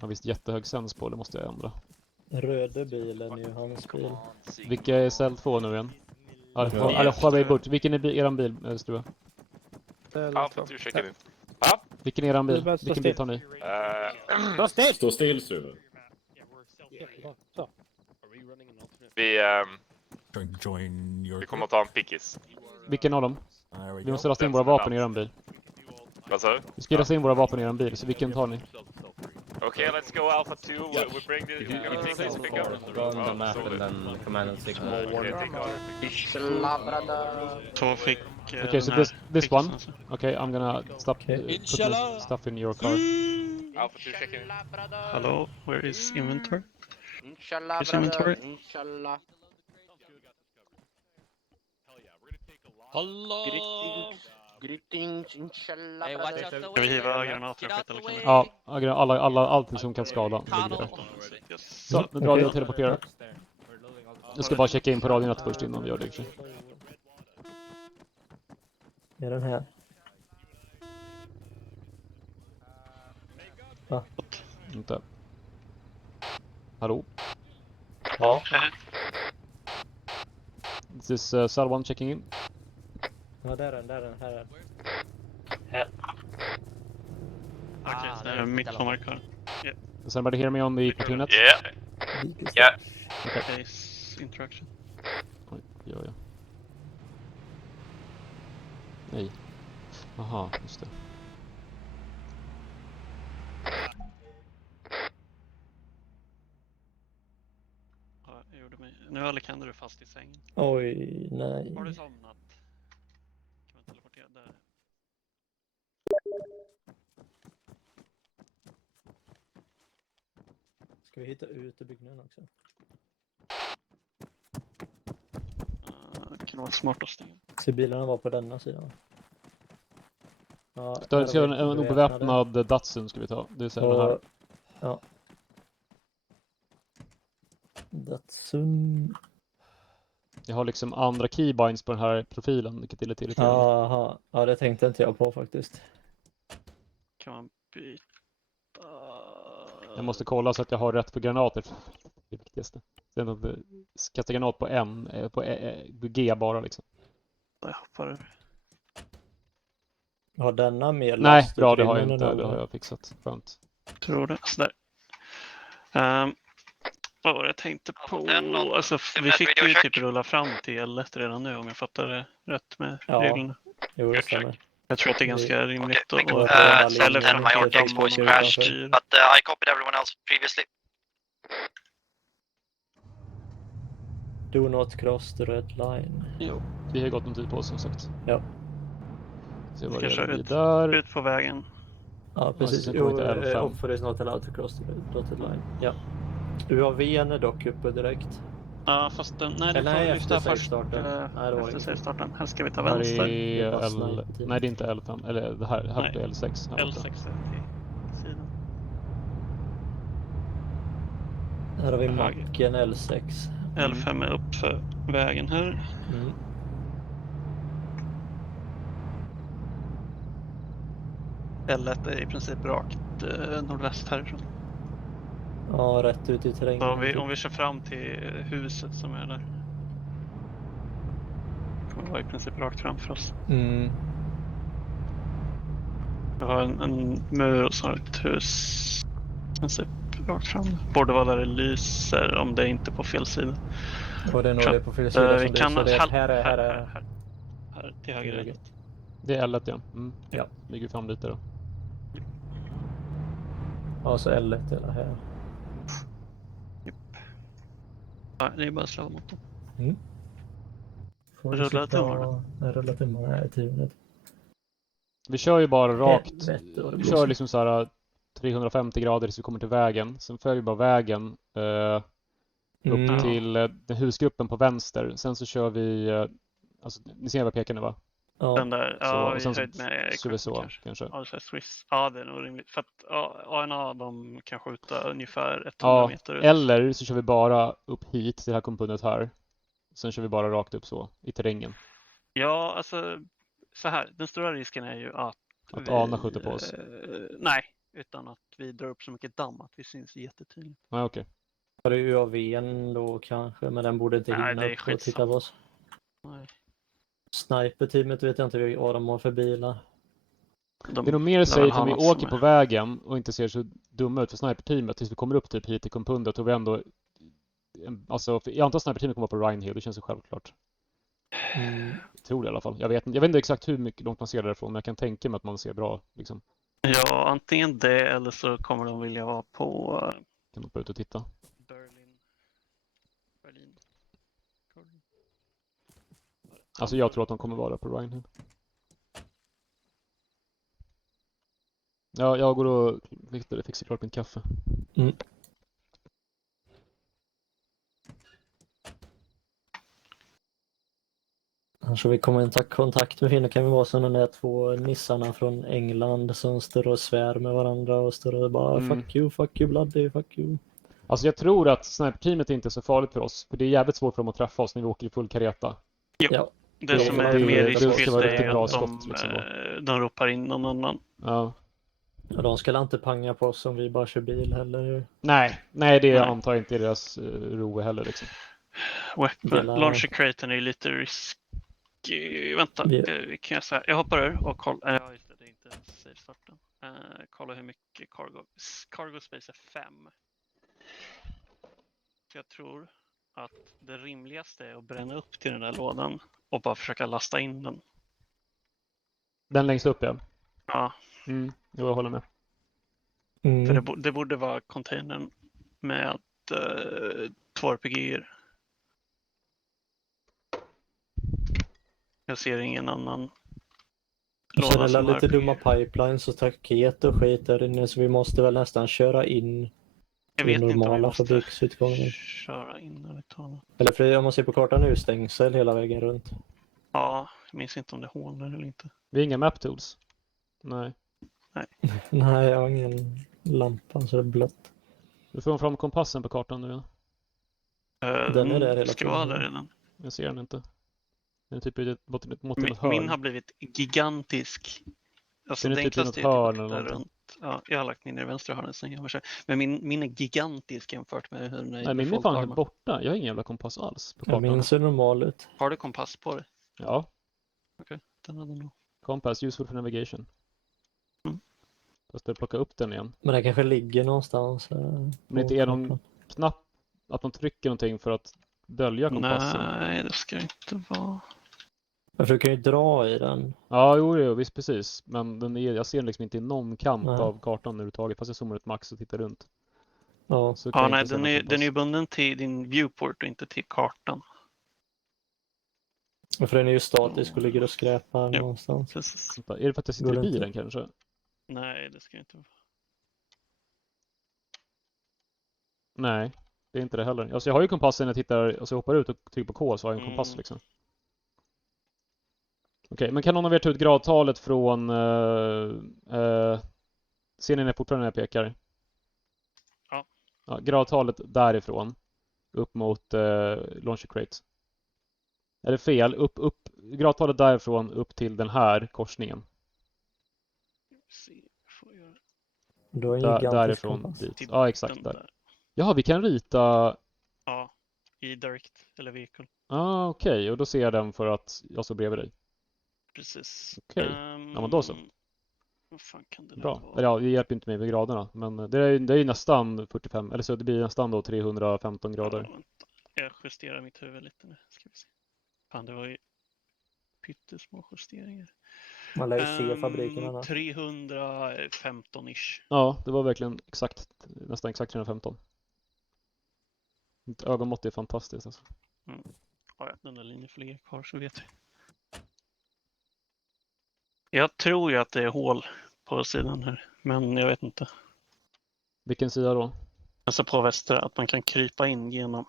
Ja, visst jättehög sens på, det måste jag ändra. Röda bilen är ju hans bil. Vilka är cell 2 nu igen? Ja. Alla bort. Vilken är eran bil, Strua? Alpha 2 checking in. Vilken är eran bil? Det är bara att stå Vilken bil tar ni? Stå still! Stå still, Struve. Så. Vi kommer att ta en pickis. Vilken av dem? Vi måste lasta in våra vapen i eran bil. Vad sa du? Vi ska lasta in våra vapen i eran bil, så vilken tar ni? Okay, let's go Alpha 2. We bring the... You take this pickup. Go on the map and then command and signal. Okay, so this one. Okay, I'm gonna stop put my stuff in your car. Alpha 2 checking in. Hello, where is inventory? Inshallah, Is inventory? Inshallah. Hello! Greetings, inshallah. Hey, watch out the Ska vi way. hiva granater Get out eller the kan way. Ja, allting som kan skada ligger där. Så, nu drar vi och teleporterar. Jag ska bara checka in på radion först innan vi gör det. Är den här? Va? Inte. Hallå? Ja. This is cell 1 checking in. Ja, där är den, här är den. Okej, så är det mitt på markör. Does anybody hear me on the platoon net? Yeah. Yeah. Base interaction. Oj, gör jag. Nej. Aha, just det. Ja, jag gjorde mig. Nu är Alexander fast i sängen. Oj, nej. Har du somnat? Kan man teleportera där? Ska vi hitta ut i byggnaden också? Kan vara smart att stänga. Så bilarna var på denna sidan. Ja, Då ska en obeväpnad Datsun ska vi ta. Det är så här här. Ja. Datsun. Jag har liksom andra keybinds på den här profilen, vilket är lite irriterande. Jaha, ja det tänkte inte jag på faktiskt. Kan man byta? Jag måste kolla så att jag har rätt på granater. Det är det viktigaste. Sen att kasta granat på G bara liksom. Jag hoppar över. Har denna mer Nej, last bra, det har jag utrymme inte. än Det har andra? jag fixat. Skönt. Tror det. Sådär. Vad var det jag tänkte på? Alltså, vi fick ju typ rulla fram till L1 redan nu om jag fattar det rätt med reglerna. Jo, det stämmer. Jag tror att det är ganska rimligt att ställa fram my till text voice crashed, but I copied everyone else previously. Do not cross the red line. Jo, vi har gått en tid på oss som sagt. Ja. Så vad kanske det där. ut på vägen. Ja, precis. sen kommer vi till L5. Offer is not allowed to cross the dotted line. Ja. UAV:n är dock uppe direkt. Ja, fast den, nej, den nej, får vi lyfta efter först. safestarten. Nej, det var Efter inte. safestarten. Här ska vi ta Här vänster. är Sniped. Nej, det är inte L5. Eller det här Nej. är L6. Här L6 borta. är till sidan. Här har vi Höger. macken L6. L5 är upp för vägen här. Mm. L1 är i princip rakt nordväst härifrån. Ja, rätt ut i terrängen. Så om vi kör fram till huset som är där. Det kommer vara i princip rakt framför oss. Mm. Vi har en mur och så har ett hus. I princip rakt fram. Borde vara där det lyser om det är inte på fel sida. Och det är nog det på fel sida Vi som kan det är. här till höger. Höger. Det är L1, ja. Mm. Ja. Ligger fram lite då. Ja, så L1 hela här. Ja, det är bara att slå mot dem. Mm. Rulla tummarna. Rulla tummarna här i 10 minuter. Vi kör ju bara rakt. Helvete, vad det Vi blåser. kör liksom så här 350 grader tills vi kommer till vägen. Sen följer bara vägen upp till husgruppen på vänster. Sen så kör vi, alltså ni ser vad jag pekar nu va? Ja. Den där, Så, ja, och vi sen höjd med så vi så kanske. Ja, det är Swiss. Ja, det är nog rimligt. För att ANA, de kan skjuta ungefär 100 Ja, meter ut. eller så kör vi bara upp hit till det här kompundet här. Sen kör vi bara rakt upp så, i terrängen. Ja, alltså så här. Den stora risken är ju att Att ANA skjuter på oss. Nej, utan att vi drar upp så mycket damm att vi syns jättetydligt. Ja, okej. Har du UAV:n då kanske, men den borde inte Nej, hinna det är upp och titta skitsamma. på oss. Nej. Sniper-teamet vet jag inte vad de har för bilar. Det är nog mer safe om vi åker på vägen och inte ser så dumma ut för sniper-teamet tills vi kommer upp typ hit till Kumpundet och vi ändå... Alltså, jag antar att sniper-teamet kommer på Rhine Hill, det känns ju självklart. Jag tror det i alla fall. Jag vet inte exakt hur mycket långt man ser därifrån, men jag kan tänka mig att man ser bra liksom. Ja, antingen det eller så kommer de vilja vara på Kan hoppa ut och titta. Berlin. Alltså jag tror att de kommer vara på Rhine Hill. Ja, jag går och fixar klart mitt kaffe. Annars vi kommer i kontakt med Finland kan vi vara som de där två nissarna från England som står och svär med varandra och står och bara fuck you bloody, fuck you. Alltså jag tror att sniper-teamet är inte så farligt för oss, för det är jävligt svårt för dem att träffa oss när vi åker i full kareta. Ja. Det som är mer riskfyllt är att de ropar in någon annan. Ja. Och de ska inte panga på oss om vi bara kör bil heller. Nej, det antar jag inte är deras ro heller liksom. Launcher-craten är lite risky. Vänta, vi kan jag säga. Jag hoppar ur och kollar. Ja, just det, det är inte Safestarten. Kolla hur mycket cargo space är 5. Jag tror att det rimligaste är att bränna upp till den där lådan och bara försöka lasta in den. Den längst upp, ja. Ja. Jag håller med. För det borde vara containern med 2 RPG:er. Jag ser ingen annan låda. Och sen är det lite RPG. dumma pipelines och staket och skit där inne så vi måste väl nästan köra in i normala fabriksutgången. Köra in eller ta. Eller för om man ser på kartan nu stängsel hela vägen runt. Ja, jag minns inte om det håller eller inte. Vi har inga map tools. Nej. Nej, jag har ingen lampa så det är blött. Du får fram kompassen på kartan nu. Ja. Den är där hela tiden. Ska vara där redan. Jag ser den inte. Den är typ mot ett hörn. Min har blivit gigantisk. Alltså den är det typ i något hörn eller något. Runt. Ja, jag har lagt min i vänstra hörnet sen jag var. Men min är gigantisk jämfört med hur den är. Nej, min är fan helt borta. Jag har ingen jävla kompass alls på kartan. Min ser normal ut. Har du kompass på dig? Ja. Okej, den hade nog. Kompass, useful for navigation. Fast jag plocka upp den igen. Men det kanske ligger någonstans. Men det inte är någon knapp att man trycker någonting för att dölja kompassen. Nej, det ska inte vara. Jag kan ju dra i den. Ja, jo, visst precis. Men jag ser liksom inte i någon kant av kartan överhuvudtaget. Fast jag zoomar ut max och tittar runt. Ja, nej, den är bunden till din viewport och inte till kartan. För den är ju statisk och ligger och skräpar någonstans. Precis. Är det för att jag sitter i bilen kanske? Nej, det ska inte vara. Nej, det är inte det heller. Alltså jag har ju kompassen när jag tittar, alltså jag hoppar ut och trycker på K så har jag en kompass liksom. Okej, men kan någon av er ta ut gradtalet från ser ni fortfarande när jag pekar? Ja, gradtalet därifrån upp mot launcher crate. Är det fel? Upp gradtalet därifrån upp till den här korsningen. Därifrån dit. Ja, exakt där. Ja, vi kan rita. Ja, i direct eller vehicle. Ja, okej. Och då ser jag den för att jag står bredvid dig. Precis. Okej. Ja, men då så. Vad fan kan det bra. vara? Ja, det hjälper inte mig med graderna. Men det är ju nästan 45. Eller så det blir nästan då 315 grader. Ja, jag justerar mitt huvud lite nu. Ska vi se. Fan, det var ju pyttesmå justeringar. Man lär ju se fabriken annars. 315-ish. Ja, det var verkligen nästan exakt 315. Ett ögonmått är fantastiskt alltså. Ja, den där linjen får ligga kvar så vet vi. Jag tror ju att det är hål på sidan här, men jag vet inte. Vilken sida då? Alltså på västra, att man kan krypa in genom.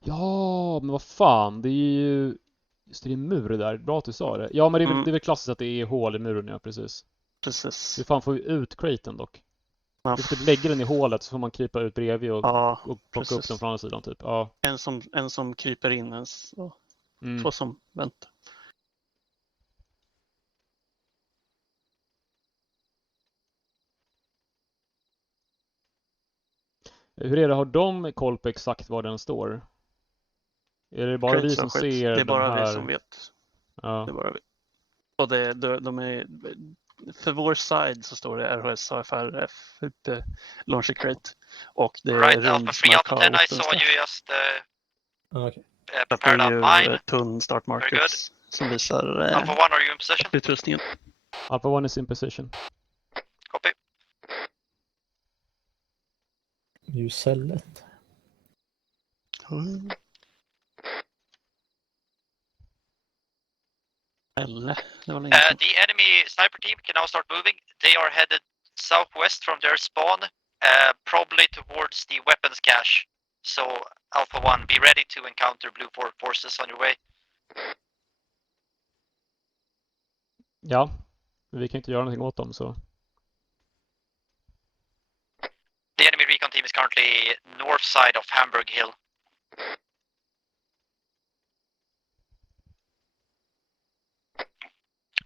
Ja, men vad fan, det är ju just det, är en mur där. Bra att du sa det. Ja, men det är väl klassiskt att det är hål i muren, ja, precis. Precis. Hur fan får vi ut craten dock? Vi får typ lägga den i hålet så får man krypa ut bredvid och plocka upp den från andra sidan typ. Ja. En som kryper in, två som väntar. Hur är det, har de koll på exakt var den står? Är det bara vi som ser Det är bara de här? vi som vet. Ja. Det är bara vi. Och de är... För vår side så står det RHS AFRF Launcher Crate. Och det är Right, Alpha 3, Alpha 10, I saw you just Okay. prepared out det är mine. tunn start markers som visar Alpha 1, are you in position? utrustningen. Alpha 1 is in position. Copy. Ljuscellet. Eller, det var The enemy sniper team can now start moving. They are headed southwest from their spawn, probably towards the weapons cache. So Alpha 1, be ready to encounter blue forces on your way. Ja, vi kan inte göra någonting åt dem så. The enemy recon team is currently north side of Hamburg Hill.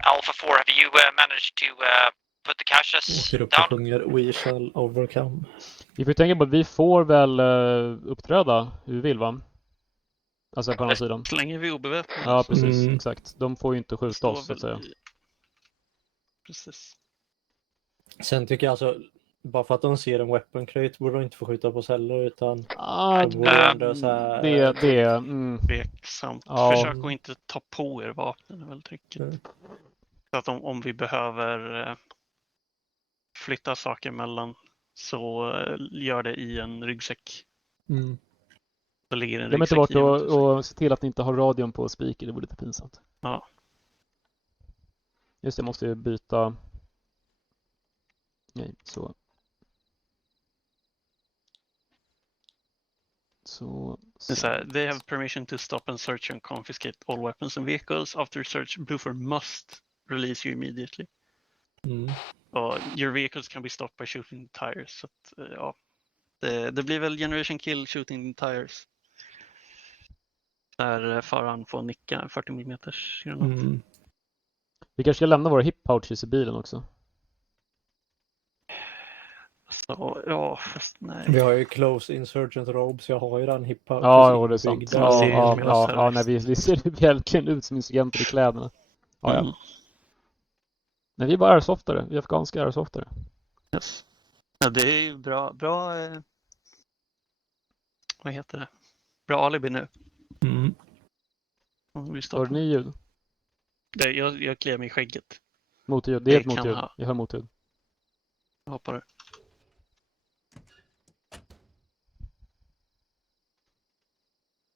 Alpha 4, have you managed to put the caches Åker upp down? och sjunger We shall overcome. Vi får tänka på att vi får väl uppträda hur vi vill, va? Alltså på andra sidan. Så länge vi är obeväpnade. Ja, precis. Exakt. De får ju inte skjuta står oss, så att säga. Precis. Sen tycker jag alltså, bara för att de ser en weapon crate borde de inte få skjuta på oss heller, utan Ah, de borde ändå så här, Tveksamt. Ja. Försök att inte ta på er vapnen är väl tricket. Så att om vi behöver flytta saker mellan så gör det i en ryggsäck. Så ligger en Glöm inte ryggsäck bort och se till att ni inte har radion på speaker, det vore lite pinsamt. Ja. Just det, jag måste ju byta. Nej, så. They have permission to stop and search and confiscate all weapons and vehicles. After search, Bluford must release you immediately. Your vehicles can be stopped by shooting tires. Så att, ja, det blir väl generation kill shooting tires. Där föraren får nicka 40 mm. Vi kanske ska lämna våra hip pouches i bilen också. Så, ja, fast nej. Vi har ju close insurgent robes, jag har ju den hip pouch. Ja, det är sant. byggd. Ja, nej, vi ser verkligen ut som insurgenter i kläderna. Ja. Men vi är bara airsoftare, vi är afghanska airsoftare. Yes. Ja, det är ju bra vad heter det? Bra alibi nu. Hör ni ljud? Jag kliar mig i skägget. Motljud, det är ett motljud. Jag hör motljud. Jag hoppar det.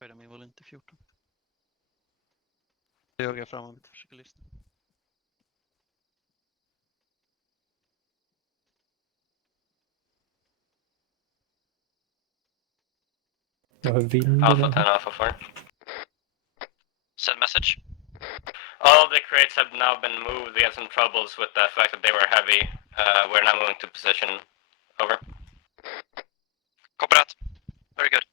Höjda min volym till 14. Jag ögar framåt och försöker lyssna. Alpha 10, Alpha 4. Send message. All the crates have now been moved. We had some troubles with the fact that they were heavy. We're now moving to position. Over. Copy that. Very good.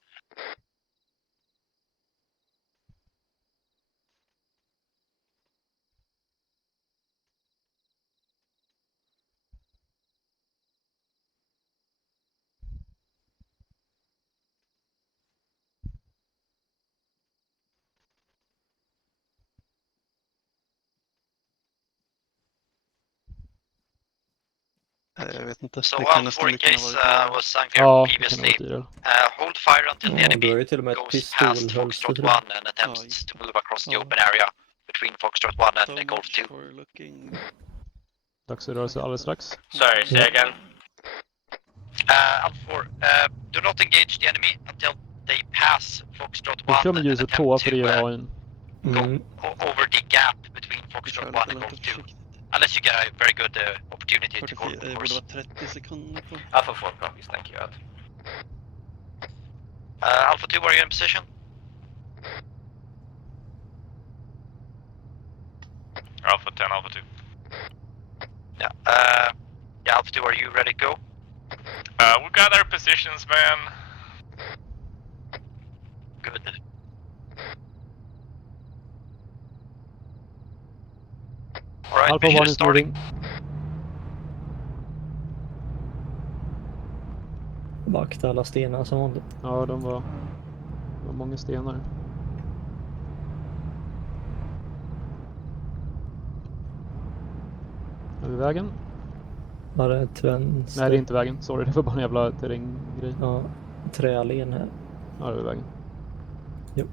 Jag vet inte. So Alpha 4 in case was unclear previously. Hold fire until the enemy goes past Foxtrot 1 and attempts to move across the open area between Foxtrot 1 and Golf 2. Dags att röra sig alldeles strax. Sorry, say again. Alpha 4, do not engage the enemy until they pass Foxtrot 1 Vi kör med ljuset på för det gör AI:n. Go over the gap between Foxtrot 1 and Golf 2. Unless you get a very good opportunity to go, of course. 30 sekunder på. Alpha 4 copies, thank you. Alpha 2, are you in position? Alpha 10, Alpha 2. Yeah. Yeah, Alpha 2, are you ready to go? We got our positions, man. Good. Alright, Alpha mission 1 is is starting. moving. Vakta alla stenar som vanligt. Ja, det var många stenar. Är vi vägen? Var det ett vänster? Nej, det är inte vägen. Sorry, det var bara en jävla terränggrej. Ja, träalén här. Ja, det är vägen. Jo.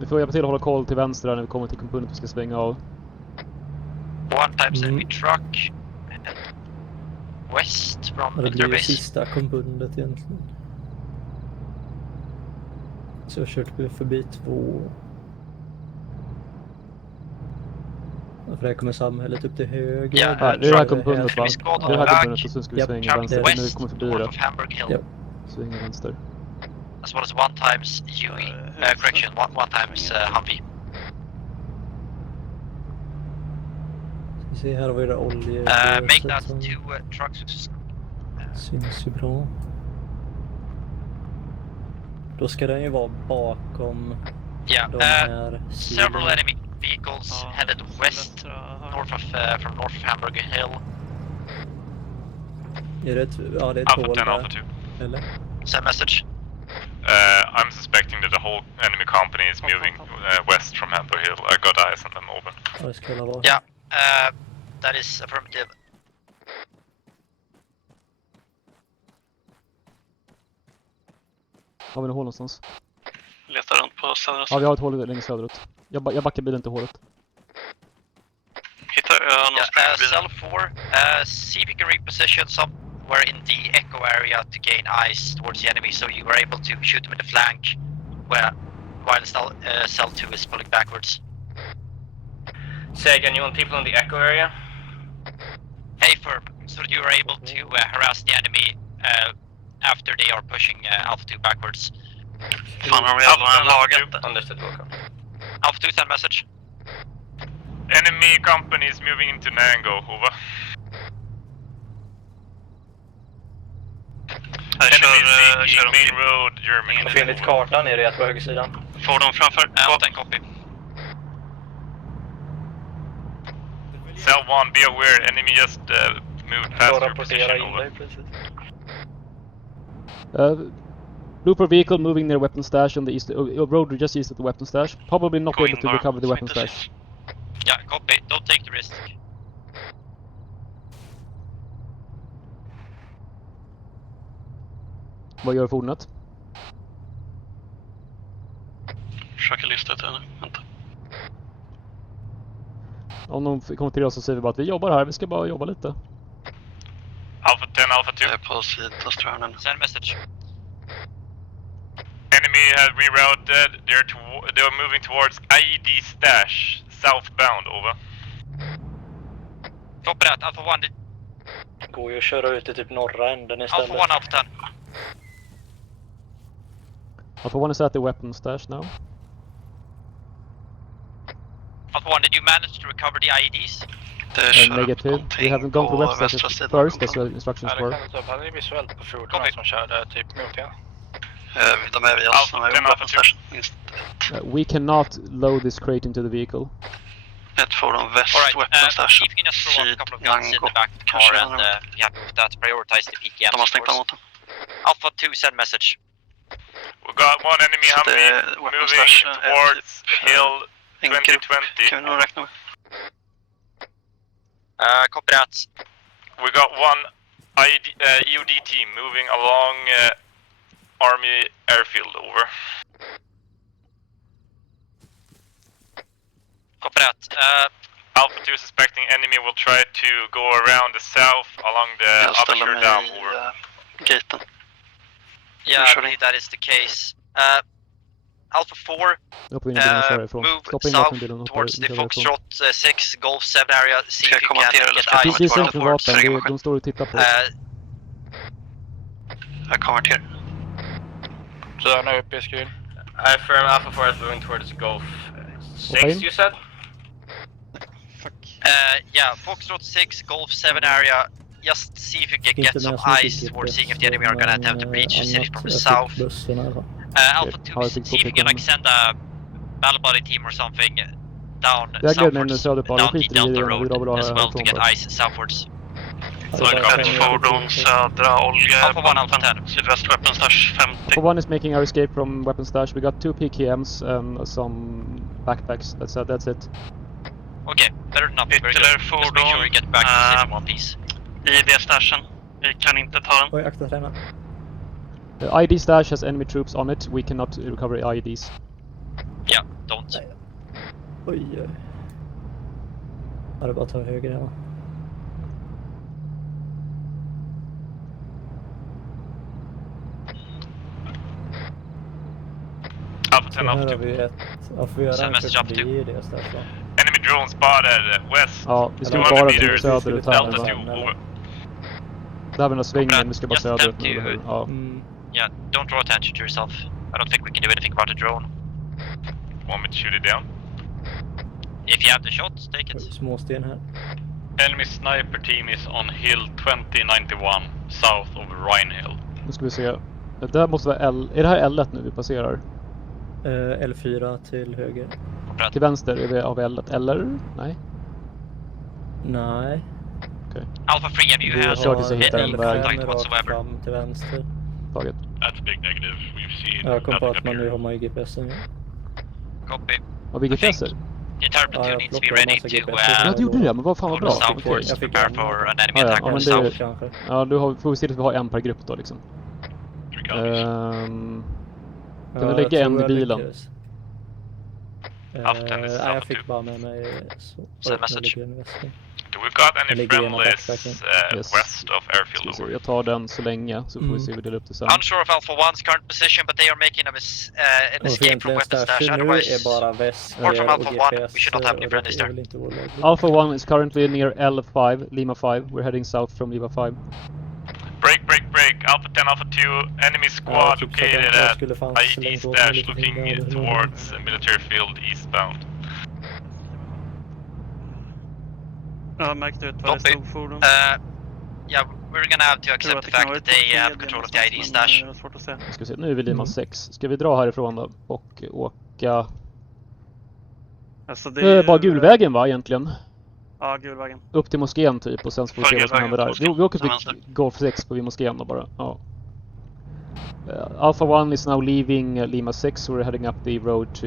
Vi får hjälpa till att hålla koll till vänster när vi kommer till kompundet vi ska svänga av. One times enemy truck. West from Det military blir base. sista kompundet egentligen. Så jag kört vi förbi 2. För här kommer samhället upp till höger. Ja, det är det här kompundet, va? vi ska Det är det här kompundet och sen ska vi Japp. svänga vänster när vi kommer förbi north det. of Hamburg Hill. Japp. Svänga vänster. As well as one times UE. Correction, one times Humvee. Vi ser här har vi det olje. Make that 2 trucks. Syns ju bra. Då ska den ju vara bakom Yeah, de här several sidorna. enemy vehicles headed west, north of from north of Hamburg Hill. Är det ett, ja, det är ett Alpha hål 10, Alpha där. 2. Eller? Send message. I'm suspecting that the whole enemy company is moving west from Hamburg Hill. I got eyes on them, over. Ja, det skulle vara. Yeah, that is affirmative. Har vi något hål någonstans? Leta runt på södra Ja, vi har ett hål längst söderut. Jag backar bilen till hålet. Hittar jag någon Cell 4, see if you can reposition somewhere in the echo area to gain eyes towards the enemy so you are able to shoot them in the flank while cell 2 is pulling backwards. Say again, you want people in the echo area? Hey, firm, so that you are able to harass the enemy after they are pushing Alpha 2 backwards. Fan, har de jävla laget? Understood, welcome. Alpha 2, send message. Enemy company is moving into Nango, over. Enemy kör main road, Germany. Jag får enligt kartan nere rätt på högersidan. Får de framför? Out and copy. Cell 1, be aware, enemy just moved past your position, over. Blooper vehicle moving near weapon stash on the east road just east of the weapon stash. Probably not able to recover the weapon stash. Yeah, copy. Don't take the risk. Vad gör fordonet? Försöker lista ut henne. Vänta. Om de kommer till oss så säger vi bara att vi jobbar här, vi ska bara jobba lite. Alpha 10, Alpha 2. Jag är på sidoströnen. Send message. Enemy has rerouted. They're moving towards IED stash, southbound, over. Copy that. Alpha 1. Det går ju att köra ut i typ norra änden istället. Alpha 1, Alpha 10. Alpha 1 is at the weapon stash now. Alpha 1, did you manage to recover the IEDs? Negative. We haven't gone for weapon stash first, as the instructions were. Han är visuellt på fordonen som körde typ mot igen. De är vid oss, de är vid vapenstation. We cannot load this crate into the vehicle. Ett fordon väst, weaponstation. Chief, you can just throw up a couple of guns in the back of the car and be happy with that. Prioritize the PKM. De har stängt av motorn. Alpha 2, send message. We got one enemy Humvee moving towards Hill 2020. Kan vi nog räkna med. Copy that. We got one EOD team moving along Army airfield, over. Copy that. Alpha 2 suspecting enemy will try to go around the south along the Upper Dam, over. Gaten. Yeah, I believe that is the case. Alpha 4, move south towards the Foxtrot 6 Golf 7 area. See if you can get eyes Det är towards inte vapen, de står och tittar på. Jag konverterar. Så han är uppe i skrin. Affirm, Alpha 4 is moving towards Golf 6, you said? Yeah, Foxtrot 6 Golf 7 area. Just see if you can get some eyes towards seeing if the enemy are gonna attempt to breach the city from the south. Alpha 2, see if you can like send a battle buddy team or something down southwards, down the Delta Road as well to get eyes southwards. Ett fordon, södra olja. Alpha 1, Alpha 10. Sydväst weapon stash 50. Alpha 1 is making our escape from weapon stash. We got 2 PKMs and some backpacks. That's it. Okay, better than nothing. Very Ytterligare good. Just make sure fordon. you get back to the city in one piece. IED-stashen. Vi kan inte ta den. Oj, akta träna. The ID stash has enemy troops on it. We cannot recover IEDs. Yeah, don't. Oj. Ja, det är bara att ta höger här. Alpha 10, Här Alpha har 2. vi ett... Ja, får vi göra en message up to. förbi det istället va? Enemy drone spotted west. Ja, vi ska 200 bara meters. till söderut här. Delta 2, over. Där har vi några svängen, vi ska bara Just söderut attempt nu, to- eller hur? Ja. Yeah, don't draw attention to yourself. I don't think we can do anything about the drone. Want me to shoot it down? If you have the shot, take Oj, it. småsten här. Enemy sniper team is on hill 2091 south of Rhine Hill. Nu ska vi se. Det där måste vara L... Är det här L1 nu vi passerar? L4 till höger. Till vänster är det av L1, eller? Nej? Nej. Alpha 3, have you Vi had har kört tills jag hittar any en väg. contact rakt whatsoever? fram till vänster. Taget. That's big negative. We've seen Jag kom på nothing att man up nu here. har man ju GPSen. Copy. Och vilka fäster? The entire platoon jag needs to be plockar en ready massa to GPS. Ja, det gjorde det, men vad fan vad go bra. to southwards Jag to fick prepare en. for an enemy Ja, ja, attack ja, on men the det- south. Kanske. Ja, får vi se att vi har en per grupp då liksom. Kan vi jag lägga en tror i jag bilen? lyckades. Alpha 10 is Nej, Alpha jag 2. fick bara med mig så. Send Oj, message. jag ligger i väskan. Do we got any Det ligger i ena friendlies backpacken. Yes. west of Ska vi airfield se, over? jag tar den så länge så får vi se hur vi delar upp det sen. Unsure of Alpha 1's current position, but they are making an Och escape from egentligen weapon stash. stashen nu Otherwise, är bara väskor Apart from och Alpha 1, GPS we should not have any och friendlies det är there. väl inte olagligt. Alpha 1 is currently near L5, Lima 5. We're heading south from Lima 5. Break. Alpha 10, Alpha 2. Enemy squad typ located så att jag at skulle fan IED slängt åt mig stash lite looking till där. towards military field eastbound. Jag har märkt ut vad det Copy. stod fordon. Yeah, we're gonna have to accept the fact that they have control of the ID stash. Det är svårt att säga. Ska vi se, nu är vi Lima 6. Ska vi dra härifrån då och åka... Alltså det är ju, bara Gulvägen va egentligen? Ja, Gulvägen. Upp till moskén typ och sen så får vi se vad som händer där. Vi åker Som till Golf 6 på vid moskén då bara. Ja. Alpha 1 is now leaving Lima 6. We're heading up the road to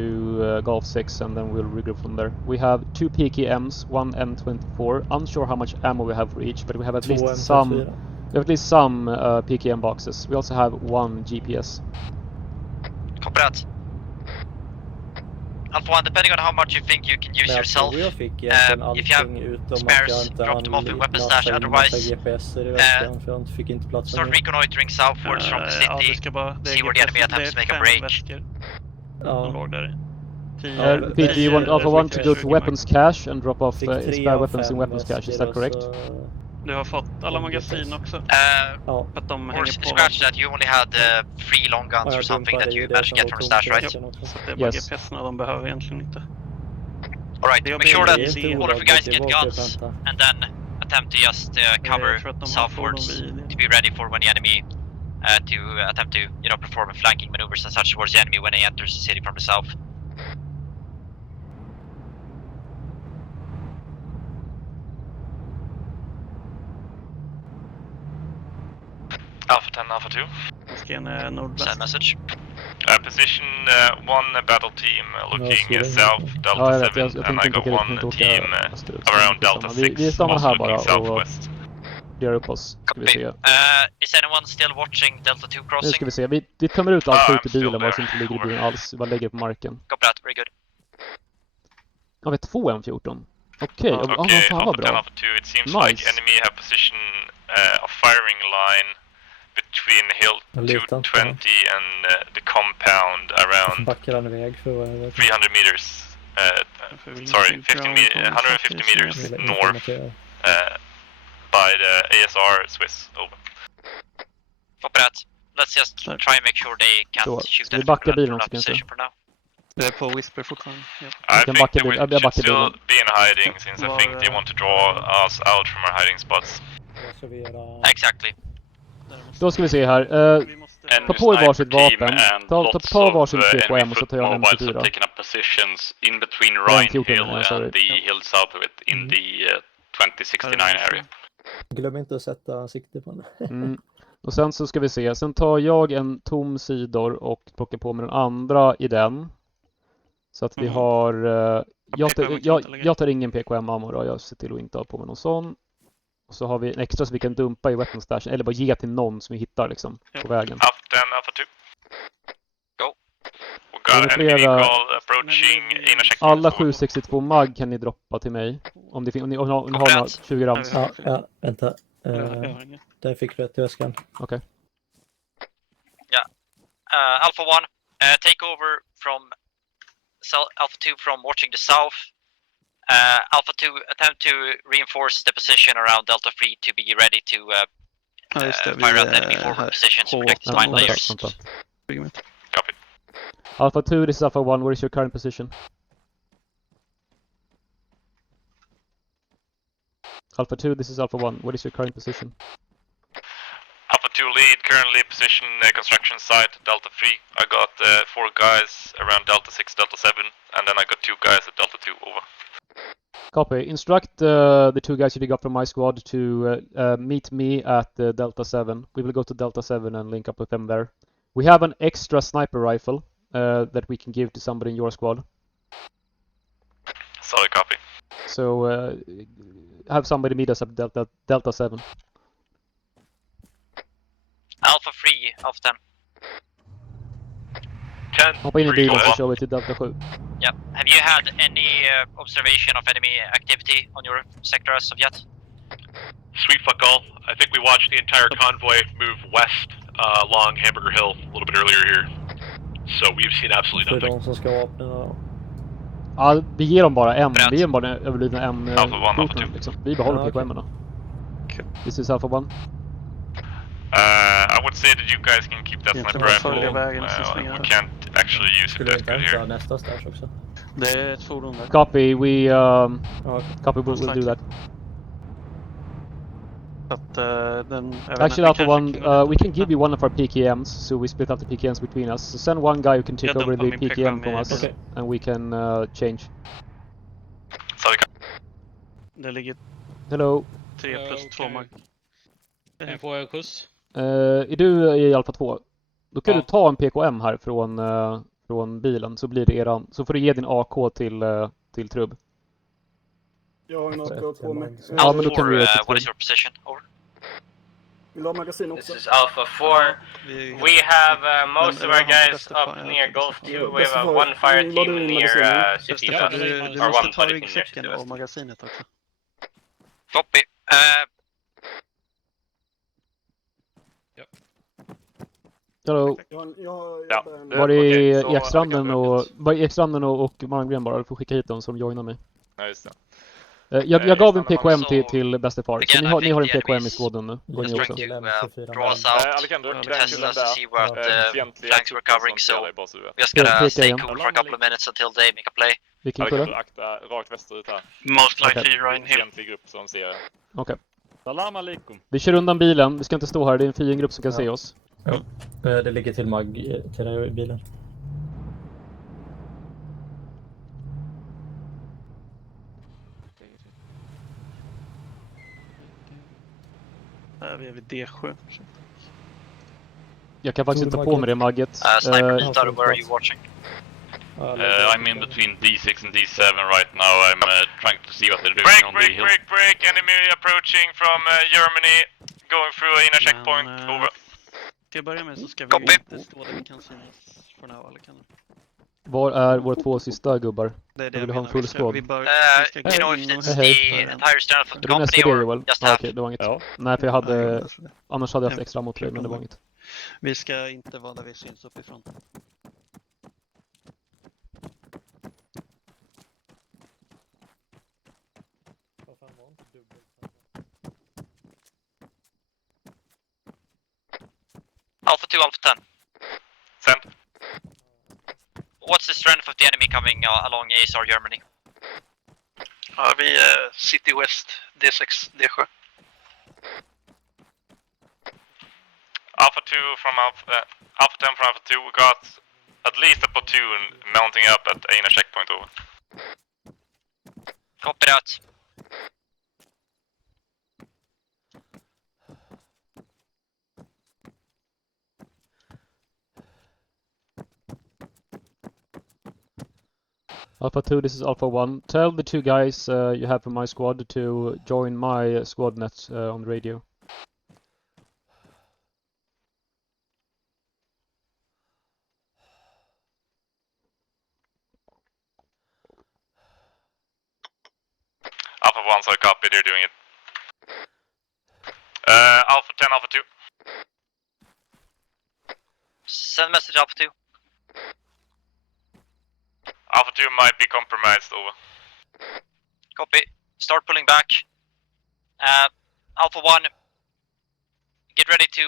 Golf 6 and then we'll regroup from there. We have 2 PKMs, 1 M24. Unsure how much ammo we have for each, but we have at least some. We have at least some PKM boxes. We also have 1 GPS. Copy that. Alpha 1, depending on how much you think you can use yourself, Jag fick egentligen if you have allting utom att spares, jag inte drop them off in hann weapon lasta stash, in otherwise, massa GPSer i väskan för jag fick inte plats start med det. reconnoitering southwards from the Ja, det city. ska bara... Det See är where the enemy attempts to make a 5 break. väskor som Ja. låg där. Pete, do you want Alpha 1 to go to weapons cache and drop off Fick spare 3 av weapons in 5 weapons cache? Is väskor that och correct? så- Du har fått alla magasin också. Ja. För att de Or hänger på. scratch that, you only had 3 long guns Ja, or jag something dumpade that ju you det managed to som get var from the stash, right? tomflaskan också. Så att det är bara Yes. GPSerna de behöver egentligen inte. Alright, Det make sure blir that inte all of you guys get olagligt, guns det var and then attempt to just cover Jag tror att de har southwards fordon vid- to be ready for when the enemy to attempt to perform flanking maneuvers and such towards the enemy when he enters the city from the south. Alpha 10, Alpha 2. Moskén är nordväst. Send message. Position 1 battle team looking så south, Ja, Delta jag vet. 7, Jag and tänkte I got inte åka dit, 1 inte åka team österut. så around det är Delta skitsamma. 6, Vi stannar also här bara looking och southwest. gör upp oss. Ska vi Copy. se. Is anyone still watching Delta 2 Nu crossing? ska vi se. Vi tömmer ut allt I'm ut i bilen still bara så there. inte ligger i bilen alls. Vi bara lägger det på marken. Copy that, very good. Ja, vi har 2 M14. Okej, Okay, fan vad Alpha 10, bra. Alpha 2, it seems Nice. like enemy have position a firing line between hill Jag litar inte på 220 and the compound around Backar han iväg för vad jag vet. 300 meters, sorry, 150 meters Jag vill north informera. by the ASR Swiss. Over. Copy that. Let's just try and make sure they can't Så, shoot ska vi at backa from bilen that också kanske? position for now. Det är på Whisper fortfarande. Ja. I kan think backa that we bilen. Jag should backar still bilen. be in hiding since I think they want to draw us out from our hiding spots. Reservera. Exactly. Då ska vi se här. Vi måste... Ta på er varsitt vapen. Ta varsin PKM och så tar jag en mobiles have M24. taken up positions in between Ja, Rhine 14 Hill menar jag, sorry. and the hill south of it in the 2069 area. Glöm inte att sätta sikte på den. Och sen så ska vi se. Sen tar jag en tom sidor och plockar på mig den andra i den. Så att vi har... jag tar ingen PKM-ammo då. Jag ser till att inte ha på mig någon sån. Och så har vi en extra så vi kan dumpa i weapon stashen. Eller bara ge till någon som vi hittar liksom på vägen. Alpha 10, Alpha 2. Go. We got enemy vehicle approaching inner checkpoint. Alla 762 mag kan ni droppa till mig. Om ni har några 20 rams. Ja, vänta. Där fick du ett i väskan. Okej. Ja. Alpha 1, take over from Alpha 2 from watching the south. Alpha 2, attempt to reinforce the position around Delta 3 to be ready to fire out enemy forward positions to protect the spine layers. Copy. Alpha 2, this is Alpha 1. What is your current position? Alpha 2, this is Alpha 1. What is your current position? Alpha 2 lead, currently position construction site, Delta 3. I got 4 guys around Delta 6, Delta 7, and then I got 2 guys at Delta 2, over. Copy. Instruct the 2 guys you got from my squad to meet me at Delta 7. We will go to Delta 7 and link up with them there. We have an extra sniper rifle that we can give to somebody in your squad. Solid copy. So have somebody meet us at Delta 7. Alpha 3, Alpha 10. 10. Hoppa in i bilen så kör vi till Delta 7. Yep. Have you had any observation of enemy activity on your sector as of yet? Sweet fuck all. I think we watched the entire convoy move west along Hamburger Hill a little bit earlier here. So we've seen absolutely nothing. Det är de som ska vapna då. Ja, vi ger dem bara en. Vi ger dem bara överlidna en Alpha 1, liksom. Vi behåller PKM-erna. This is Alpha 1. I would say that you guys can keep that sniper rifle. We can't actually use it that good here. Nästa stash också. Det är ett fordon där. Copy, copy, we'll do that. Actually, Alpha 1, we can give you one of our PKMs, so we split up the PKMs between us. So send one guy who can take over the PKM from us, and we can change. Sorry. Det ligger... Hello. 3 plus 2 mag. Får jag skjuts? Är du i Alpha 2? Då kan du ta en PKM här från bilen, så blir det eran, så får du ge din AK till Trubb. Jag har en AK på mig. Ja, men då kan du what is your position? Over. Vill du ha magasin också? This is Alpha 4. We have most of our guys up near Gulf 2. We have one fire team near City. Du måste ta ryggsäcken och magasinet också. Copy. Hello. Var det Ekstranden och Malmgren bara? Du får skicka hit dem som joinar mig. Ja, just det. Jag gav en PKM till Bestefar. Så ni har en PKM i skåden nu. Går ni också? Draw us out, test us to see what flanks we're covering, so we're just gonna stay cool for a couple of minutes until they make a play. Vilken kulle? Akta rakt västerut här. Most likely Ryan Hill. Fientlig grupp som ser. Okej. Salam alaikum. Vi kör undan bilen. Vi ska inte stå här. Det är en fiendgrupp som kan se oss. Ja. Det ligger till mag till dig i bilen. Vi är vid D7. Jag kan faktiskt inte ta på mig det magget. Sniper, where are you watching? I'm in between D6 and D7 right now. I'm trying to see what they're doing on the hill. Break. Enemy approaching from Germany. Going through a inner checkpoint. Over. Till att börja med så ska vi inte stå där vi kan synas för now, eller kan du? Var är våra 2 sista gubbar? Det är det jag vill ha en full squad. You know if it's the entire strength of the company or just half? Okej, det var inget. Ja. Nej, för jag hade... Annars hade jag haft extra mot dig, men det var inget. Vi ska inte vara där vi syns uppifrån. Alpha 2, Alpha 10. Send. What's the strength of the enemy coming along ASR Germany? Ja, vi är City West, D6, D7. Alpha 2 from Alpha 10 from Alpha 2. We got at least a platoon mounting up at a inner checkpoint, over. Copy that. Alpha 2, this is Alpha 1. Tell the 2 guys you have from my squad to join my squad net on the radio. Alpha 1, so I copy, they're doing it. Alpha 10, Alpha 2. Send message Alpha 2. Alpha 2 might be compromised, over. Copy. Start pulling back. Alpha 1, get ready to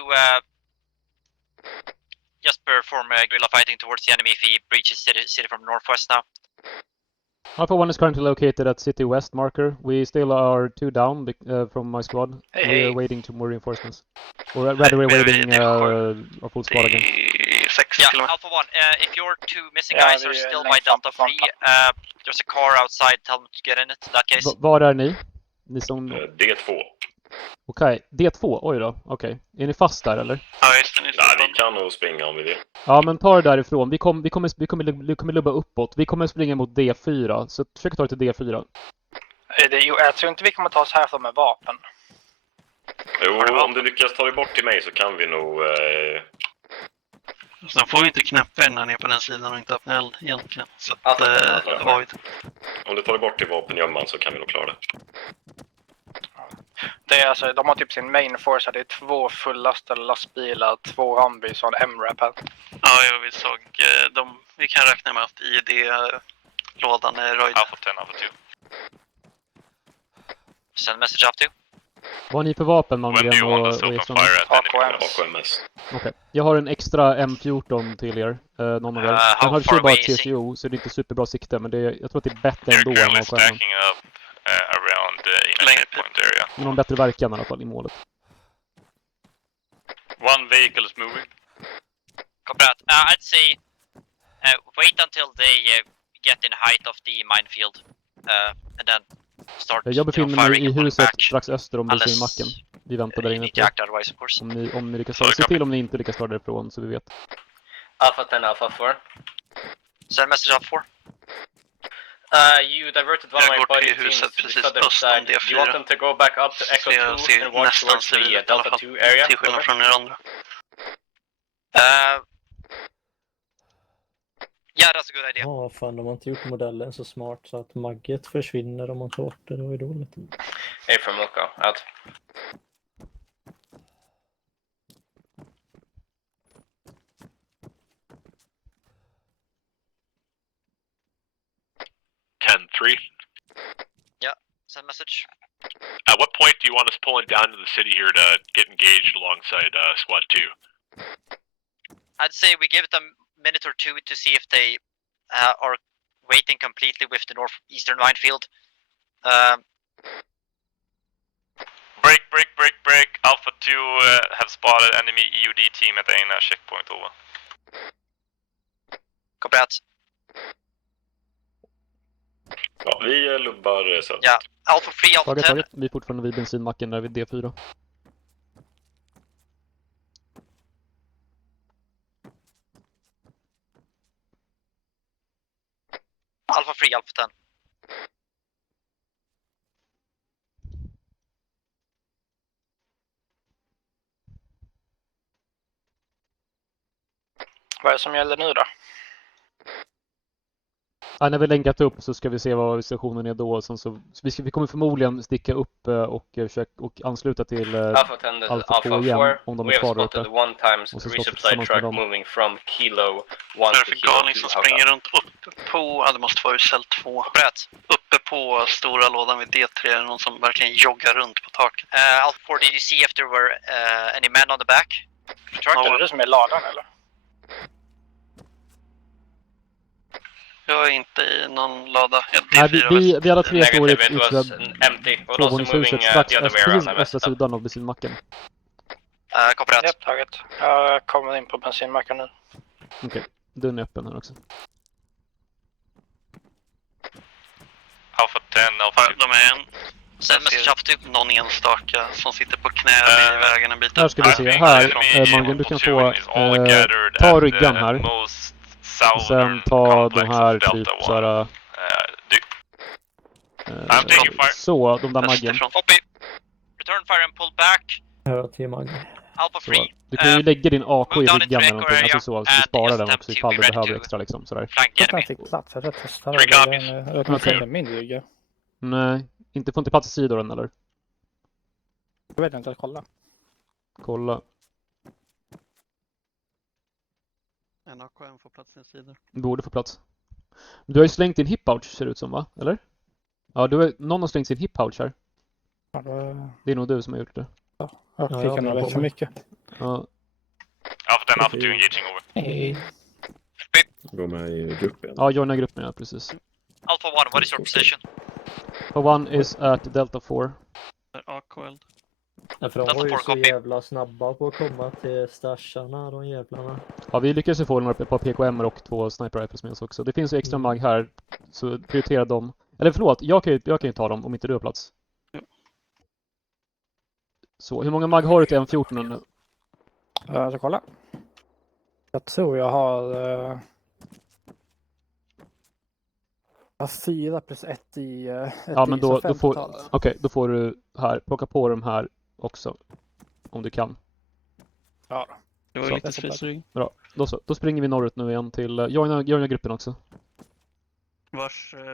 just perform guerrilla fighting towards the enemy if he breaches city from northwest now. Alpha 1 is currently located at City West marker. We still are 2 down from my squad. We are waiting to more reinforcements. Or rather, we're waiting our full squad again. Yeah, Alpha 1, if your 2 missing guys are still by Delta 3, there's a car outside, tell them to get in it in that case. Var är ni? Ni som... D2. Okej, D2, oj då, okej. Är ni fast där eller? Ja, just det. Nej, vi kan nog springa om vi vill. Ja, men ta det därifrån. Vi kommer lubba uppåt. Vi kommer springa mot D4, så försök ta det till D4. Jag tror inte vi kommer ta oss härifrån med vapen. Jo, om du lyckas ta dig bort till mig så kan vi nog... Sen får vi inte knäppa innan ni är på den sidan och inte öppna eld egentligen. Så att, om du tar dig bort till vapengömman så kan vi nog klara det. Det är alltså, de har typ sin main force, det är 2 fullastade lastbilar, 2 ambis och en MRAP här. Ja, vi såg vi kan räkna med att IED-lådan är röjd. Alpha 10, Alpha 2. Send message up to. Vad har ni för vapen, Malmgren och AKMS. Okej. Jag har en extra M14 till er. Någon av er. Den har ju bara TCO, så det är inte superbra sikte, men jag tror att det är bättre ändå än AKM. Men någon bättre verkan i alla fall i målet. One vehicle is moving. Copy that. I'd say wait until they get in height of the minefield and then start. Jag befinner mig i huset strax öster om bensinmacken. Vi väntar där inne. Om ni lyckas se till om ni inte lyckas ta därifrån så vi vet. Alpha 10, Alpha 4. Send message Alpha 4. You diverted one of my buddy teams to the southern side. Do you want them to go back up to Echo 2 and walk towards the Delta 2 area? Till skillnad från er andra. Yeah, that's a good idea. Ja, fan, de har inte gjort modellen så smart så att magget försvinner om man tar bort det. Det var ju dåligt. Hey, from Moco, out. Yeah, send message. At what point do you want us pulling down to the city here to get engaged alongside Squad 2? I'd say we give it a minute or 2 to see if they are waiting completely with the northeastern minefield. Break. Alpha 2 have spotted enemy EUD team at the Aina checkpoint, over. Copy that. Ja, vi lubbar så. Ja, Alpha 3, Alpha 10. Taget. Vi är fortfarande vid bensinmacken där vid D4. Alpha 3, Alpha 10. Vad är det som gäller nu då? Ja, när vi länkat upp så ska vi se vad situationen är då. Sen så, vi kommer förmodligen sticka upp och ansluta till Alpha 10, this is Alpha 4. Om de We är have kvar spotted uppe. one times resupply truck moving from Kilo 1 to Kilo 2. Galning som springer runt uppe på, det måste vara cell 2. Uppe på stora lådan vid D3 är någon som verkligen joggar runt på taket. Alpha 4, did you see if there were any men on the back? Är det som är ladan eller? Jag är inte i någon lada. Nej, vi alla tre står i ett provvåningshuset strax östra sidan av bensinmacken. Copy that. Taget. Jag kommer in på bensinmacken nu. Okej, dörren är öppen här också. Alpha 10, Alpha 2. De är en. Sen med någon enstaka som sitter på knä i vägen en bit. Här ska vi se. Här, Magnus, du kan få ta ryggan här. Och sen ta de här typ såhär I'm taking fire. Så, de där maggen. Copy. Return fire and pull back. Ja, 10 mag. Alpha free. Du kan ju lägga din AK i move down ryggen into eller någonting, echo alltså så du area, sparar and den just också attempt ifall to du be ready behöver to extra liksom sådär. flank the enemy. Jag fick plats, jag testar. Three copies. Jag kan se min rygg. Nej, inte på plats i sidor eller? Jag vet inte att kolla. Kolla. En AKM får plats i sidor. Borde få plats. Du har ju slängt din hip pouch ser det ut som, va? Eller? Ja, någon har slängt sin hip pouch här. Ja, det är nog du som har gjort det. Jag fick nog rätt för mycket. Ja. Alpha 10, Alpha 2 engaging over. Hej. Gå med i gruppen. Ja, joina gruppen, ja, precis. Alpha 1, what is your position? Alpha 1 is at Delta 4. AKL. Ja, för de var ju så jävla snabba på att komma till stasharna, de jävlarna. Ja, vi lyckades ju få några par PKM och 2 sniper rifles med oss också. Det finns ju extra mag här, så prioritera dem. Eller förlåt, jag kan ju ta dem om inte du har plats. Så, hur många mag har du till M14 nu? Jag ska kolla. Jag tror jag har 4 plus 1 i ja, men då får du här, plocka på de här också. Om du kan. Ja. Det var lite slöseri. Bra, då springer vi norrut nu igen till joina gruppen också.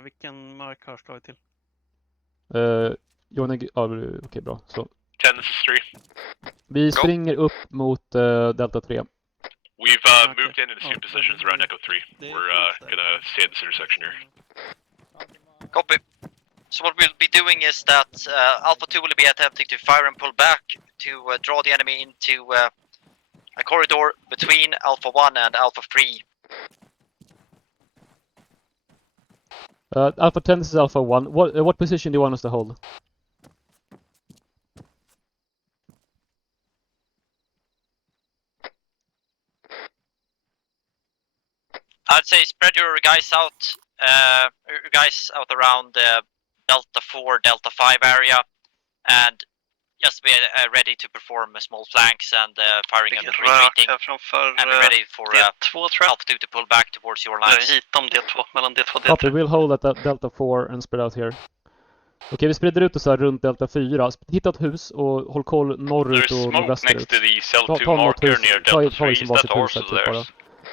Vilken mark har slagit till? Okej, bra. Så. Genesis 3. Vi springer upp mot Delta 3. We've moved in assumed positions around Echo 3. We're gonna stay at this intersection here. Copy. So what we'll be doing is that Alpha 2 will be attempting to fire and pull back to draw the enemy into a corridor between Alpha 1 and Alpha 3. Alpha 10, this is Alpha 1. What position do you want us to hold? I'd say spread your guys out around Delta 4, Delta 5 area, and just be ready to perform small flanks and firing and retreating, and be ready for Alpha 2 to pull back towards your lines. Copy, we'll hold at Delta 4 and spread out here. Okej, vi sprider ut oss här runt Delta 4. Hitta ett hus och håll koll norrut och nordvästerut. Ta något hus, ta liksom varsitt hus här typ bara.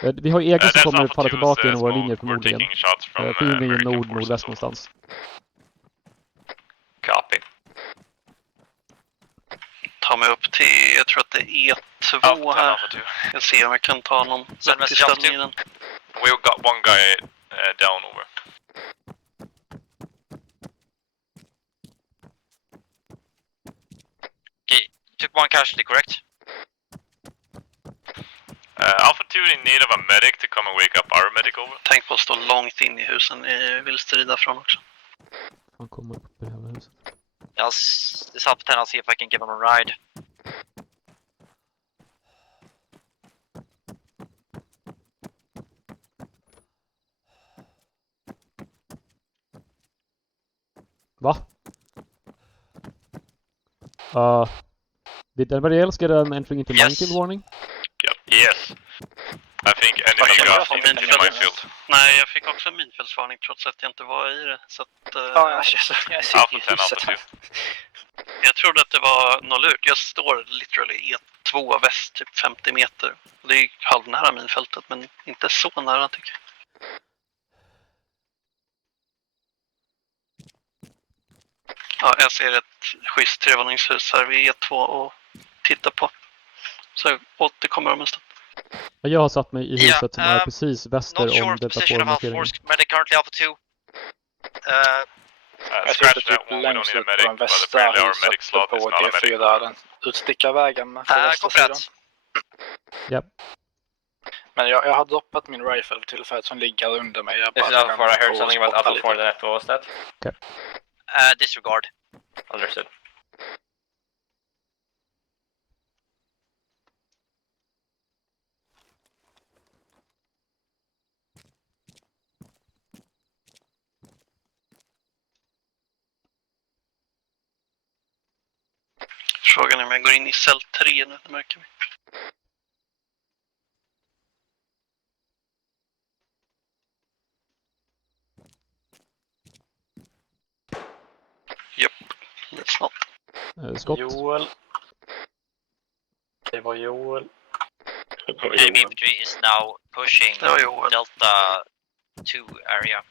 Vi har egen som kommer falla tillbaka genom våra linjer förmodligen. Fienden är nordväst någonstans. Copy. Ta mig upp till, jag tror att det är E2 här. Jag ser om jag kan ta någon vettig ställning i den. We've got one guy down over. Okay, took one casualty, correct? Alpha 2 in need of a medic to come and wake up our medic over. Tänk på att stå långt in i husen ni vill strida från också. Han kommer upp i det här huset. This Alpha 10, I'll see if I can give him a ride. Va? Did anybody else get an entering into minefield warning? Yes. I think enemy got in minefield. Nej, jag fick också en minfältsvarning trots att jag inte var i det. Så att, jag ser Alpha 10, Alpha 2. Jag trodde att det var noll ut. Jag står literally E2 väst, typ 50 meter. Det är halvnära minfältet, men inte så nära tycker jag. Ja, jag ser ett schysst trevåningshus här vid E2 och tittar på. Så jag återkommer om en stund. Jag har satt mig i huset som är precis väster om Delta 4-markeringen. Currently Alpha 2. Jag sitter typ längst ut på den västra huset på D4, den utstickar vägen på västra sidan. Japp. Men jag har droppat min rifle för tillfället som ligger under mig. Jag This is Alpha 4, I heard something about Alpha 4 that what was that? Okay. Disregard. Understood. Frågan är om jag går in i cell 3 nu, det märker vi. Skott. Joel. Det var Joel. Enemy infantry is now pushing Delta 2 area.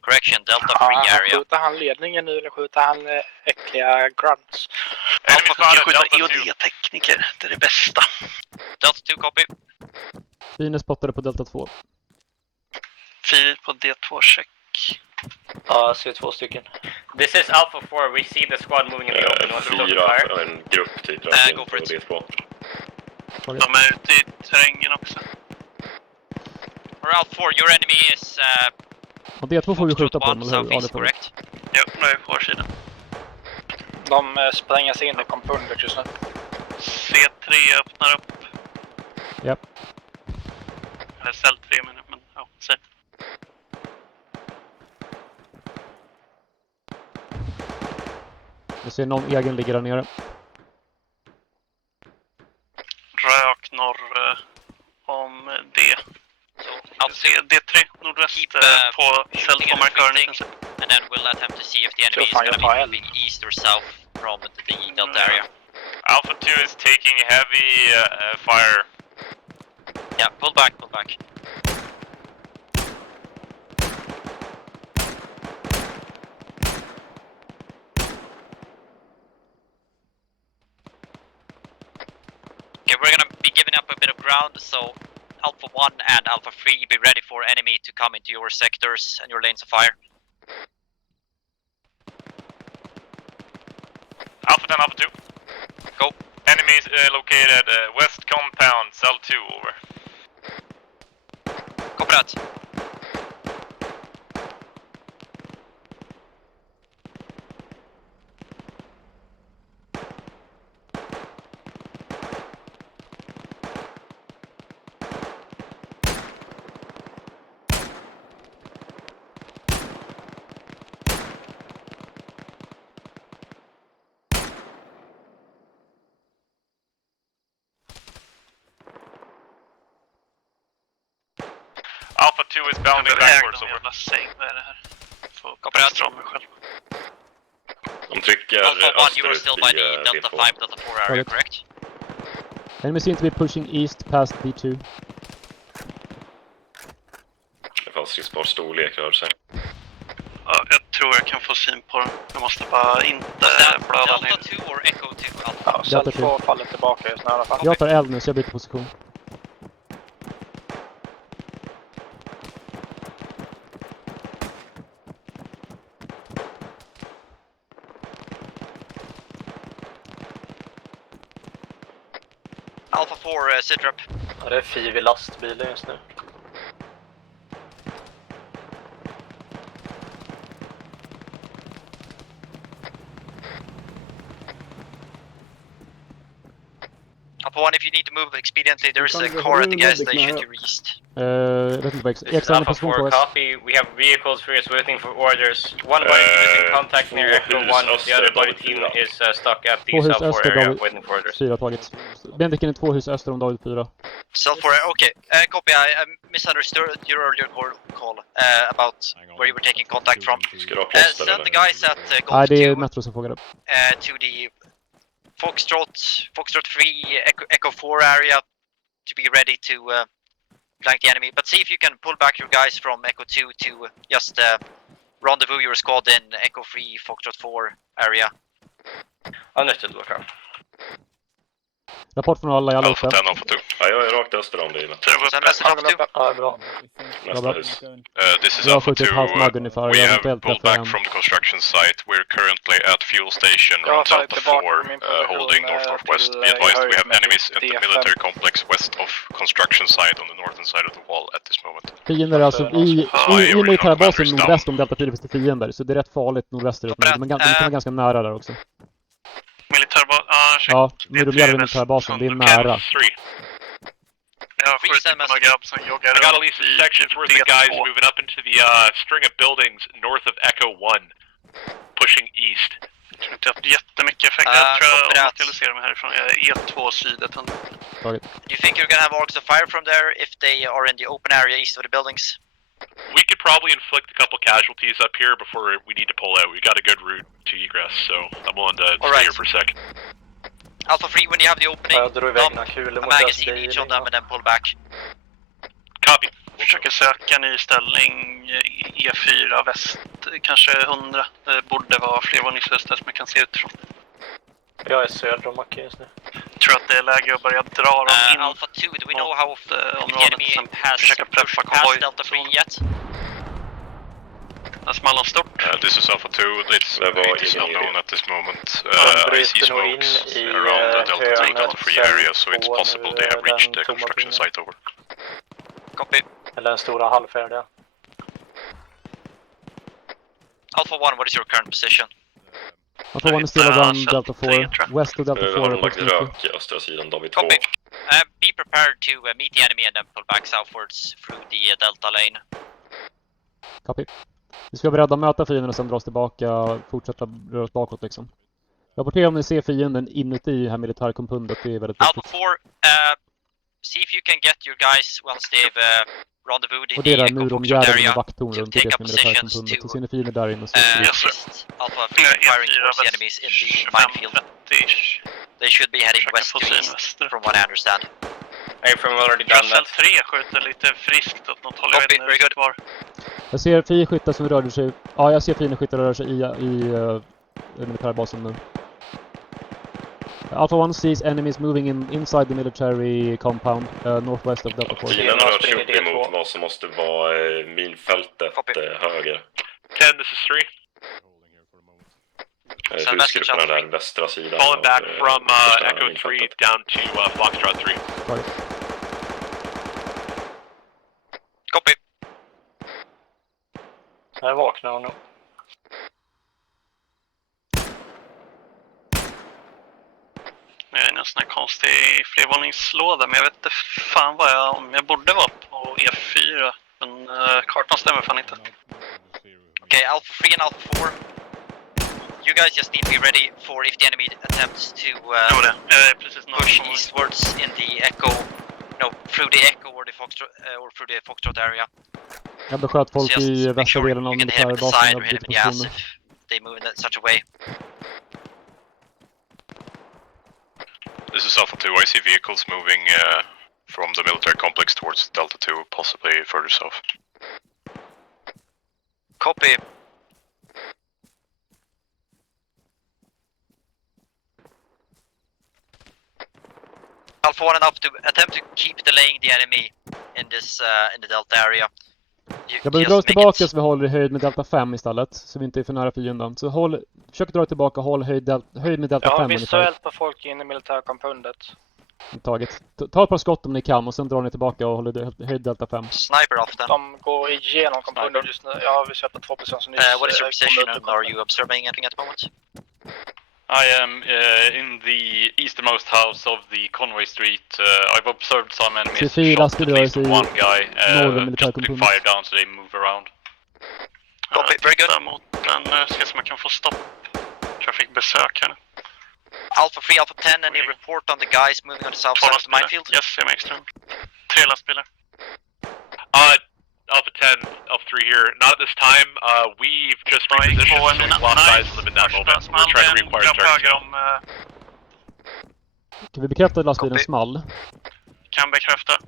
Correction, Delta 3 area. Skjuter han ledningen nu eller skjuter han äckliga grunts? Enemy spotted, skjuta Delta 2. EOD-tekniker, det är det bästa. Delta 2, copy. Fine spottade på Delta 2. Fil på D2, check. Ja, jag ser 2 stycken. This is Alpha 4, we see the squad moving in the open. 4, en grupp typ. Go for it. D2. De är ute i terrängen också. We're out 4, your enemy is... Och D2 får vi skjuta på dem, eller hur? Ja, det southeast, får vi. correct? Ja, nu är vi på vår sida. De spränger sig in i kompundet just nu. C3 öppnar upp. Japp. Eller cell 3 men ja, säg. Jag ser någon egen ligger där nere. Rök norr om D. Så D3 nordväst på cell på markören. And then we'll attempt to see if the enemy is going to be moving east or south from the Delta area. Alpha 2 is taking heavy fire. Yeah, pull back, pull back. Okay, we're gonna be giving up a bit of ground, so Alpha 1 and Alpha 3 be ready for enemy to come into your sectors and your lanes of fire. Alpha 10, Alpha 2. Go. Enemies located west compound, cell 2, over. Copy that. Alpha 2 is bounding backwards, over. Vad är det här? Copy that. De trycker Alpha 1, you are still by the Delta 5, Delta 4 area, Right. correct? Enemy seem to be pushing east past B2. Det fanns stridsbar storlek, rör sig. Ja, jag tror jag kan få syn på den. Jag måste bara inte blöda ner. Delta 2 or Echo 2, Alpha? Ja, cell 2 faller tillbaka just nu i alla fall. Jag tar eld nu så jag byter position. Alpha 4, sit-rep. Ja, det är 4 i lastbilen just nu. Alpha 1, if you need to move expediently, there's a car at the gas station to east. Jag vet inte vad This is Alpha 4, copy. We have vehicles for us waiting for orders. One body team is in contact near Echo 1, the other body team is stuck at the South 4 area waiting for orders. 4 taget. Bendiken är 2 hus öster om David 4. South 4, okay. Copy, I misunderstood your earlier call about where you were taking contact from. Send the guys at Nej, Golf det är 2 Metro som frågar upp. to the Foxtrot 3, Echo 4 area to be ready to flank the enemy. But see if you can pull back your guys from Echo 2 to just rendezvous your squad in Echo 3, Foxtrot 4 area. Understood, Warcraft. Rapport från alla i alla Alpha 10, Alpha 2. Ja, jag är rakt öster om bilen. Ja, bra. Nästa hus. This is Jag har Alpha 2. skjutit half mug ungefär. We Jag have eventuellt pulled träffar back en. from the construction site. We're currently at fuel station Jag har on tagit Delta 4, tillbaka min position, holding north-northwest. Be advised we have enemies at the military complex west of construction site on the northern side of the wall at this moment. Fiender alltså i militärbasen nordväst om Delta 4 finns det fiender. Så det är rätt farligt nordvästerut. Men de kan vara ganska nära där också. Militärbas, ja, med de gäller militärbasen. Det är nära. Jag får ut några grabb som joggar runt. I got at least sections worth of guys moving up into the string of buildings north of Echo 1, pushing east. Jag tror inte jag har haft jättemycket effekt. Jag tror jag lokaliserar mig härifrån. Jag är E2 sydet. Do you think you're gonna have arcs of fire from there if they are in the open area east of the buildings? We could probably inflict a couple casualties up here before we need to pull out. We got a good route to egress, so I'm willing to stay here for a second. Alpha 3, when you have the opening, dump a magazine each on them and then pull back. Copy. Försöker söka ny ställning E4 väst, kanske 100. Det borde vara flervåningshus där som jag kan se utifrån. Jag är söder om Macke just nu. Tror att det är läge att börja dra dem in. Alpha 2, do we know how the enemy has pushed past Delta 3 yet? Den smallar stort. This is Alpha 2, it is unknown at this moment. I see smokes around the Delta 3, Delta 3 area, so it's possible they have reached the construction site over. Copy. Eller den stora halvfärdiga. Alpha 1, what is your current position? Alpha 1 is still around Delta 4, west of Delta 4 approximately. Östra sidan, David 2. Copy. Be prepared to meet the enemy and then pull back southwards through the Delta lane. Copy. Vi ska vara beredda att möta fienden och sen dra oss tillbaka, fortsätta röra oss bakåt liksom. Rapportera om ni ser fienden inuti det här militärkompundet, det är väldigt viktigt. Alpha 4, see if you can get your guys once they've rendezvoused in och det är the där muromgärden med vakttorn runt det som militärkompundet. Så ser ni fiender där inne så Alpha 4 firing towards the enemies in the minefield. They should be heading west to east from what I understand. From already done that. 3 skjuter lite friskt åt något håll. Jag vet inte riktigt var. Jag ser fiendeskyttar som rör sig. Ja, jag ser fiendeskyttar rör sig i militärbasen nu. Alpha 1 sees enemies moving inside the military compound northwest of Delta 4. Fienden rör sig upp emot vad som måste vara minfältet höger. 10, this is 3. Husgrupperna där, västra sidan. Falling back from Echo 3 down to Foxtrot 3. Right. Copy. Jag vaknar nu. Jag är i en sån här konstig flervåningslåda, men jag vet inte fan om jag borde vara på E4. Men kartan stämmer fan inte. Okay, Alpha 3 and Alpha 4. You guys just need to be ready for if the enemy attempts to push eastwards in the Echo, through the Echo or the Foxtrot, or through the Foxtrot area. Jag besköt folk i västra delen av militärbasen. They move in such a way. This is Alpha 2, I see vehicles moving from the military complex towards Delta 2, possibly further south. Copy. Alpha 1 and Alpha 2, attempt to keep delaying the enemy in this in the Delta area. Jag behöver dra oss tillbaka så vi håller i höjd med Delta 5 istället, så vi inte är för nära fienden. Så försök dra tillbaka och håll höjd med Delta 5 ungefär. Ja, visuellt på folk in i militärkompundet. Taget. Ta ett par skott om ni kan och sen drar ni tillbaka och håller höjd Delta 5. Sniper ofta. De går igenom kompundet just nu. Ja, vi ser på 2 personer som nyss. What is your position and are you observing anything at the moment? I am in the easternmost house of the Conway Street. I've observed some enemies shot at least one guy. Just took fire down so they move around. Copy, very good. Mot den ska se om man kan få stopp. Trafikbesök här. Alpha 3, Alpha 10, any report on the guys moving on the south side of the minefield? Yes, jag är extra. 3 lastbilar. Alpha 10, Alpha 3 here. Not at this time. We've just repositioned, so we've lost guys in that moment. We're trying to reacquire targets. Kan vi bekräfta att lastbilen small? Kan bekräfta.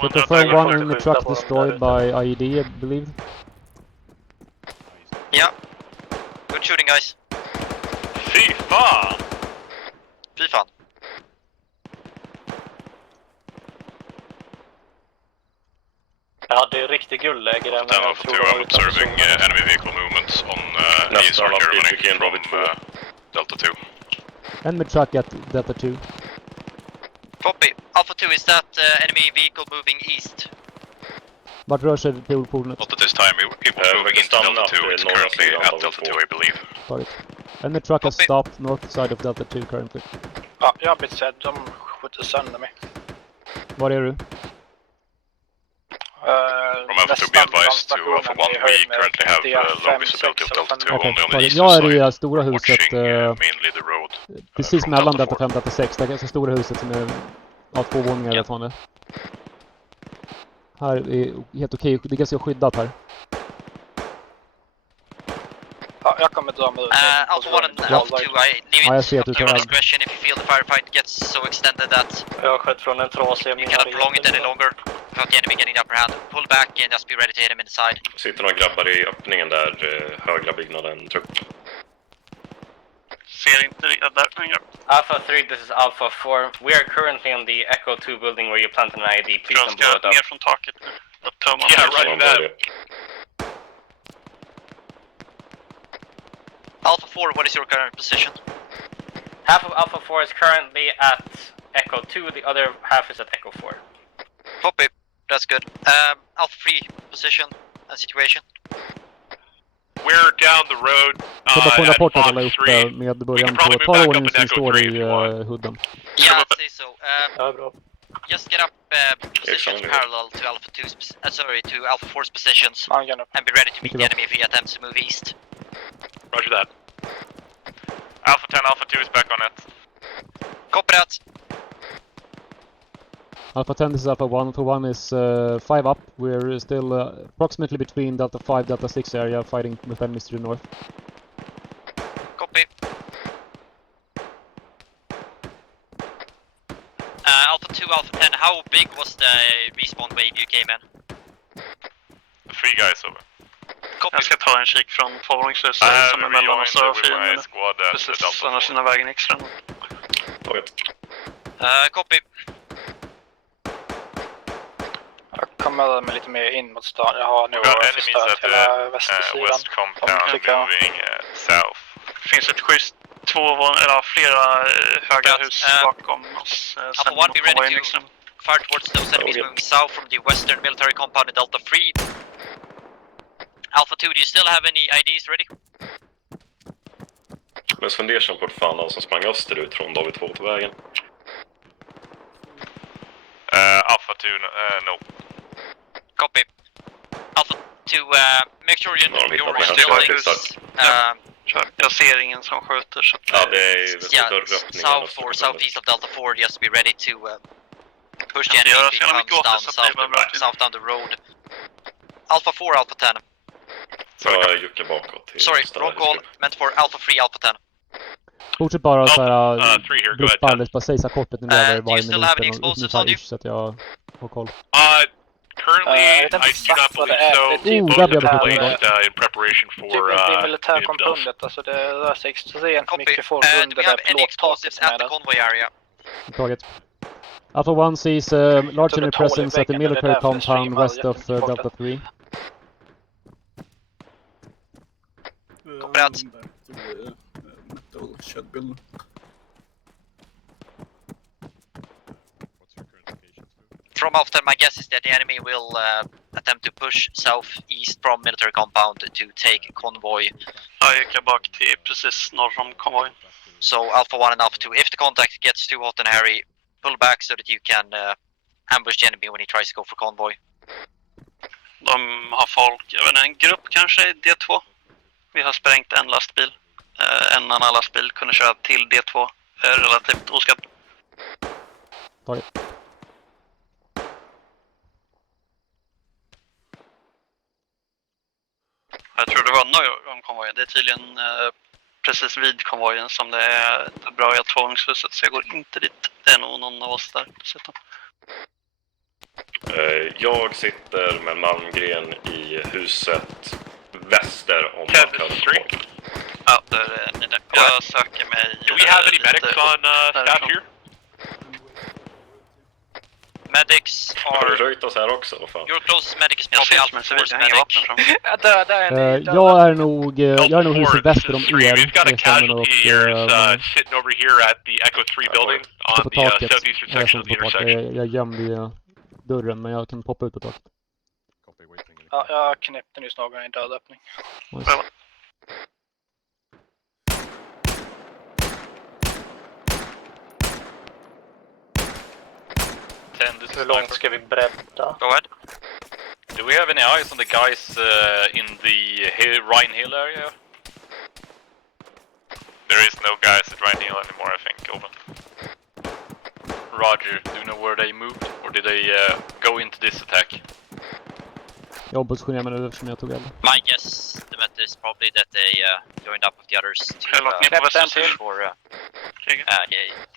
Confirm one enemy truck destroyed by IED, I believe. Yeah. Good shooting, guys. Fy fan! Fy fan. Ja, det är riktigt guldläge där. Then Alpha 2, I'm observing enemy vehicle movements on the east arc running from Delta 2. Enemy truck at Delta 2. Copy. Alpha 2, is that enemy vehicle moving east? Vart rör sig polnet? Not at this time, people moving into Delta 2, it's currently at Delta 2 I believe. Got it. Enemy truck has stopped north side of Delta 2 currently. Ja, jag har blivit sedd, de skjuter sönder mig. Var är du? From Alpha 2 be advised to Alpha 1, we currently have low visibility of Delta 2 only on the eastern side. Jag är i det stora huset, mainly the road. Precis mellan Delta 5 och Delta 6, det är så stora huset som är 2 våningar eller vad det. Här är helt okej. Det är ganska skyddat här. Ja, jag kommer dra mig ut. Alpha 1 and Alpha 2, I leave it up to your discretion if you feel the firefight gets so extended that jag har skett från en trasig you cannot prolong it any longer without the enemy getting the upper hand. Pull back and just be ready to hit him inside. Sitter några grabbar i öppningen där, högra byggnaden, trupp. Ser inte riktigt där. Alpha 3, this is Alpha 4. We are currently in the Echo 2 building where you planted an IED. Please don't blow it up. Ner från taket nu. Yeah, right there. Alpha 4, what is your current position? Half of Alpha 4 is currently at Echo 2, the other half is at Echo 4. Copy, that's good. Alpha 3, position and situation. We're down the road på en at rapport att Fox la upp 3. med We början can på probably ta move back ordningen up som in Echo står 3 i if you want. hooden. Yeah, I'd say so. Ja, bra. Just get up positions parallel to Alpha 2's, to Alpha 4's positions and be ready to meet the enemy if he attempts to move east. Roger that. Alpha 10, Alpha 2 is back on it. Copy that. Alpha 10, this is Alpha 1. Alpha 1 is 5 up. We're still approximately between Delta 5, Delta 6 area, fighting with enemies to the north. Copy. Alpha 2, Alpha 10, how big was the respawn wave you came in? 3 guys over. Copy. Jag ska ta en kik från tvåvåningshuset som är mellan oss och fienden. Precis, annars är vägen extra. Copy. Jag kommer med lite mer in mot stan. Jag har nog förstört hela västersidan. West compound moving south. Det finns ett schysst flera höga hus bakom oss. Alpha 1, be ready to fire towards those enemies moving south from the western military compound in Delta 3. Alpha 2, do you still have any IDs ready? Men fundersam på fan som sprang österut från David 2 på vägen. Alpha 2, no. Copy. Alpha 2, make sure you're still jag ser ingen som skjuter så ja, det är south or southeast of Delta 4, just be ready to push the enemy if he comes down south down the road. Alpha 4, Alpha 10. Sorry, wrong call, meant for Alpha 3, Alpha 10. Fortsätt bara såhär gruppa alldeles, bara säga kortet nu över varje minut ungefär så att jag har koll. Currently, I do not believe so. In preparation for det militärkompundet, alltså det rör sig extremt mycket folk under det plåttaket at the convoy area. Taget. Alpha 1 sees large enemy presence at the military compound west of Delta 3. Copy that. From Alpha 10, my guess is that the enemy will attempt to push southeast from military compound to take convoy. Jag gick bak till precis norr om konvojen. So Alpha 1 and Alpha 2, if the contact gets too hot and hairy, pull back so that you can ambush the enemy when he tries to go for convoy. De har folk, jag vet inte, en grupp kanske i D2. Vi har sprängt en lastbil. En annan lastbil kunde köra till D2. Relativt oskadd. Taget. Jag tror det var norr om konvojen. Det är tydligen precis vid konvojen som det är det bra i tvåvåningshuset. Så jag går inte dit. Det är nog någon av oss där dessutom. Jag sitter med Malmgren i huset väster om Street. Ja, där är ni där. Jag söker mig... Do we have any medics on staff here? Medics are... Har du röjt oss här också? Your closest medic is probably Alpha 4's medic. Jag är nog huset väster om er. We've got a casualty here sitting over here at the Echo 3 building on the southeastern section of the intersection. Jag är gömd i dörren, men jag kan poppa ut på taket. Ja, jag knäppte nyss någon i en dödöppning. Hur långt ska vi bredda? Go ahead. Do we have any eyes on the guys in the Rhine Hill area? There is no guys at Rhine Hill anymore, I think. Over. Roger, do you know where they moved? Or did they go into this attack? Jag oppositionerar mig nu eftersom jag tog eld. My guess, Demet, is probably that they joined up with the others to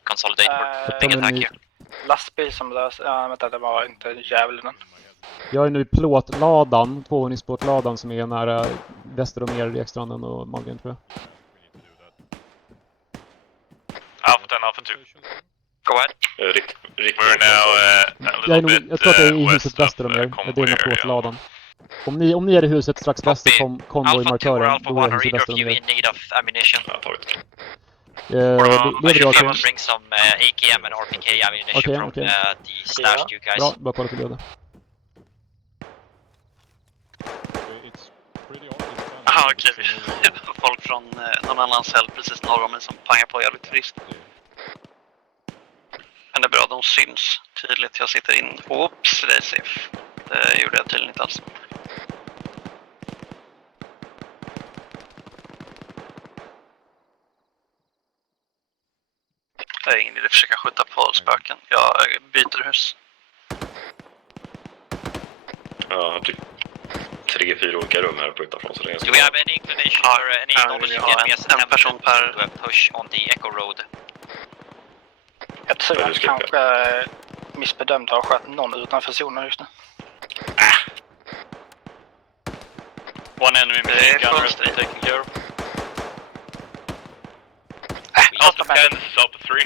consolidate big attack here. Lastbil som lös... vänta, det var inte djävulen. Jag är nu i plåtladan, 200-plåtladan som är nära väster och mer Rekstranden och Malgren, tror jag. Alpha 10, Alpha 2. Go ahead. We're now a little bit jag tror att det är i huset väster om er. Det är den här area. plåtladan. Om ni är i huset strax väster konvoj markören, då är det huset väster om er. in need of ammunition? Lever jag till? Bring some AKM and RPK ammunition from the stash you guys. Bra, bara kolla till det. Ja, okej. Folk från någon annan cell precis norr om mig som pangar på jävligt friskt. Men det är bra, de syns tydligt. Jag sitter in. Oops, det är safe. Det gjorde jag tydligen inte alls. Det är ingen idé att försöka skjuta på spöken. Jag byter hus. Ja, typ 3-4 olika rum här på utanför. Så det är Do we have any inclination or any knowledge of getting us en person per push on the Echo Road? Jag tror att kanske missbedömde och sköt någon utanför zonen just nu. One enemy machine gunner has been taken care of. Alpha 10, this is Alpha 3.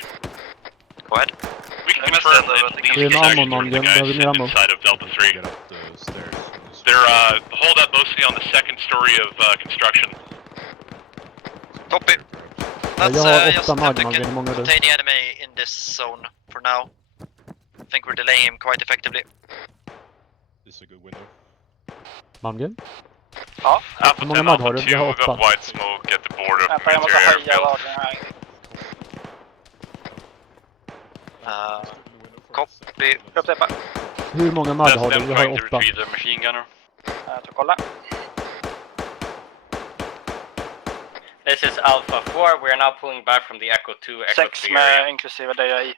Go ahead. We can confirm that these guys inside of Delta 3. They're holed up mostly on the second story of construction. Copy. Let's just attempt to contain the enemy in this zone for now. I think we're delaying him quite effectively. This is a good window. Malmgren? Ja. Hur många mag har du? Jag har 8. White smoke at the border of jag måste höja radion här. Copy. Upprepa. Hur många mag har du? Jag har 8. Jag tar kolla. This is Alpha 4. We are now pulling back from the Echo 2, Echo 3 6 med inklusive det jag är i.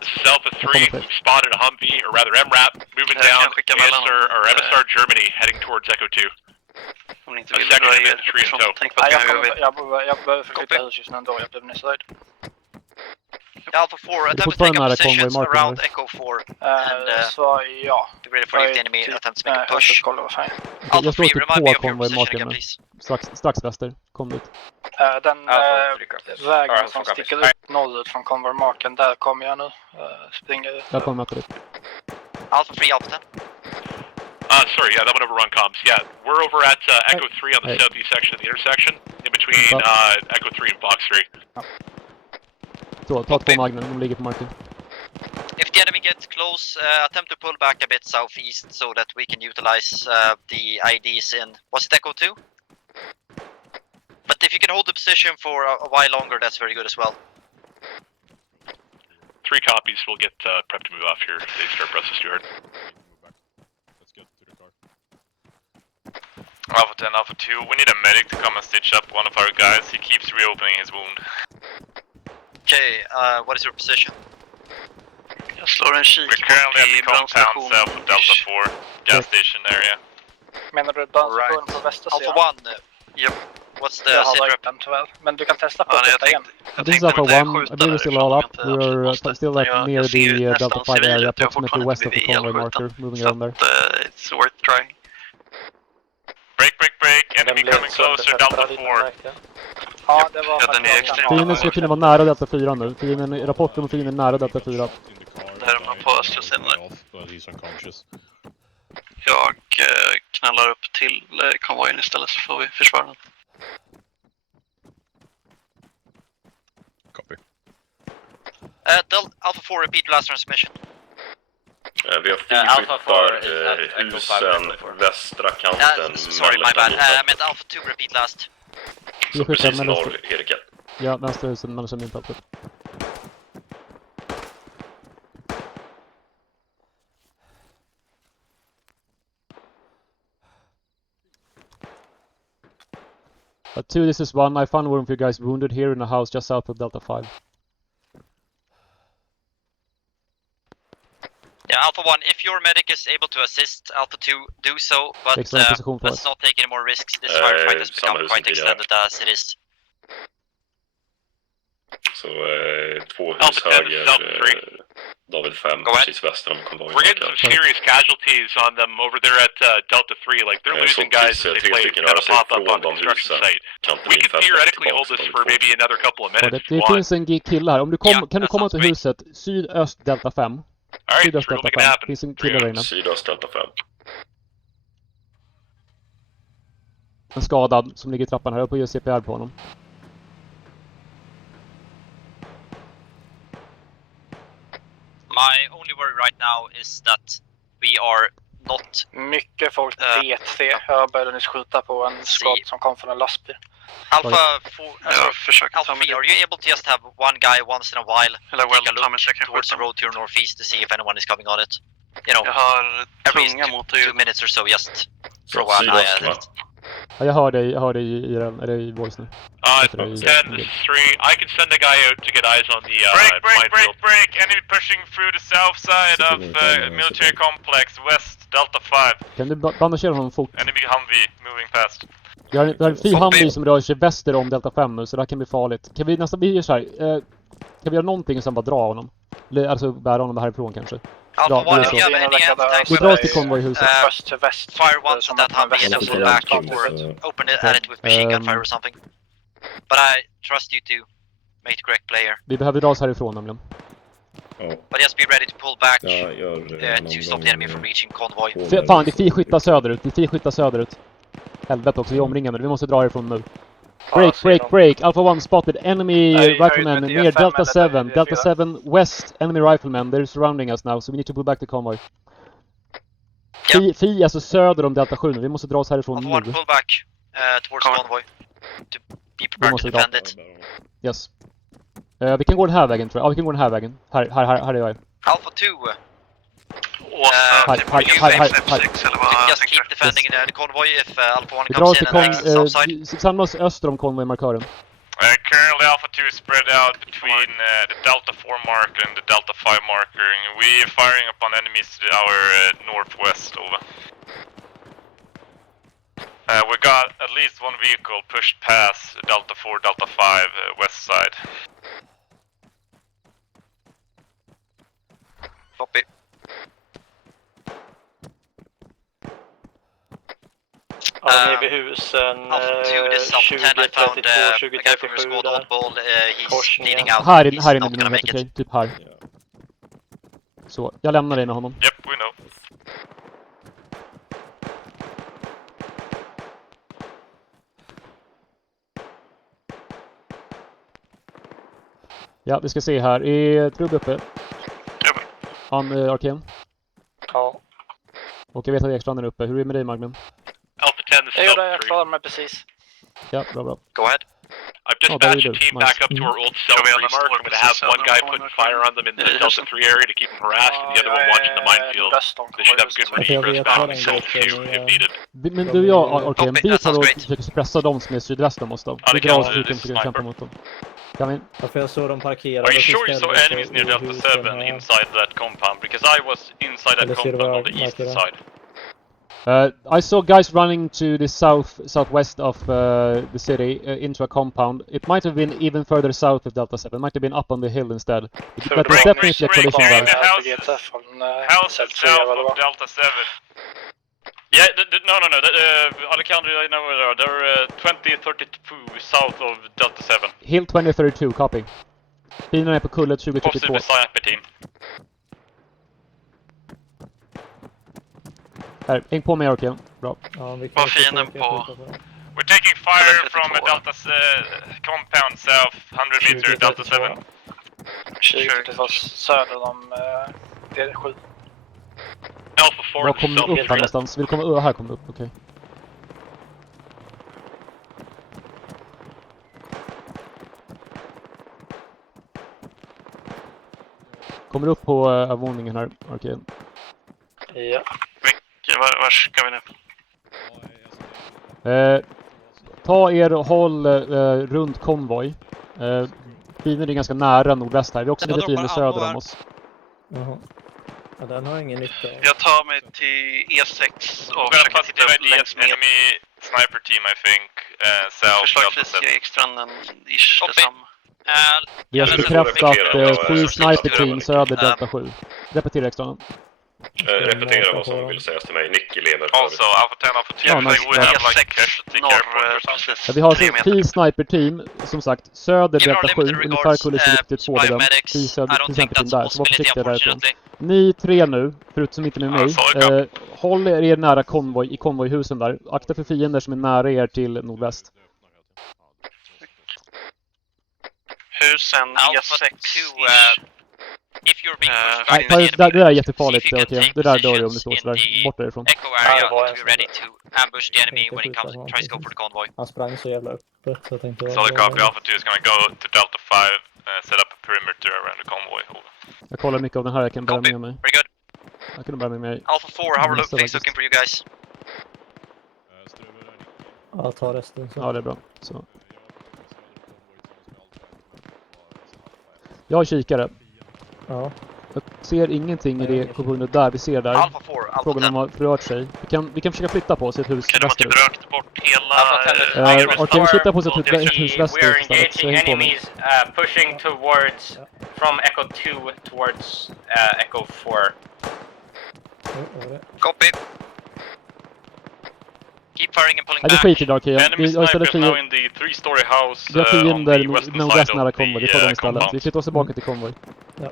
This is Alpha 3. We've spotted a Humvee, or rather MRAP, moving down MSR Germany, heading towards Echo 2. Om inte A vill second dra of infantry in tow. Jag behöver förflytta hus just nu ändå. Jag blev nyss höjd. Alpha 4, attempt to take up positions around Echo 4. And så ja. be ready for if the enemy attempts to make a push. Jag står typ på konvojmarken nu. Strax väster. Kom dit. Den vägen som sticker ut norrut från konvojmarken, där kommer jag nu. Springer. Jag kommer möta dig. Alpha 3, Alpha 10. Sorry, yeah, that went over run comms. Yeah, we're over at Echo 3 on the southeast section of the intersection, in between Echo 3 and Fox 3. Så, ta 2 magnen, de ligger på marken. If the enemy gets close, attempt to pull back a bit southeast so that we can utilize the IEDs in... Was it Echo 2? But if you can hold the position for a while longer, that's very good as well. 3 copies, we'll get prepped to move off here if they start pressing too hard. Alpha 10, Alpha 2, we need a medic to come and stitch up one of our guys. He keeps reopening his wound. Okay, what is your position? Jag slår en kik We're currently at the compound south of Delta 4, gas station area. Menar du brandstation på västra sidan? Alpha 1, yep. What's the sitrep? Tyvärr. Men du kan testa på det igen. This is Alpha 1, I believe we're still all up. We're still near the Delta 5 area, approximately west of the convoy marker, moving around there. It's worth trying. Break, enemy coming closer, Delta 4. Ja, det var Fienden ska tydligen vara nära Delta 4 nu. Rapporten om fienden är nära Delta 4. Där är man på östra sidan. Jag knallar upp till konvojen istället så får vi försvara den. Copy. Alpha 4, repeat blast transmission. Vi har fyrskjuttar husen, västra kanten. Sorry, my bad. I meant Alpha 2, repeat last. Så precis norr, Erik. Ja, vänstra husen, mellan minfältet. But 2, this is 1. I found one of you guys wounded here in a house just south of Delta 5. Yeah, Alpha 1, if your medic is able to assist Alpha 2, do so, but let's not take any more risks. This firefight has become quite extended as it is. Så 2 hus höger, David 5, precis väster om konvojen. We're getting some serious casualties on them over there at Delta 3. Like, they're losing guys as they play kind of pop up on the construction site. We can theoretically hold this for maybe another couple of minutes. Det finns en kille här. Om du kan du komma till huset sydöst Delta 5? Sydöst Delta 5. Det finns en kille där inne. Sydöst Delta 5. En skadad som ligger i trappan här uppe och gör CPR på honom. My only worry right now is that we are not... Mycket folk BT. Jag började nyss skjuta på en skott som kom från en lastbil. Alpha 4, Alpha 3, are you able to just have one guy once in a while take a look towards the road to your northeast to see if anyone is coming on it? You know, every 2 minutes or so, just throw an eye at it. Ja, jag hör dig i voice nu. 10-3, I can send a guy out to get eyes on the break, enemy pushing through the south side of military complex, west, Delta 5. Kan du bandagera honom fort? Enemy Humvee moving past. Vi har en fri Humvee som rör sig väster om Delta 5 nu, så det här kan bli farligt. Kan vi nästan bli så här, kan vi göra någonting och sen bara dra honom? Eller alltså bära honom härifrån kanske? Alpha 1, if you have any anti-tank vi drar till konvojhuset. Fire once at that Humvee and then pull back or open it at it with machine gun fire or something. But I trust you to make the correct player. Vi behöver dra oss härifrån nämligen. But just be ready to pull back to stop the enemy from reaching convoy. Fan, det är friskyttar söderut. Helvete också, vi är omringade. Vi måste dra härifrån nu. Break. Alpha 1 spotted enemy riflemen near Delta 7. Delta 7 west, enemy riflemen. They're surrounding us now, so we need to pull back the convoy. Fi alltså söder om Delta 7. Vi måste dra oss härifrån nu. Alpha 1 pull back towards convoy. To be prepared to defend it. Yes. Vi kan gå den här vägen tror jag. Ja, vi kan gå den här vägen. Här är jag. Alpha 2. Just keep defending the convoy if Alpha 1 comes in and takes the south side. Samla oss öster om konvojmarkören. Currently Alpha 2 is spread out between the Delta 4 marker and the Delta 5 marker. We are firing upon enemies to our northwest, over. We got at least one vehicle pushed past Delta 4, Delta 5 west side. Copy. Ja, vid husen 2032, 2037 där. Korsningen. Här inne blir det okej, typ här. Så, jag lämnar dig med honom. Yep, we know. Ja, vi ska se här. Är Trubb uppe? Arken? Ja. Och jag vet att Ekstrand är uppe. Hur är det med dig, Magnum? Alpha 10, this is Alpha 3. Jag klarar mig precis. Ja, bra. Go ahead. I've dispatched a team back up to our old cell remark. I'm going to have one guy putting fire on them in the Delta 3 area to keep them harassed, and the other one watching the minefield. They should have good regress back to cell 2 if needed. Men du och jag, Arken, vi tar och försöker suppressa dem som är sydväst om oss då. Vi drar oss ut och försöker kämpa mot dem. Varför jag såg dem parkerade. Are you sure you saw enemies near Delta 7 inside that compound? Because I was inside that compound on the east side. I saw guys running to the southwest of the city into a compound. It might have been even further south of Delta 7. It might have been up on the hill instead. But there's definitely a collision there. House south of Delta 7. Yeah, no. Alejandro, I know where they are. They're 2032 south of Delta 7. Hill 2032, copy. Bilarna är på kullet 2032. Possibly sniper team. Här, häng på mig, Arken. Bra. Var fienden på... We're taking fire from a Delta compound south, 100 meter, Delta 7. Kikar till oss söder om D7. Alpha 4. Jag kommer upp här någonstans. Vill komma här kommer upp, okej. Kommer upp på våningen här, Arken. Ja. Var ska vi nu? Ta er och håll runt konvoj. Bilen är ganska nära nordväst här. Vi har också lite fiender söder om oss. Ja, den har ingen nytta av. Jag tar mig till E6 och försöker titta upp längs med. Enemy sniper team, I think. Förslagsvis Ekstranden-ish detsamma. Vi har bekräftat 7 sniper team söder Delta 7. Repetera Ekstranden. Repetera vad som vill sägas till mig. Nicky lever för Also, Alpha 10, Alpha 2, Ja, nice. Vi har 10 sniper team, som sagt, söder Delta 7, ungefär kulle 22 bedöm. 10 söder, till exempel team där, så var försiktiga därifrån. Ni 3 nu, förutom inte med mig, håll er nära konvoj, i konvojhusen där. Akta för fiender som är nära er till nordväst. Husen E6. Nej, det där är jättefarligt. Det där dör ju om det står sådär. Bort därifrån. Han sprang så jävla uppe. Så jag tänkte... Solid copy, Alpha 2 is gonna go to Delta 5, set up a perimeter around the convoy. Jag kollar mycket av den här, jag kan bära med mig. Jag kan bära med mig. Alpha 4, how are things looking for you guys? Ja, ta resten. Så. Ja, det är bra. Så. Jag har kikare. Ja. Jag ser ingenting i det förbundet där vi ser där. Frågan om har rört sig. Vi kan försöka flytta på oss ett hus västerut. Okej, vi flyttar på oss ett hus västerut istället. Så häng på mig. Pushing towards, from Echo 2 towards Echo 4. Copy. Keep firing and pulling back. Det skiter idag, Kian. Enemy snipers now in the 3-story house vi har fiender nordväst nära of konvoj. Vi tar dem istället. Vi flyttar oss tillbaka till konvoj. Ja.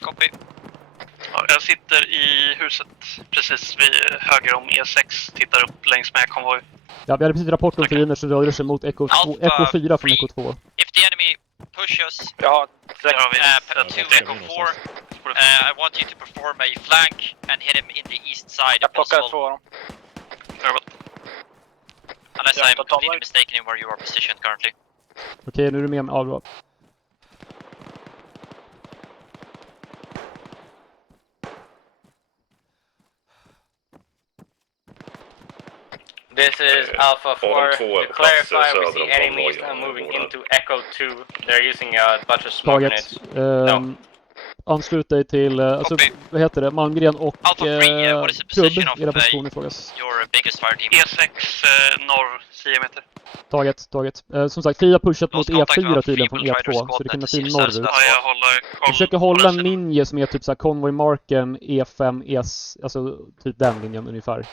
Copy. Ja, jag sitter i huset precis vid höger om E6. Tittar upp längs med konvoj. Ja, vi hade precis rapport om fiender som rör sig mot Echo 4 från Echo 2. If the enemy pushes, ja, to Echo 4, I want you to perform a flank and hit him in the east side. Jag plockar 2 av dem. Unless I'm completely mistaken in where you are positioned currently. Okej, nu är du med med Anrop. This is Alpha 4. To clarify, we see enemies moving into Echo 2. They're using a bunch of smoke grenades. No. Anslut dig till, alltså, vad heter det, Malmgren och Krubb, era positioner frågas. E6 norr, 10 meter. Taget. Som sagt, 4 pushat mot E4 tydligen från E2, så det kan vara fin norrut. Ja, jag håller koll. Vi försöker hålla en linje som är typ såhär konvojmarken, E5, E, alltså typ den linjen ungefär.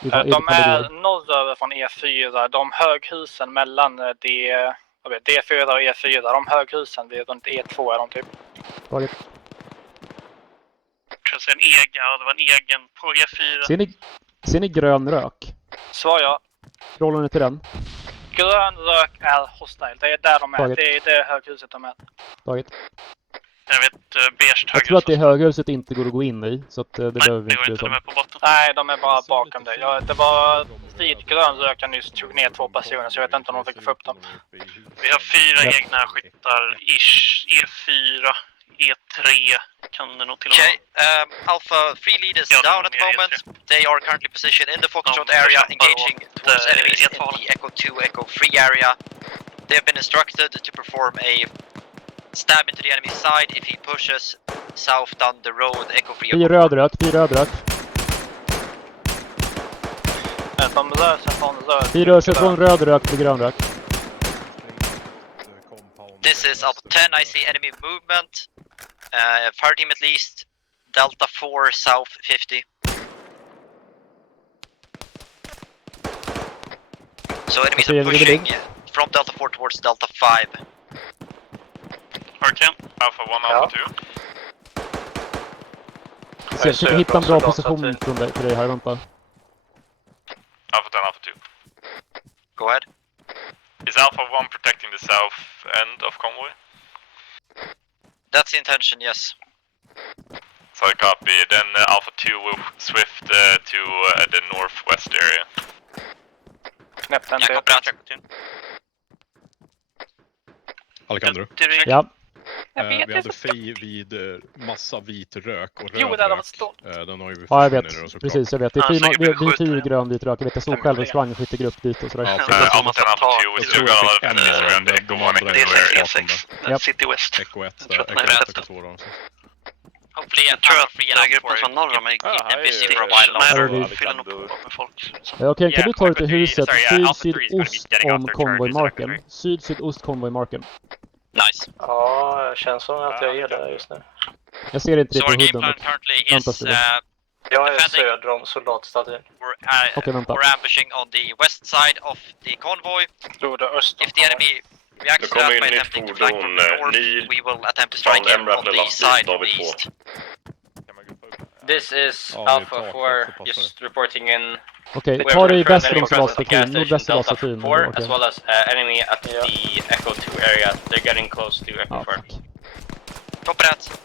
De är norröver från E4, de höghusen mellan D4 och E4, de höghusen vid runt E2 är de typ. Taget. Jag ser en egen, det var en egen på E4. Ser ni grön rök? Svar ja. Rollar ni till den? Grön rök är hostile, det är där de är, det är det höghuset de är. Taget. Jag vet, beige höghus. Jag tror att det höghuset inte går att gå in i, så att det behöver vi inte de är på botten. Nej, de är bara bakom dig. Det var grön rök jag nyss tog ner 2 personer, så jag vet inte om de fick få upp dem. Vi har 4 egna skyttar, E4, E3 kan det nog till och med. Alpha 3 leaders down at the moment. They are currently positioned in the Foxtrot area, engaging towards enemies in the Echo 2, Echo 3 area. They have been instructed to perform a stab into the enemy's side if he pushes south down the road, Echo 3. 4 röd rök. De rör sig från röd. 4 rör sig från röd rök till grön rök. This is Alpha 10, I see enemy movement. Fire team at least. Delta 4, south 50. So enemies are pushing from Delta 4 towards Delta 5. Hurricane, Alpha 1, Alpha 2. Jag försöker hitta en bra position för dig här, vänta. Alpha 10, Alpha 2. Go ahead. Is Alpha 1 protecting the south end of convoy? That's the intention, yes. Solid copy. Then Alpha 2 will swift to the northwest area. Knäppt en till. Alejandro? Ja. Vi hade Fej vid massa vit rök och röd rök. Den har ju ja, jag vet. Precis, jag vet. Det är 4 grön vit rök. Jag vet, jag stod själv och sprang och skyttegrupp dit och sådär. Ja, det är E6. City West. Echo 1, Echo 2 då. Probably a tunnel free enough gruppen från norr om keep them busy for a while. Nej, fyller nog på med folk. Okej, kan du ta dig till huset syd-sydost om konvojmarken? Syd-sydost konvojmarken. Nice. Ja, det känns som att jag är där just nu. Jag ser inte det på huden. Jag är söder om soldatstatyn. We're ambushing on the west side of the convoy. If the enemy reacts to that by attempting to flank from the north, we will attempt to strike him on the side of the east. This is Alpha 4, just reporting in. Okej, ta dig väster om soldatstatyn, nordväster om statyn. As well as enemy at the Echo 2 area. They're getting close to Echo 4. Copy that.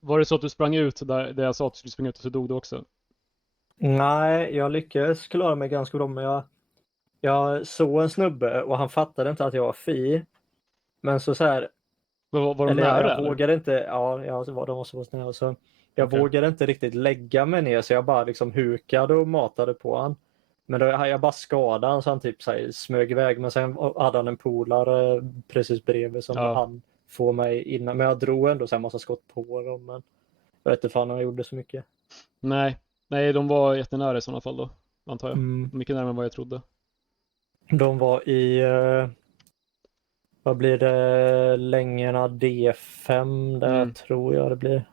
Var det så att du sprang ut där jag sa att du skulle springa ut och så dog du också? Nej, jag lyckades klara mig ganska bra, men jag såg en snubbe och han fattade inte att jag var fi. Men så här. Var de nära? Jag vågade inte, de var så nära. Så jag vågade inte riktigt lägga mig ner, så jag bara liksom hukade och matade på han. Men då jag bara skadade han så han typ så här, smög iväg. Men sen hade han en polare precis bredvid som han få mig innan. Men jag drog ändå så här massa skott på dem. Men jag vet inte fan han gjorde så mycket. Nej, de var jättenära i sådana fall då, antar jag. Mycket närmare än vad jag trodde. De var i, vad blir det, längorna D5 där tror jag det blir.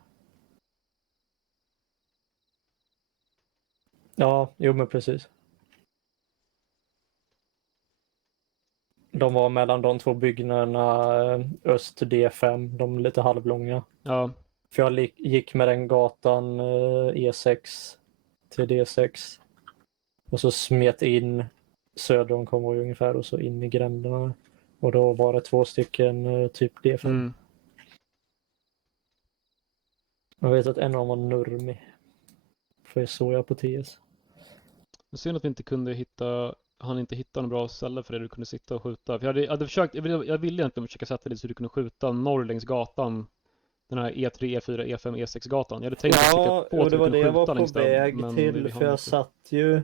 Ja, jo men precis. De var mellan de två byggnaderna öst D5, de lite halvlånga. Ja. För jag gick med den gatan E6 till D6. Och så smet in söder om konvoj ungefär och så in i gränderna. Och då var det 2 stycken typ D5. Jag vet att en av dem var Nurmi. För jag såg jag på TS. Det är synd att vi inte kunde hitta, han inte hittade någon bra ställe för det du kunde sitta och skjuta. För jag hade försökt, jag ville egentligen försöka sätta dig så du kunde skjuta norr längs gatan. Den här E3, E4, E5, E6 gatan. Jag hade tänkt att trycka på att det var det jag var på väg till. För jag satt ju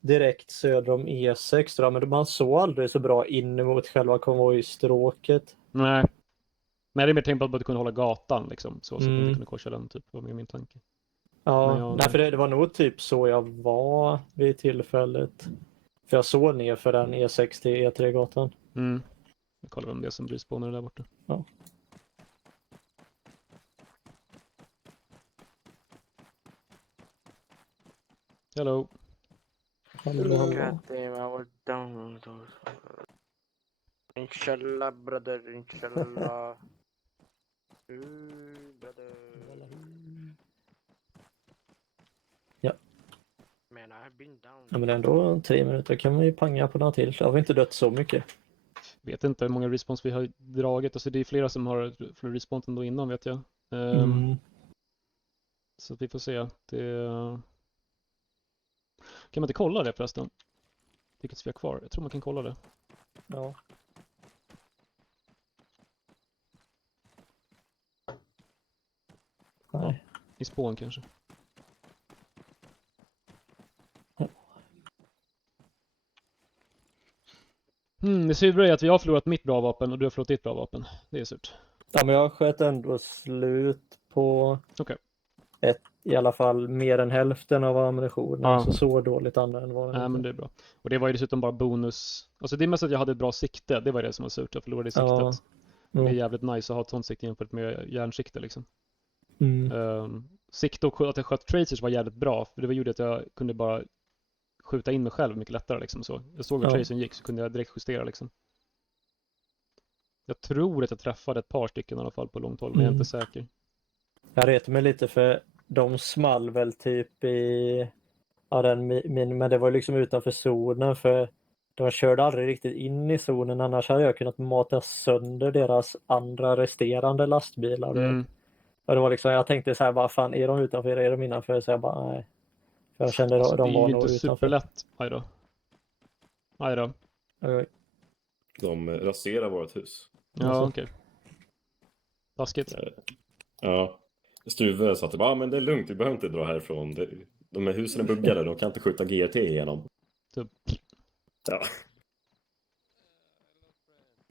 direkt söder om E6 då, men man såg aldrig så bra in mot själva konvojstråket. Nej, det är mer tänkt på att du kunde hålla gatan liksom. Så att du inte kunde korsa den typ, var min tanke. Ja, nej, för det var nog typ så jag var vid tillfället. För jag såg ner för den E6 till E3-gatan. Jag kollar om det är som respawnar där borta. Ja. Hello. Inshallah brother, inshallah. Brother. Ja. Man, I've been down. Ja, men ändå 3 minuter kan man ju panga på något till. Jag har inte dött så mycket. Vet inte hur många respons vi har dragit. Alltså det är flera som har respons ändå innan, vet jag. Så vi får se. Kan man inte kolla det förresten? Vilket vi har kvar? Jag tror man kan kolla det. Ja. Nej. I spån kanske. Det sura är att vi har förlorat mitt bra vapen och du har förlorat ditt bra vapen. Det är surt. Ja, men jag sköt ändå slut på i alla fall mer än hälften av ammunitionen. Alltså så dåligt använd var det. Nej, men det är bra. Och det var ju dessutom bara bonus. Alltså det är mest att jag hade ett bra sikte. Det var det som var surt. Jag förlorade i siktet. Det är jävligt nice att ha ett sånt sikte jämfört med järnsikte liksom. Sikte och att jag sköt tracers var jävligt bra. För det gjorde att jag kunde bara skjuta in mig själv mycket lättare liksom så. Jag såg hur tracern gick så kunde jag direkt justera liksom. Jag tror att jag träffade ett par stycken i alla fall på långt håll, men jag är inte säker. Jag retar mig lite för de small väl typ i men det var liksom utanför zonen för de körde aldrig riktigt in i zonen, annars hade jag kunnat mata sönder deras andra resterande lastbilar. Och det var liksom, jag tänkte så här, vad fan, är de utanför eller är de innanför? Så jag bara, nej. För jag kände alltså, de var nog utanför. Det är ju inte superlätt. Aj då. De raserar vårt hus. Ja, okej. Taskigt. Ja. Struve sa att men det är lugnt, vi behöver inte dra härifrån. De här husen är buggade, de kan inte skjuta GRT igenom. Ja.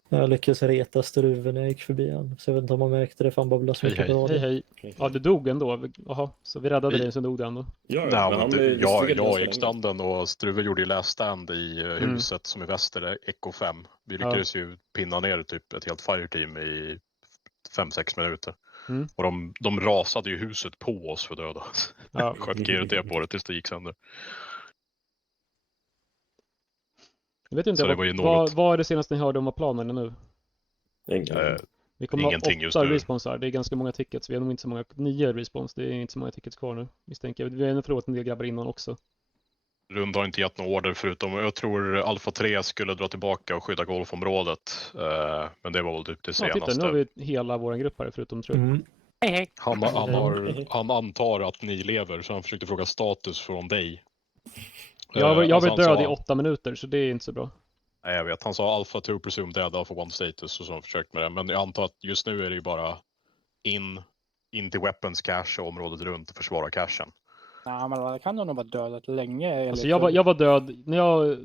Jag lyckades reta Struve när jag gick förbi han. Så jag vet inte om man märkte det, för han babblade så mycket på radio. Hej. Ja, du dog ändå. Jaha, så vi räddade dig så dog du ändå. Jag gick standen och Struve gjorde ju last stand i huset som är väster, Echo 5. Vi lyckades ju pinna ner typ ett helt fireteam i 5-6 minuter. Och de rasade ju huset på oss för döda. Sköt GRT på det tills det gick sönder. Jag vet inte, vad är det senaste ni hörde om vad planen är nu? Vi kommer ingenting ha 8 just nu. responsar. Det är ganska många tickets. Vi har nog inte så många, 9 respons. Det är inte så många tickets kvar nu. Misstänker. Vi har ändå förlorat en del grabbar innan också. Rund har inte gett några order förutom, jag tror Alpha 3 skulle dra tillbaka och skydda golfområdet. Men det var väl typ det senaste. Ja, titta, nu har vi hela vår grupp här förutom trupp. Hej. Han antar att ni lever, så han försökte fråga status från dig. Jag var död i 8 minuter, så det är inte så bra. Nej, jag vet. Han sa Alpha 2 presumed dead, Alpha 1 status, och så har han försökt med det. Men jag antar att just nu är det ju bara in till weapons cache och området runt och försvara cachen. Nej, men det kan nog vara dödat länge. Alltså jag var död, när jag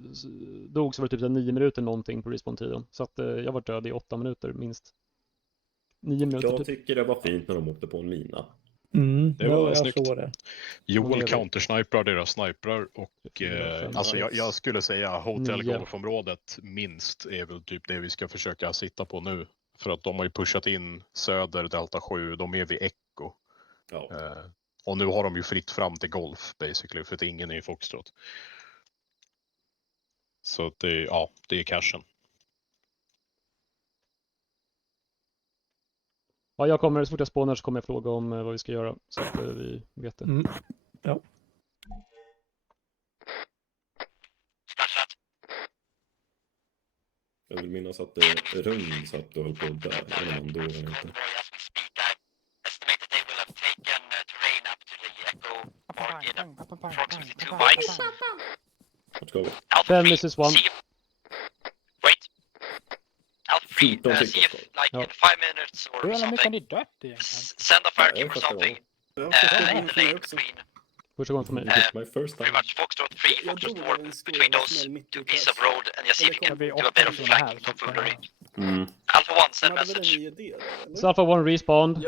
dog så var det typ 9 minuter någonting på respawn-tiden. Så att jag var död i 8 minuter minst. 9 minuter. Jag tycker det var fint när de åkte på en mina. Det var snyggt. Det. Joel countersniprar deras sniprar och alltså jag skulle säga hotellgolfområdet minst är väl typ det vi ska försöka sitta på nu. För att de har ju pushat in söder Delta 7, de är vid Echo. Och nu har de ju fritt fram till golf basically, för att ingen är i Foxtrot. Så att det är cashen. Ja, jag kommer, så fort jag spånar så kommer jag fråga om vad vi ska göra, så att vi vet det. Ja. Jag vill minnas att det är rund så att du höll på att dö innan man dog eller inte. Vart ska vi? Then this is one. Wait. Alpha 3, see if like in 5 minutes or something. Send a fire team or something. In the lane between. Första gången för mig. Pretty much Foxtrot 3, Foxtrot 4 between those two pieces of road, and just see if you can do a bit of flanking from foolery. Alpha 1, send message. So Alpha 1 respawned.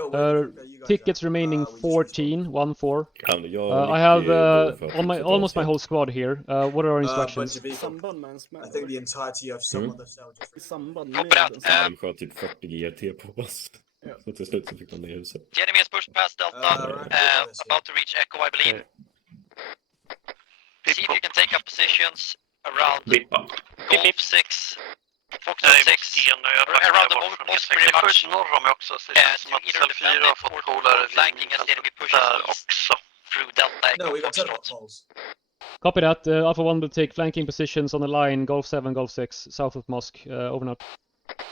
Tickets remaining 14, 1-4. I have almost my whole squad here. What are our instructions? I think the entirety of some of the soldiers. De sköt typ 40 GRT på oss. Så till slut så fick de ner huset. The enemy has pushed past Delta, about to reach Echo, I believe. See if you can take up positions around Golf 6, Foxtrot 6, around the mosque pretty much. Norr om också, så det känns som att Cell 4 har fått polare flanking as the enemy pushes east through Delta, Echo, Foxtrot. Copy that. Alpha 1 will take flanking positions on the line Golf 7, Golf 6, south of mosque. Over and out.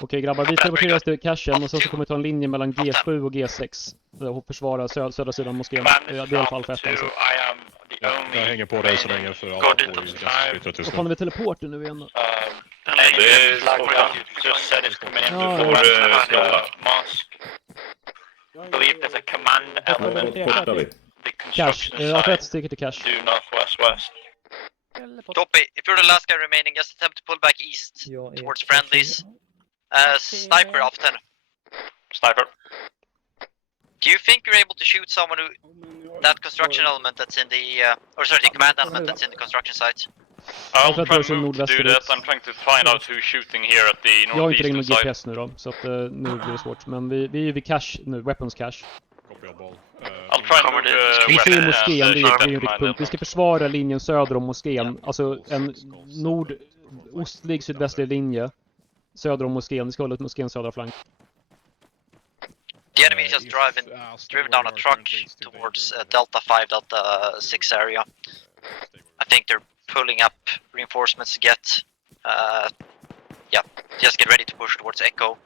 Okej grabbar, vi teleporteras till cashen och sen så kommer vi ta en linje mellan G7 och G6 och försvara södra sidan moskén. Det är i alla fall Alpha 1 alltså. Jag hänger på dig så länge för Alpha 2 i Spectator. Vad fan är vi teleporten nu igen då? Det är just said it's coming in before mosque. Believe there's a command Cash, Alpha 1 sticker till cash. due northwest west. Toppy, if you're the last guy remaining, just attempt to pull back east towards friendlies. Sniper off 10. Sniper. Do you think you're able to shoot someone who that construction element that's in the the command element that's in the construction site? I'll try to do that. I'm trying to find out who's shooting here at the Jag har inte ringt northeastern någon side. GPS nu då, så att nu blir det svårt. Men vi är vid cash nu, weapons cash. I'll try and move Vi ser moskén, det är en riktpunkt. Vi ska försvara linjen söder om moskén. Alltså en nordostlig sydvästlig linje söder om moskén. Vi ska hålla moskén södra flank. The enemy is just driven down a truck towards Delta 5, Delta 6 area. I think they're pulling up reinforcements to get. Just get ready to push towards Echo.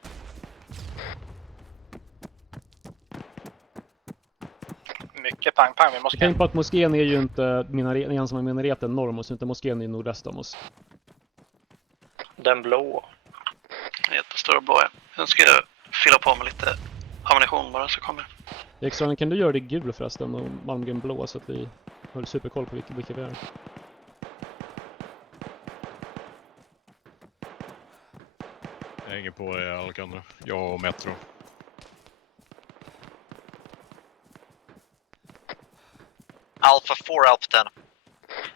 Mycket pang-pang, vi måste... Tänk på att moskén är ju inte den ensamma minareten norr om oss, utan moskén är nordväst om oss. Den blå. Jättestora blå. Jag ska fylla på med lite ammunition bara så kommer. Extra, kan du göra det gul förresten och Malmgren blå så att vi har superkoll på vilka vi är. Jag hänger på Alcandra. Jag och Metro. Alpha 4, Alpha 10.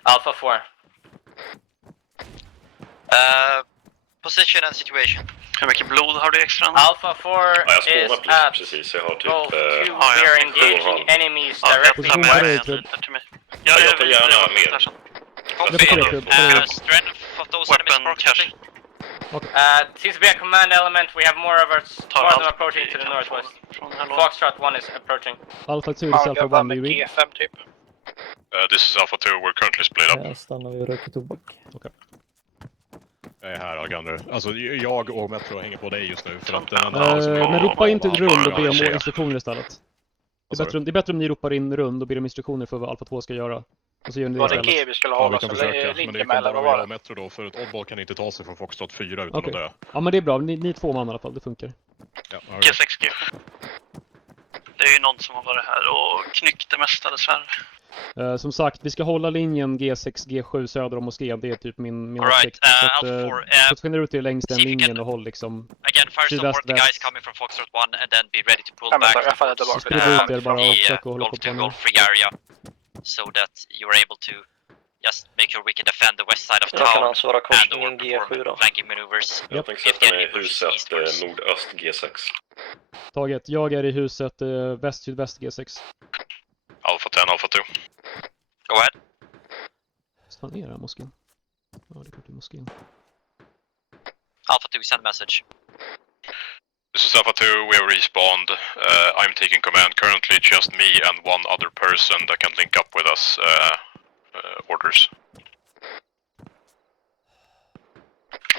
Alpha 4. Position and situation. Hur mycket blod har du extra? Alpha 4 is at precis. Jag har typ Golf 2. We are engaging enemies directly jag tar gärna med. Strength of those enemies approximately. Seems to be a command element. We have more of them approaching to the northwest. Foxtrot 1 is approaching. Alpha 2 is Alpha 1, do you read? G5 typ. This is Alpha 2, we're currently split up. Jag stannar vid och röker tobak. Okej. Jag är här Alcandra. Alltså jag och Metro hänger på dig just nu för att den men ropa inte rund och be om instruktioner istället. Det är bättre om ni ropar in rund och ber om instruktioner för vad Alpha 2 ska göra. Och så gör ni det istället. Var det G vi skulle hålla oss eller linje med eller vad var det? Metro då, för ett oddball kan inte ta sig från Foxtrot 4 utan att dö. Ja men det är bra, ni två man i alla fall, det funkar. Ja, G6G. Det är ju någon som har varit här och knyckt det mesta dessvärre. Som sagt, vi ska hålla linjen G6, G7 söder om moskén. Det är typ min åsikt. Så skinner ut er längs den linjen och håll liksom again, fire support the guys coming from Foxtrot 1 and then be ready to pull back towards the Golf 3 area so that you're able to just make sure we can defend the west side of town and perform flanking maneuvers. Jag tänkte sätta mig i huset nordöst G6. Taget, jag är i huset väst-sydväst G6. Alpha 10, Alpha 2. Go ahead. Vad är det här moskén? Ja, det är klart det är moskén. Alpha 2, send a message. This is Alpha 2, we have respawned. I'm taking command currently, just me and one other person that can link up with us. Orders.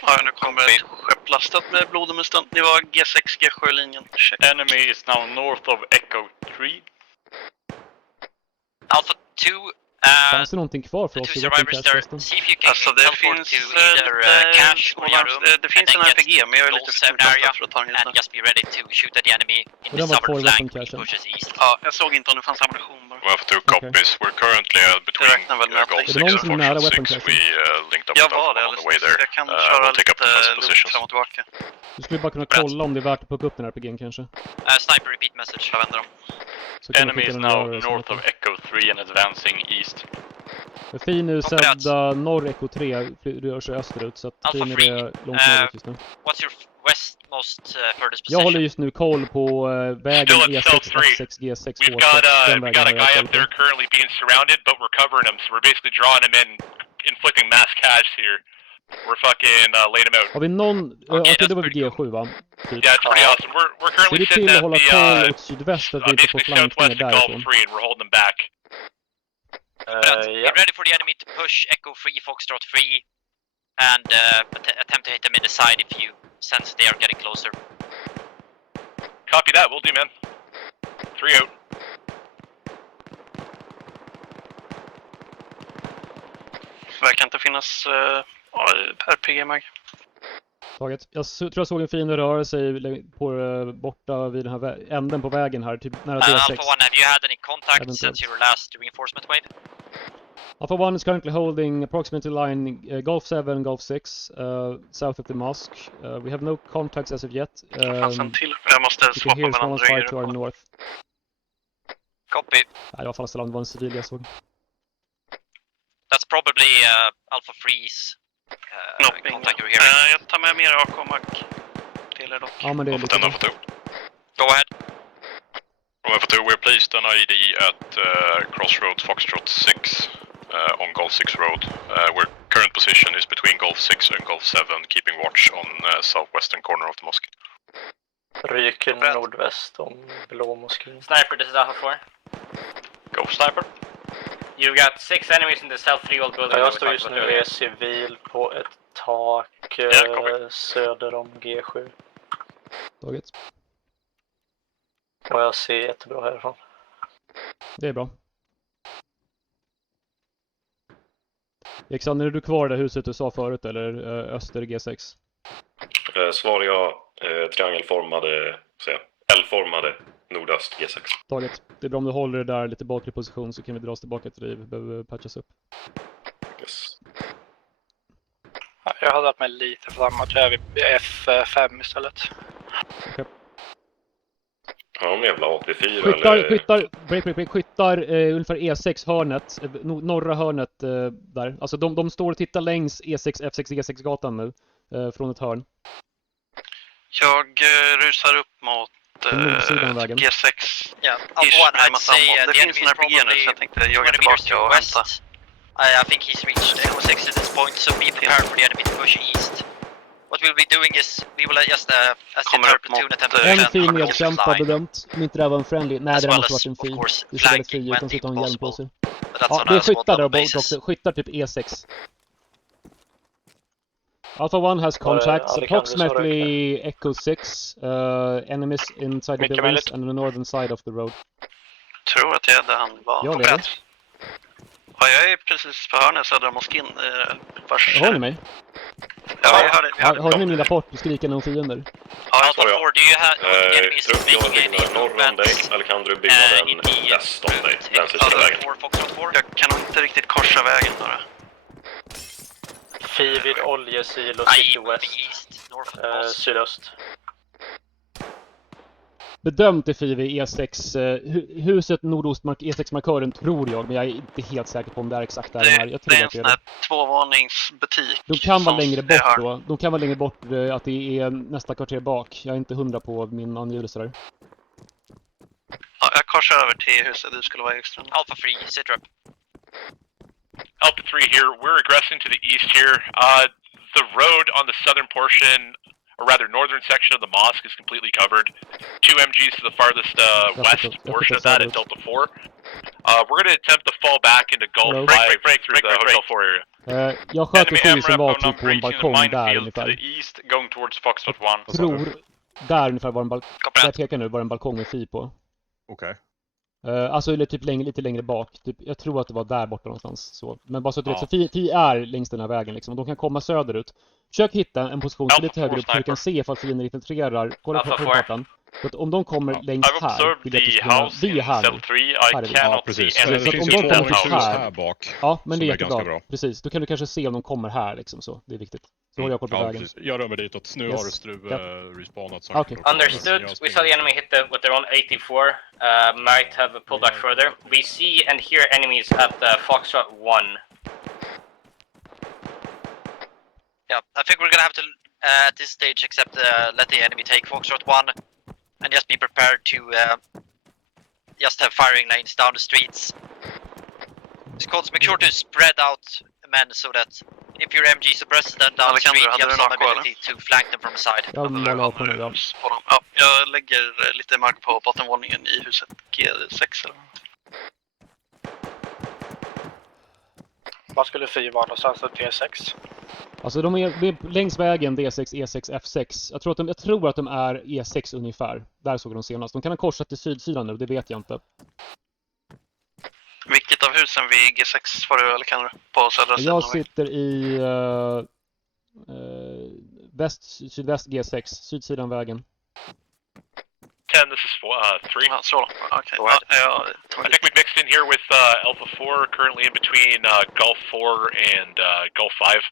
Ja, nu kommer ett skepp lastat med blod om en stund. Det var G6, G7-linjen. Enemy is now north of Echo 3. Alpha 2. Fanns det någonting kvar för oss i survivors there. weapon See if you can alltså, det teleport finns to either cache or your room. Det finns en RPG, men jag är lite för för att ta den just nu. And just be ready to shoot at the enemy in the southern flank when he pushes east. Ja, jag såg inte om det fanns ammunition bara. We have 2 copies. We're currently between Golf 6 and Fortune 6. We linked up with Alpha on the way there. Jag kan köra take up the positions. Fram och tillbaka. Du skulle bara kunna kolla om det är värt att plocka upp den här RPG'n kanske. Sniper repeat message. Jag vänder dem. Enemy is now north of Echo 3 and advancing east. Fi nu sedda norr Echo 3 rör sig österut så att Fin är långt norrut just nu. What's your westmost furthest position? Jag håller just nu koll på vägen E6, F6, G6, H6. We got a guy up there currently being surrounded, but we're covering him, so we're basically drawing him in, inflicting mass cash here. We're fucking laying him out. Har vi någon... Okej, det var G7 va? Typ. Yeah, it's pretty awesome. We're currently sitting at the sydväst att vi inte får flankningar därifrån. And we're holding them back. Get ready for the enemy to push Echo 3, Foxtrot 3, and attempt to hit them in the side if you sense they are getting closer. Copy that, we'll do, man. 3 out. Verkar inte finnas RPG-mag. Taget. Jag tror jag såg en fin röra sig på, borta vid den här änden på vägen här, typ nära D6. Alpha 1, have you had any contact since your last reinforcement wave? Alpha 1 is currently holding approximately line Golf 7, Golf 6, south of the mosque. We have no contacts as of yet. Jag måste swappa mellan fire to our north. Copy. Nej, det var falskt alarm, det var en civil jag såg. That's probably Alpha 3's contact over here. Jag tar med mer AK-mag till er dock. Ja, men det är lite... Go ahead. Alpha 2, we're placed an IED at Crossroads Foxtrot 6 on Golf 6 Road. Our current position is between Golf 6 and Golf 7, keeping watch on southwestern corner of the mosque. Ryker nordväst om blå moskén. Sniper, this is Alpha 4. Go Sniper. You've got 6 enemies in the south freehold building. Jag står just nu och är civil på ett tak söder om G7. Taget. Och jag ser jättebra härifrån. Det är bra. Alexander, är du kvar i det huset du sa förut eller öster G6? Svar ja, triangelformade, L-formade nordöst G6. Taget. Det är bra om du håller det där lite bakre position så kan vi dra oss tillbaka till dig. Vi behöver patchas upp. Yes. Jag hade varit med lite framåt. Jag är vid F5 istället. Okay. Ja, om jävla AP4 Skyttar ungefär E6 hörnet, norra hörnet där. Alltså de står och tittar längs E6, F6, G6 gatan nu från ett hörn. Jag rusar upp mot G6. Yeah, I'd say the enemy is probably 20 meters to the west. I think he's reached Echo 6 at this point, so be prepared for the enemy to push east. What we'll be doing is, we will just assist our platoon attempt to en fin medkämpa bedömt, om inte det var en friendly. Nej, det måste varit en fin. Det ska vara fri utan sitta en hjälm på sig. Ja, det är skyttar där bort också. Skyttar typ E6. Alpha 1 has contacts approximately Echo 6 enemies inside the buildings and on the northern side of the road. Tror att jag där han var på plats. Ja, jag är precis på hörnet södra moskén. Hör ni mig? Ja, jag hörde. Hörde ni min rapport på skrikande om fiender? Ja, Alpha 4, do you have enemies making any norr om dig, Alejandro byggnaden väst om dig, vänster sida vägen. Jag kan inte riktigt korsa vägen bara. Fi vid oljesilo city west, sydöst. Bedömt är FIV E6, huset nordostmark E6-markören tror jag, men jag är inte helt säker på om det är exakt där här. Jag tror det är en sån här tvåvåningsbutik. De kan vara längre bort då. De kan vara längre bort att det är nästa kvarter bak. Jag är inte 100 på min angivelse där. Ja, jag korsar över till huset, du skulle vara extra. Alpha 3, sit rep. Alpha 3 here, we're aggressing to the east here. The road on the southern portion, or rather northern section of the mosque is completely covered. 2 MGs to the farthest west portion of that at Delta 4. We're going to attempt to fall back into Gulf 5 through the Hotel 4 area. Jag sköt en sky som var Anrop, typ på en balkong där to ungefär. the east, going towards Foxtrot 1. Jag tror, där ungefär var en balkong. Jag pekar nu var en balkong med fi på. Okej. Alltså eller typ lite längre bak. Typ, jag tror att det var där borta någonstans. Så. Men bara så att du vet, så fi är längs den här vägen liksom. Och de kan komma söderut. Försök hitta en position lite högre upp så du kan se ifall fienden infiltrerar. Kolla på kartan. Så att om de kommer längs här, vill jag att vi är här nu. Här är vi. Ja, precis. Så Det finns om ju de två kommer hus här, här bak. Ja, men det är ganska jättebra. bra. Precis, då kan du kanske se om de kommer här liksom så. Det är viktigt. Så håller jag koll på vägen. Precis. Jag rör mig ditåt. Nu har du Struve respawnat. Okay. Understood. We saw the enemy hit with their own 84. Might have pulled back further. We see and hear enemies at Foxtrot 1. Yeah, I think we're gonna have to, at this stage, let the enemy take Foxtrot 1 and just be prepared to just have firing lanes down the streets. Squads, make sure to spread out men so that if your MG suppresses them down the street, you have some ability to flank them from the side. Ja, jag lägger lite mark på bottenvåningen i huset G6 eller. Vad skulle 4 vara någonstans? T6? Alltså de är längs vägen D6, E6, F6. Jag tror att de är E6 ungefär. Där såg de senast. De kan ha korsat till sydsidan nu, det vet jag inte. Vilket av husen vid G6 var du eller kan du på södra sidan? Jag sitter i sydväst G6, sydsidan vägen. 10, this is 3. Okay. I think we mixed in here with Alpha 4, currently in between Gulf 4 and Gulf 5.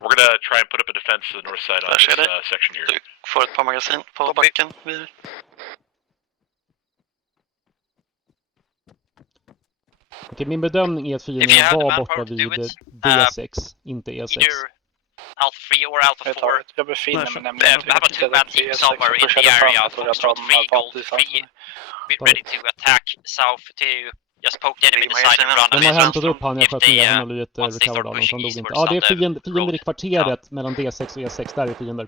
We're going to try and put up a defense to the north side on this section here. Du får ett par magasin på backen. Okej, min bedömning är att fienden var borta vid D6, inte E6. Alpha 3 or Alpha 4. Jag befinner mig nämligen have a two-man team somewhere in the area. Foxtrot 3, Gold 3. Be ready to attack south to just poke the enemy in the side and run. De har hämtat upp han, jag sköt ner han och blivit recovered av honom, så han dog inte. Ja, det är fiender i kvarteret mellan D6 och E6, där är fiender.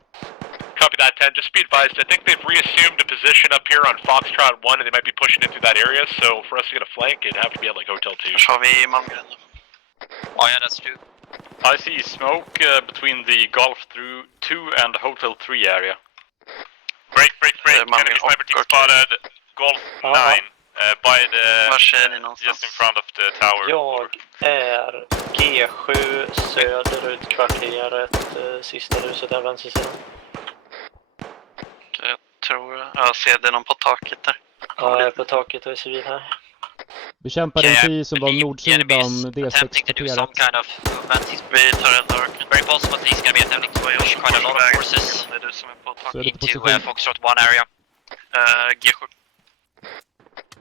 Copy that, 10. Just be advised, I think they've reassumed a position up here on Foxtrot 1 and they might be pushing into that area, so for us to get a flank, it'd have to be at like Hotel 2. Så har vi Malmgren. Oh yeah, that's true. I see smoke between the Golf 2 and Hotel 3 area. Break. Enemy sniper team spotted Golf 9 by the just in front of the tower. Jag är G7 söderut kvarteret, sista huset där vänstersidan. Jag tror jag ser det någon på taket där. Ja, jag är på taket och är civil här. Bekämpade en fi som var nordsidan D6-kvarteret. Vi tar en dark. Very possible that he's going to be attempting to push quite a lot of forces into Foxtrot 1 area. G7.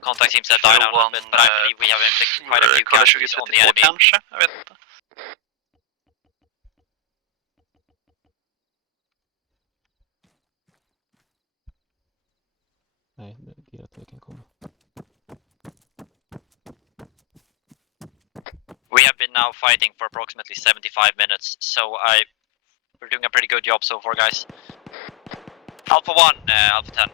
Contact seems to have died out a little bit, but I believe we have inflicted quite a few casualties on the enemy. Kanske, jag vet inte. Nej, Getaway kan komma. We have been now fighting for approximately 75 minutes, so we're doing a pretty good job so far, guys. Alpha 1, Alpha 10,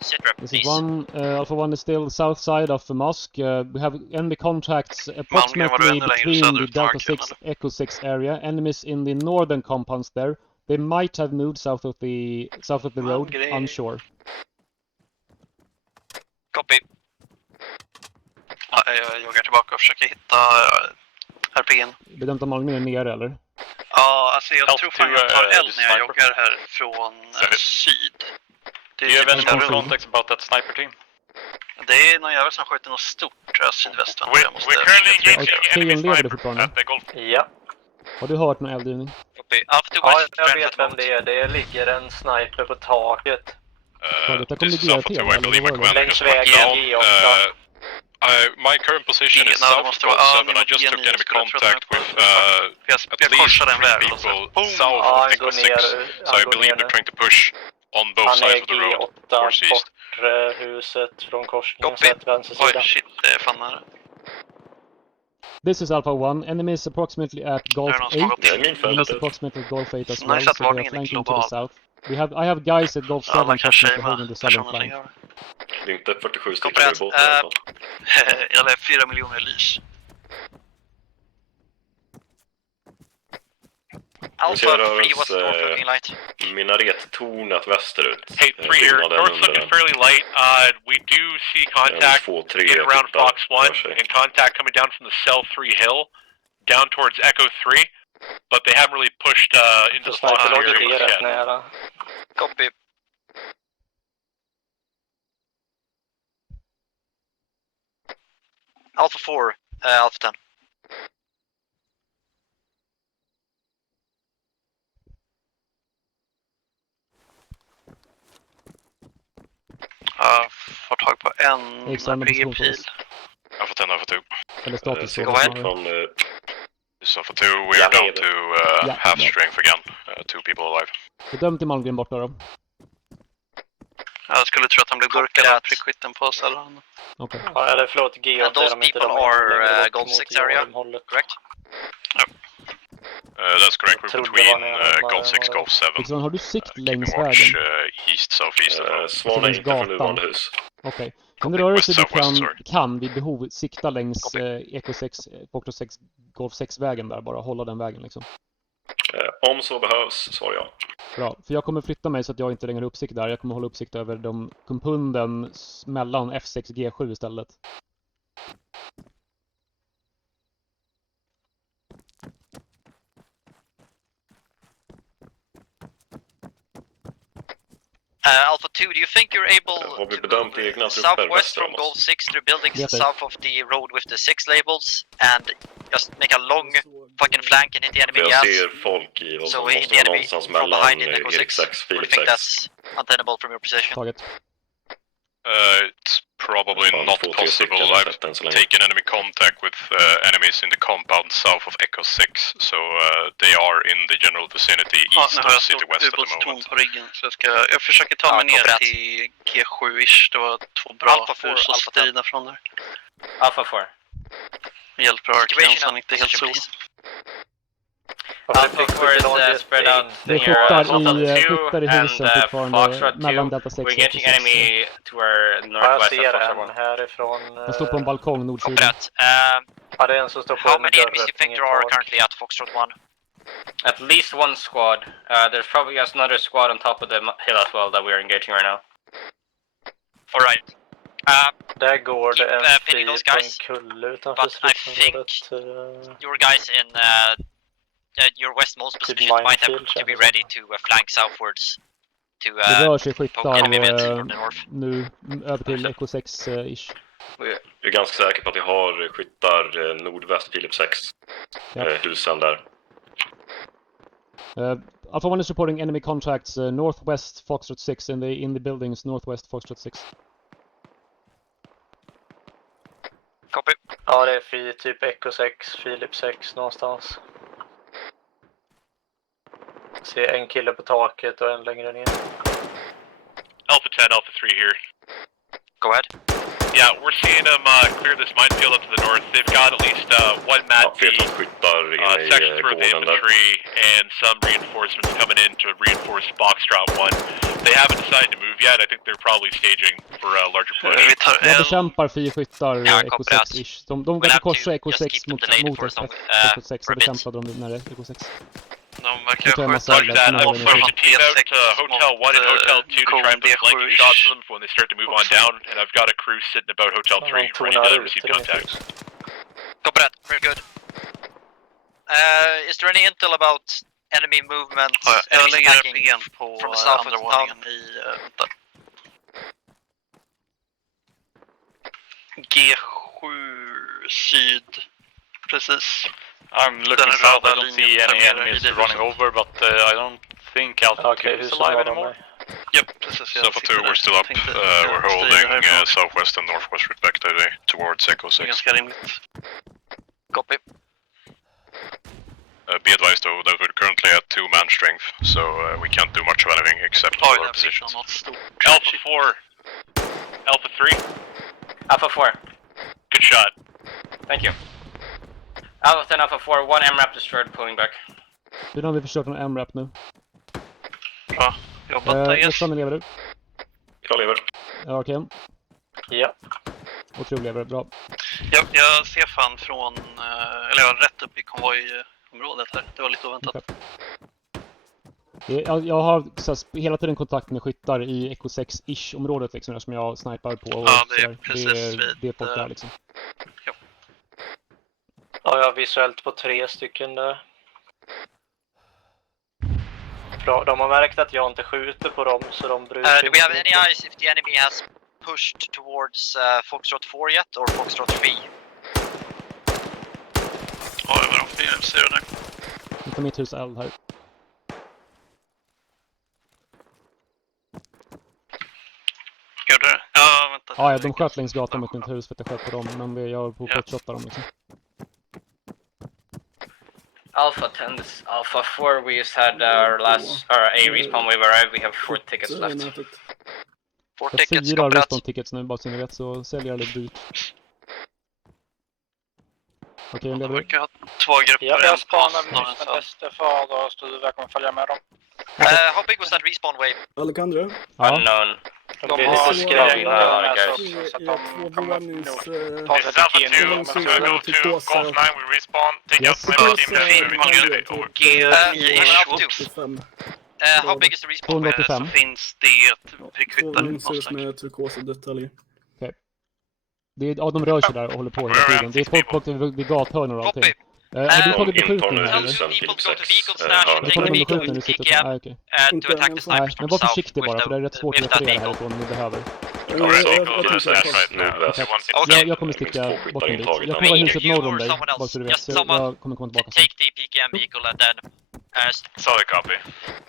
sit rep, This please. is one, Alpha 1 is still south side of the mosque. We have enemy contacts approximately between the Delta 6, Echo 6 area. Enemies in the northern compounds there. They might have moved south of the road, unsure. Copy. Ja, jag joggar tillbaka och försöker hitta RPG'n. Bedömt att Malmö är nere, eller? Ja, alltså jag tror fan jag tar eld när jag joggar här från syd. Do you have any more context about that sniper team? Det är någon jävel som skjuter något stort sydväst. We're currently engaging enemy sniper at the Golf. Ja. Har du hört någon eldgivning? Ja, jag vet vem det är. Det ligger en sniper på taket. This is Alpha 2, I believe my commander just went down. My current position is south of Golf 7. I just took enemy contact with at least 3 people south of Echo 6. So I believe they're trying to push on both sides of the road towards east. Huset från korsningen sett vänstersida. Oj, shit, det är fan nära. This is Alpha 1. Enemies approximately at Golf 8. Enemies approximately at Golf 8 as well, so they are flanking to the south. I have guys at Golf 7 approximately holding the southern flank. Det är inte 47 stycken i båten i alla fall. Jag lär 4 miljoner lys. Alpha 3, what's the north looking like? Minarettornet västerut. Hey, 3 here. North's looking fairly light. We do see contact in around Fox 1 and contact coming down from the Cell 3 hill down towards Echo 3, but they haven't really pushed into the Fox area yet. Copy. Alpha 4, Alpha 10. Får tag på en PG-pil. Alpha 10, Alpha 2. Eller status. Go ahead. So for 2, we are down to half strength again. 2 people alive. Bedömt i Malmgren borta då. Jag skulle tro att han blev burkad av prickskytten på oss eller annat. Okej. Ja, eller förlåt, G8. And those people are Golf 6 area, correct? That's correct. We're between Golf 6, Golf 7. Liksom, har du sikt längs Watch vägen? east, southeast. Svala inte från nuvarande hus. Okej. Om det rör sig du kan vid behov sikta längs Eco 6, Foxtrot 6, Golf 6-vägen där. Bara hålla den vägen liksom. Om så behövs, svarar jag. Bra, för jag kommer flytta mig så att jag inte längre har uppsikt där. Jag kommer hålla uppsikt över de kompunden mellan F6 och G7 istället. Alpha 2, do you think you're able to move southwest from Golf 6 through buildings south of the road with the 6 labels and just make a long fucking flank and hit the enemy gas? Jag ser folk i vad som måste vara någonstans mellan Erik 6 och Or do you think that's untenable from your position? Taget. It's probably not possible. I've taken enemy contact with enemies in the compound south of Echo 6, so they are in the general vicinity east of City West at the moment. På ryggen, så jag försöker ta mig ner till G7-ish. Det var 2 bra hus att strida från där. Alpha 4. Hjälper Arken så han inte är helt sol. Alpha 4 is spread out near Delta 2 and Foxtrot 2. We're engaging enemy to our northwest of Foxtrot 1. Härifrån. Jag står på en balkong nordsidan. Det är en som står på how many enemies do you think there are currently at Foxtrot 1? At least 1 squad. There's probably just another squad on top of the hill as well that we are engaging right now. Alright. Där går det en fri på en kulle utanför but I think your guys in your westmost positions might have to be ready to flank southwards to det rör sig skyttar nu över till Echo 6-ish. Jag är ganska säker på att jag har skyttar nordväst Philip 6 husen där. Alpha 1 is reporting enemy contacts northwest Foxtrot 6 in the buildings northwest Foxtrot 6. Copy. Ja, det är fri typ Echo 6, Philip 6 någonstans. Se en kille på taket och en längre ner. Alpha 10, Alpha 3 here. Go ahead. Yeah, we're seeing them clear this minefield up to the north. They've got at least one MAT-B, sections worth of infantry, and some reinforcements coming in to reinforce Foxtrot 1. They haven't decided to move yet. I think they're probably staging for a larger push. Jag bekämpar 4 skyttar Echo 6-ish. De verkar korsa Echo 6 mot Echo 6 så bekämpar de när det är Echo 6. De verkar skjuta Hotel 1 and Hotel 2 to try and put flanking shots on them when they start to move on down, and I've got a crew sitting about Hotel 3 ready to receive contacts. Copy that, very good. Is there any intel about enemy movement? Jag lägger RPG'n på andra våningen i G7 syd, precis. I'm looking south, I don't see any enemies running over, but I don't think Alpha 2 is alive anymore. Yep, precis. So for 2, we're still up. We're holding southwest and northwest respectively towards Echo 6. Ganska rimligt. Copy. Be advised though that we're currently at 2-man strength, so we can't do much of anything except hold our positions. Alpha 4. Alpha 3. Alpha 4. Good shot. Thank you. Alpha 10, Alpha 4, 1 MRAP destroyed, pulling back. Hur har vi försökt någon MRAP nu? Bra, jobbat Tages. Lever du? Jag lever. Ja, okej. Ja. Otroligt lever, bra. Jag ser fan från, eller jag rätt upp i konvojområdet här. Det var lite oväntat. Okay. Jag har hela tiden kontakt med skyttar i Echo 6-ish-området liksom, som jag snipar på. Och ja, det är precis det är folk där liksom. Ja. Ja, jag har visuellt på 3 stycken där. Bra, de har märkt att jag inte skjuter på dem, så de brukar... Do we have any eyes if the enemy has pushed towards Foxtrot 4 yet, or Foxtrot 3? Ja, jag var uppe i ser nu. Inte mitt hus eld här. Gör det? Ja, vänta. Ja, de sköt längs gatan mot mitt hus för att jag sköt på dem, men jag på potshottar dem liksom. Alpha 10, this is Alpha 4. We just had our A respawn wave arrive. We have 4 tickets left. 4 tickets, 4 respawn tickets nu, bara så ni vet, så säljer jag lite dyrt. Okej, de verkar ha 2 grupper. Ja, jag spanar nyss med Bestefar och Stuva kommer följa med dem. How big was that respawn wave? Alejandro? Unknown. De har skrämt så att de kommer nog ta sig till Kino. So we go to Golf 9, we respawn, take out Sniper team. How big is the respawn wave? Så finns det prickskyttar. Med turkosa detaljer. Ja, de rör sig där och håller på hela tiden. Det är folk vid gathörnor och allting. Har du tagit beskjutning här eller? Nej, men var försiktig bara, för det är rätt svårt att reparera härifrån om ni behöver. Jag kommer sticka bort en bit. Jag kommer vara huset norr om dig, bara så du vet. Så jag kommer komma tillbaka. Take the PKM vehicle and then... Solid copy.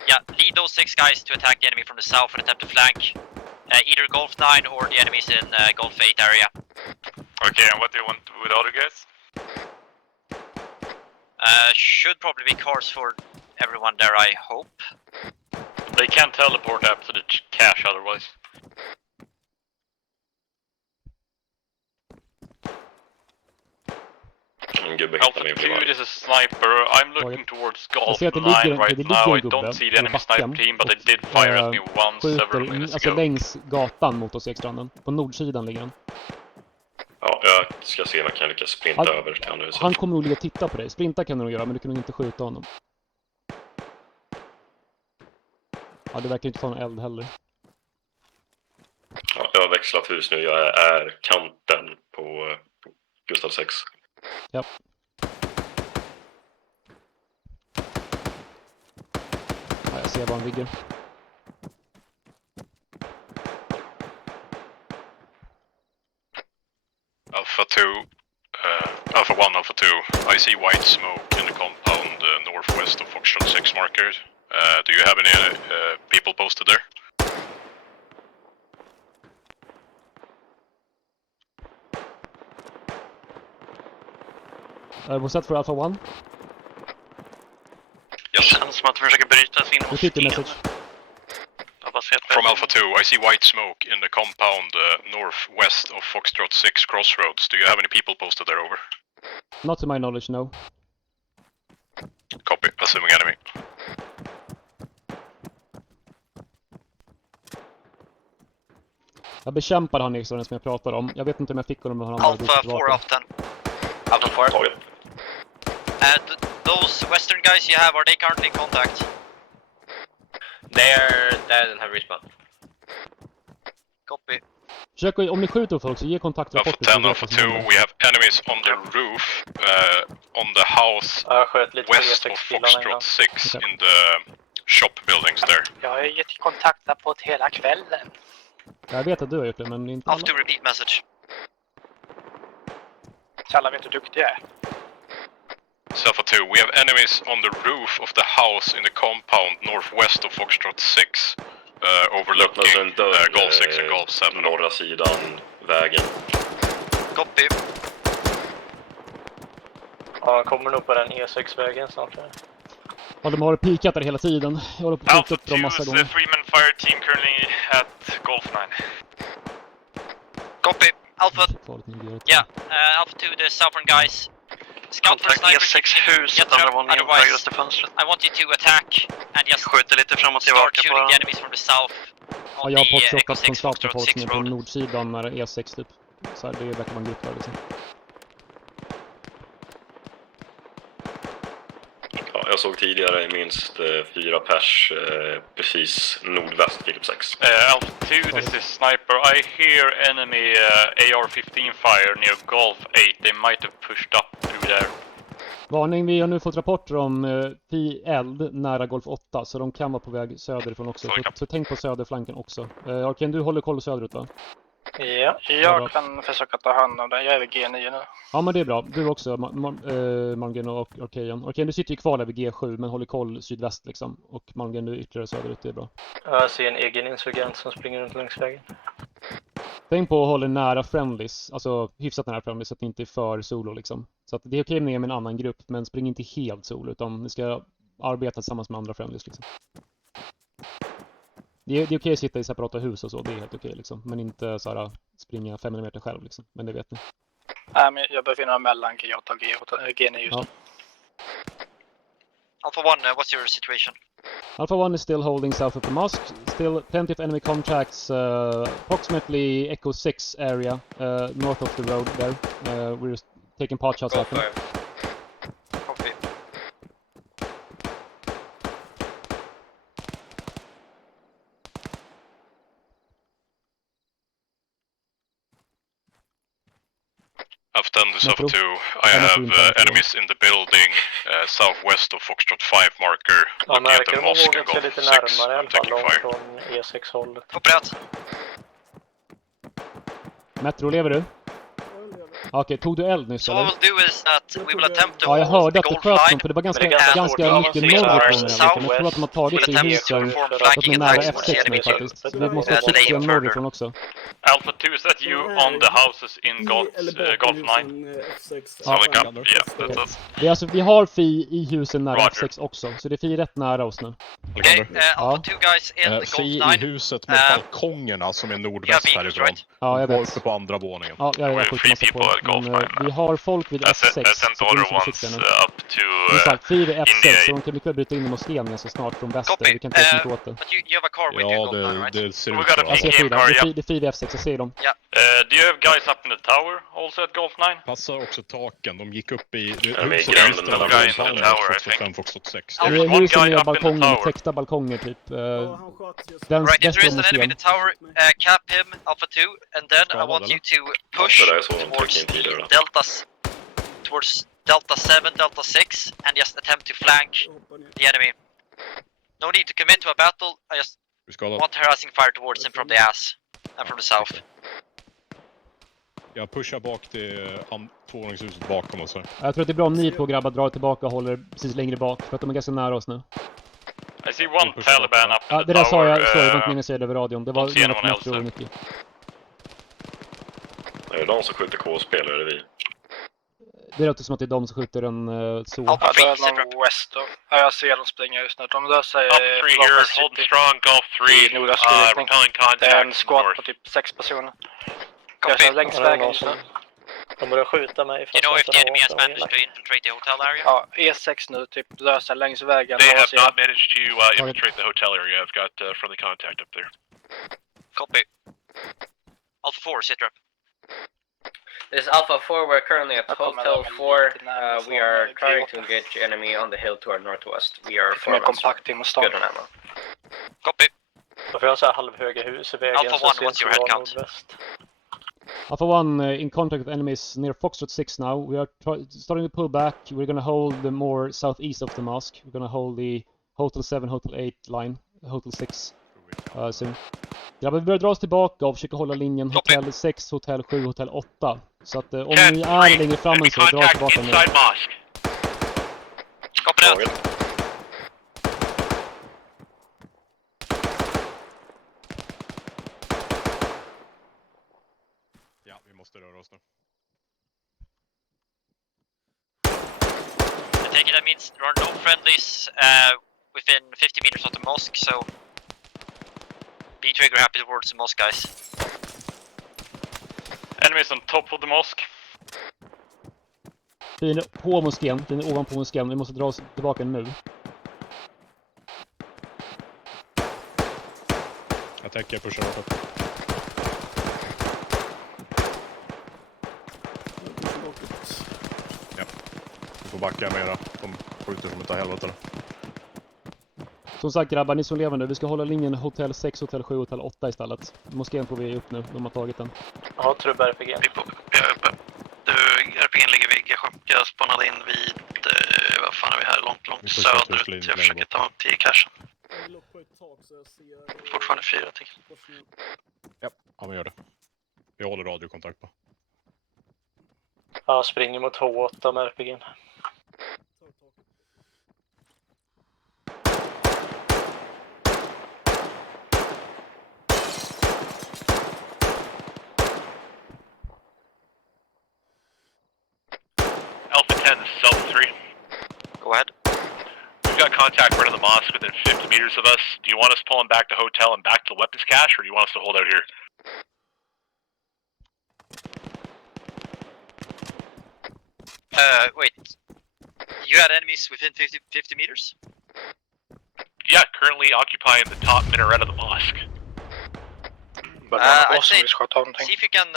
Yeah, lead those 6 guys to attack the enemy from the south and attempt to flank either Golf 9 or the enemies in Golf 8 area. Okay, and what do you want with the other guys? Should probably be cars for everyone there, I hope. They can't teleport after the cache otherwise. Alpha 2, this is Sniper. I'm looking towards Golf 9 right now. I don't see the enemy sniper team, but they did fire at me once several minutes ago. Längs gatan mot oss i Ekstranden. På nordsidan ligger han. Ja, jag ska se om jag kan lyckas sprinta över till honom. Han kommer nog ligga och titta på dig. Sprinta kan du nog göra, men du kan nog inte skjuta honom. Ja, det verkar inte ta någon eld heller. Ja, jag har växlat hus nu. Jag är kanten på Gustav 6. Ja. Ja, jag ser var han ligger. Alpha 2, Alpha 1, Alpha 2. I see white smoke in the compound northwest of Foxtrot 6 marker. Do you have any people posted there? Was that for Alpha 1? Det känns som att de försöker bryta sig in hos message. From Alpha 2, I see white smoke in the compound northwest of Foxtrot 6 crossroads. Do you have any people posted there, over? Not to my knowledge, no. Copy, assuming enemy. Jag bekämpar han som jag pratade om. Jag vet inte om jag fick honom med honom. Alpha 4 off 10. Alpha 4. Those western guys you have, are they currently in contact? They don't have respawn. Copy. Försök, om ni skjuter folk så ge kontaktrapporter. Alpha 10, Alpha 2, we have enemies on the roof, on the house west of Foxtrot 6 in the shop buildings there. Jag har gett kontaktrapport hela kvällen. Jag vet att du har gjort det, men inte alla. Have to repeat message. Alla vet hur duktig jag är. Alpha 2, we have enemies on the roof of the house in the compound northwest of Foxtrot 6, overlooking Golf 6 and Golf 7. Norra sidan vägen. Copy. Ja, han kommer nog på den E6-vägen snart. Ja, de har pikat där hela tiden. Jag håller på att skjuta upp dem massa gånger. Alpha 2 is a 3-man fire team currently at Golf 9. Copy. Alpha. Yeah, Alpha 2, the southern guys. Scout for snipers. E6 huset, andra våningen, högraste fönstret. I want you to attack and just skjuter lite fram och tillbaka på the enemies from the south. Ja, jag har potshottat konstant på folk som är på nordsidan när det är E6 typ. Så här, det verkar vara en grupp där liksom. Ja, jag såg såg tidigare är minst 4 pers precis nordväst Philip 6. Alpha 2, this is Sniper. I hear enemy AR-15 fire near Golf 8. They might have pushed up through there. Varning, vi har nu fått rapporter om eld nära Golf 8, så de kan vara på väg söderifrån också. Så tänk på söderflanken också. Okej, du håller koll söderut, va? Ja, jag kan försöka ta hand om den. Jag är vid G9 nu. Ja, men det är bra. Du också, Malmgren och Arkean. Okej, du sitter ju kvar där vid G7, men håller koll sydväst liksom. Och Malmgren, du ytterligare söderut, det är bra. Jag ser en egen insurgent som springer runt längs vägen. Tänk på att hålla nära friendlies, alltså hyfsat nära friendlies så att ni inte är för solo liksom. Så att det är okej med en annan grupp, men spring inte helt solo, utan ni ska arbeta tillsammans med andra friendlies liksom. Det är okej att sitta i separata hus och så, det är helt okej liksom. Men inte så här springa 500 meter själv liksom, men det vet ni. Nej, men jag befinner mig mellan G8 och G9 just nu. Alpha 1, what's your situation? Alpha 1 is still holding south of the mosque. Still plenty of enemy contacts, approximately Echo 6 area, north of the road there. We're taking pot shots at them. Copy. Alpha 10 to Alpha 2. I have enemies in the building southwest of Foxtrot 5 marker. Looking at the mosque and Golf 6. I'm taking fire. Från E6-hållet. Kopierat. Metro, lever du? Okej, tog du eld nyss So eller? what we'll do is that we will attempt to Ja, jag hold hörde the att det Golf sköt line. dem, för det var ganska mycket we are norrifrån. Men jag tror att de har tagit sig We'll hit attempt to där. perform Så att de är flanking nära attacks towards the F6 nu enemy team. faktiskt. Så vi måste vara försiktiga norrifrån också. Alpha 2, is that you on the houses in Golf 9? Solid cop. Yeah, that's us. Det är alltså, vi har Fi i husen nära F6 också, så det är Fi rätt nära oss nu. Okay, Alpha 2 guys in the Golf 9. Fi i huset med balkongerna som är nordväst härifrån. Ja, jag var vet. uppe på andra våningen. Ja, jag har skjutit massa på. Men vi har folk vid F6. Exakt, Fi vid F6, så de kan mycket väl bryta in i moskén ganska snart från väster. Vi kan inte göra åt det. But you have a car with you, Golf 9, right? Det ser ut så. Jag ser Fi där, det är Fi vid F6, jag ser dem. Yeah. Do you have guys up in the tower also at Golf 9? Passar också taken, de gick upp i guys in the tower, I think. Foxtrot 6. Det är husen med balkonger, täckta balkonger typ. Den Right, if there is väster om an enemy in moskén. the tower, cap him, Alpha 2, and then I want you to push towards Delta 7, Delta 6, and just attempt to flank the enemy. No need to commit to a battle, I just want harassing fire towards him from the ass and from the south. Jag pushar bak till tvåvåningshuset bakom oss här. Jag tror att det är bra om ni två grabbar drar tillbaka och håller precis längre bak, för att de är ganska nära oss nu. I see one Taliban up in Ja, the det där sa tower. jag, det var inte meningen att säga det över radion. Det var någon Metro och else. Nicky. Är det de som skjuter K-spelare vi? Det låter som att det är de som skjuter en så. Ja, det är någon west då. Ja, jag ser dem springa just nu. De där säger... Alpha 3 here, holding strong, Golf 3. Repelling Det är en contacts squad north. på typ 6 personer. Jag kör längs vägen just nu. De börjar skjuta mig. Do you know if the enemy has managed to infiltrate the hotel area? Ja, E6 nu typ löser längs vägen. They have not managed to infiltrate the hotel area. I've got friendly contact up there. Copy. Alpha 4, sit rep. This is Alpha 4, we're currently at Hotel 4. We are trying to engage the enemy on the hill to our northwest. We are 4 months. Good on ammo. Copy. Då får jag så här halvhöga hus i vägen. Alpha 1, what's your head count? Alpha 1 in contact with enemies near Foxtrot 6 now. We are starting to pull back. We're gonna hold the more southeast of the mosque. We're gonna hold the Hotel 7, Hotel 8 line. Hotel 6 soon. Ja, vi börjar dra oss tillbaka och försöka hålla linjen Hotel 6, Hotel 7, Hotel 8. Så att om ni är längre fram än så, dra tillbaka nu. Copy that. Ja, vi måste röra oss nu. I take it that means there are no friendlies within 50 meters of the mosque, so be trigger happy towards the mosque, guys. Enemies on top of the mosque. Vi är på moskén, vi är ovanpå moskén. Vi måste dra oss tillbaka nu. Jag tänker pusha upp. Ja. Vi får backa mera. De skjuter som inte helvete. Som sagt grabbar, ni som lever nu, vi ska hålla linjen hotell 6, hotell 7, hotell 8 istället. Moskén får vi upp nu, de har tagit den. Ja, trubb RPG. Jag är uppe. Du, RPG'n ligger vid G7. Jag spannade in vid, vad fan är vi här? Långt söderut. Jag försöker ta upp till cashen. Fortfarande 4 till. Ja, men gör det. Vi håller radiokontakt på. Ja, springer mot H8 med RPG'n. Alpha 10, South 3. Go ahead. We've got contact right on the mosque within 50 meters of us. Do you want us pulling back to hotel and back to the weapons cache, or do you want us to hold out here? Wait. You had enemies within 50 meters? Yeah, currently occupying the top minaret of the mosque. I'd say, see if you can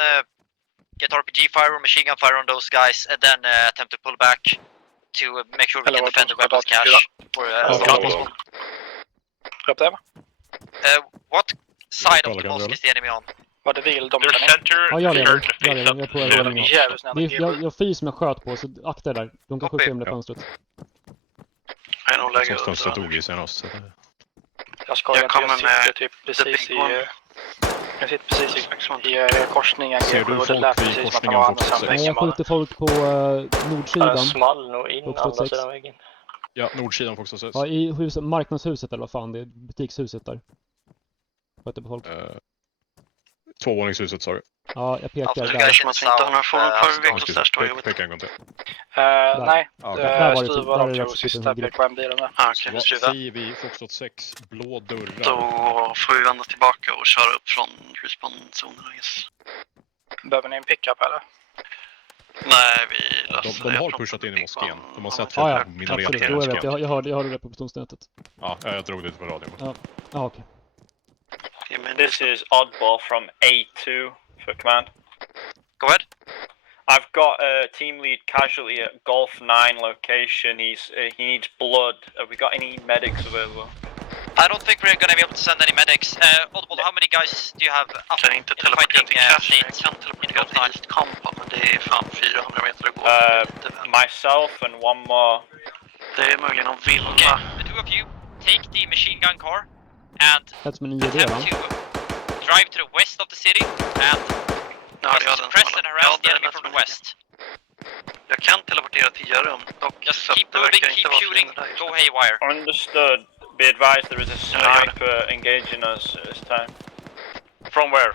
get RPG fire or machine gun fire on those guys, and then attempt to pull back to make sure we can defend the weapons cache for as long as possible. What side of the mosque is the enemy on? Vad det vill de? Their center Ja, jag är på jag fys som jag sköt på, så akta er där. De kan skjuta in det fönstret. Jag är nog lägre upp. Fönstret dog i senast. Jag kommer med typ precis i... Jag sitter precis i korsningen. Ser du folk vid korsningen Fox 6? Jag skjuter folk på nordsidan. Jag small nog in andra sidan väggen. Ja, nordsidan Fox 6. Ja, i huset, marknadshuset eller vad fan, det är butikshuset där. Skjuter på folk. Tvåvåningshuset, sa du? Ja, jag pekar där. Kanske man inte har några fordon kvar vid där står jobbigt. Pekar en gång till. Nej, Stuva de tror sista PKM-bilen där. Okej, Stuva. Säger vi Foxtrot 6, blå dörrar. Då får vi vända tillbaka och köra upp från respawn-zonen. Behöver ni en pickup eller? Nej, vi löser de har pushat in i moskén. De har sett folk minoleta i moskén. Jag hörde det på pistonsnätet. Ja, jag drog det på radion. Ja, okej. This is Oddball from A2 for command. Go ahead. I've got a team lead casualty at Golf 9 location. He needs blood. Have we got any medics available? I don't think we're gonna be able to send any medics. Oddball, how many guys do you have up kan inte teleportera till cache. Jag kan teleportera till East Camp, men det är fan 400 meter att gå. Myself and one more. Det är möjligen om Vilma. Okay, the two of you take the machine gun car and attempt to drive to the west of the city and suppress and harass the enemy from the west. Jag kan teleportera till Jarum. Just keep moving, keep shooting, go haywire. Understood. Be advised there is a sniper engaging us this time. From where?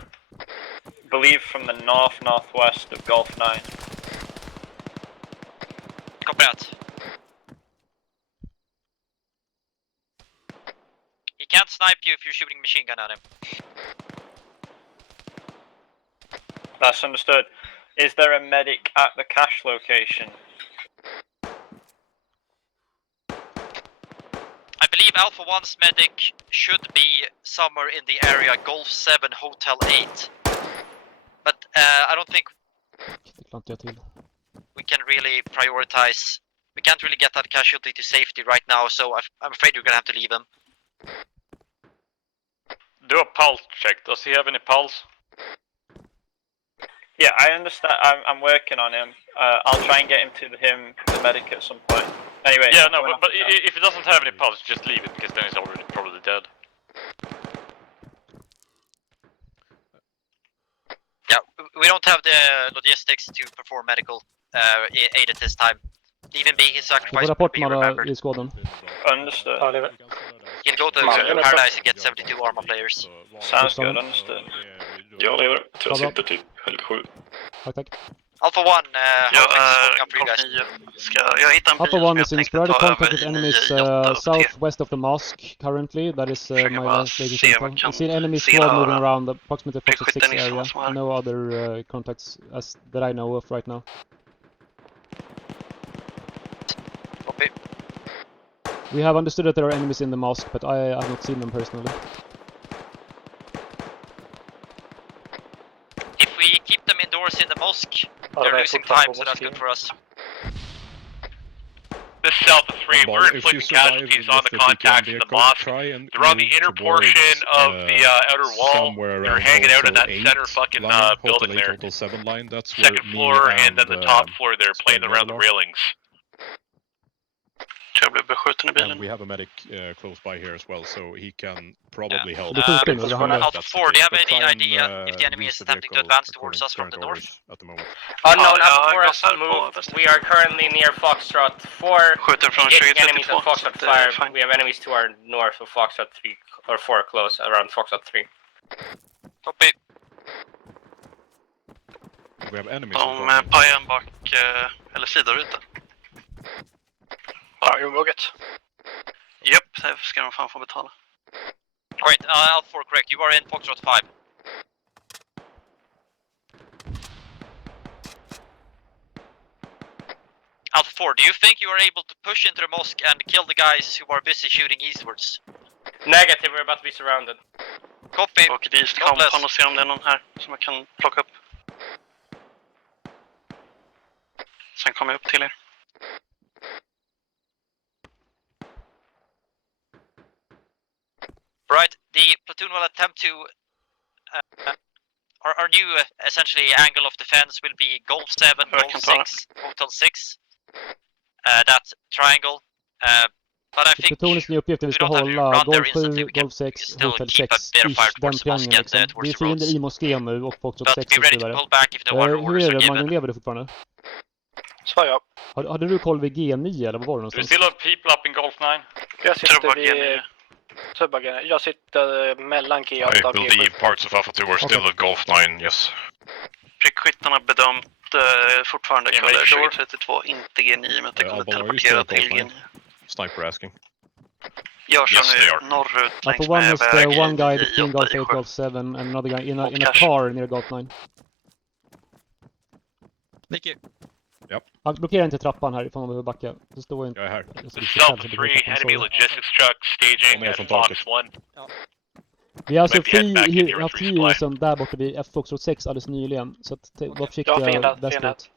Believe from the northwest of Golf 9. Copy that. He can't snipe you if you're shooting machine gun at him. That's understood. Is there a medic at the cache location? I believe Alpha 1's medic should be somewhere in the area Golf 7 Hotel 8. But I don't think we can really prioritize. We can't really get that casualty to safety right now, so I'm afraid you're gonna have to leave him. Do a pulse check. Does he have any pulse? Yeah, I understand. I'm working on him. I'll try and get him to the medic at some point. Anyway. Yeah, no, but if he doesn't have any pulse, just leave it because then he's already probably dead. Yeah, we don't have the logistics to perform medical aid at this time. Even being his sacrifice will be remembered. Understood. He'll go to Paradise and get 72 armor players. Sounds good, understood. Jag lever. Jag sitter typ helg 7. Tack. Alpha 1, Alpha 1 is in sporadic contact with enemies southwest of the mosque currently. That is my last latest info. I see an enemy squad moving around approximately Fox 6 area. No other contacts that I know of right now. Copy. We have understood that there are enemies in the mosque, but I have not seen them personally. If we keep them indoors in the mosque, they're losing time, so that's good for us. this is Alpha 3. We're inflicting casualties on the contacts in the mosque. They're on the inner portion of the outer wall. They're hanging out in that center fucking building there. Total 7 line. That's second floor and then the top floor. They're playing around the railings. And we have a medic close by here as well, so he can probably help. Alpha 4, do you have any idea if the enemy is attempting to advance towards us from the north? At the moment. Unknown, Alpha 4 has moved. We are currently near Foxtrot 4. Enemies at Foxtrot 5. We have enemies to our north of Foxtrot 3 or 4 close around Foxtrot 3. Copy. We have enemies. De pajar en bak eller sidoruta. Ja, omvåget. Japp, det ska de fan få betala. Great, Alpha 4 correct. You are in Foxtrot 5. Alpha 4, do you think you are able to push into the mosque and kill the guys who are busy shooting eastwards? Negative, we're about to be surrounded. Copy. Jag åker dit kompan och ser om det är någon här som jag kan plocka upp. Sen kommer jag upp till er. Right, the platoon will attempt to... our new essentially angle of defense will be Golf 7, Golf 6, Hotel 6. That triangle. But I think Plutonens nya uppgift är att vi ska hålla Golf 7, Golf 6, Hotel 6, den triangeln liksom. Vi är fiender i moskén nu och Foxtrot 6 och så vidare. Hur är det, Magnus, lever du fortfarande? Så ja. Hade du koll vid G9 eller vad var det någonstans? Do you still have people up in Golf 9? Jag sitter vid... Jag sitter mellan G8 och G7. I believe parts of Alpha 2 are still at Golf 9, yes. Prickskyttarna bedömt fortfarande kvar 2032, inte G9, men att det kommer teleportera till G9. Sniper asking. Jag kör nu norrut längs med väg one guy between Golf 8 Golf 7 and another guy in a car near Golf 9. Thank you. Yep. Blockera inte trappan här ifall man behöver backa. Så står inte. Jag är här. Alpha 3, enemy logistics truck staging at Fox 1. Vi har alltså haft friheten där borta vid Foxtrot 6 alldeles nyligen. Så att var försiktiga västerut.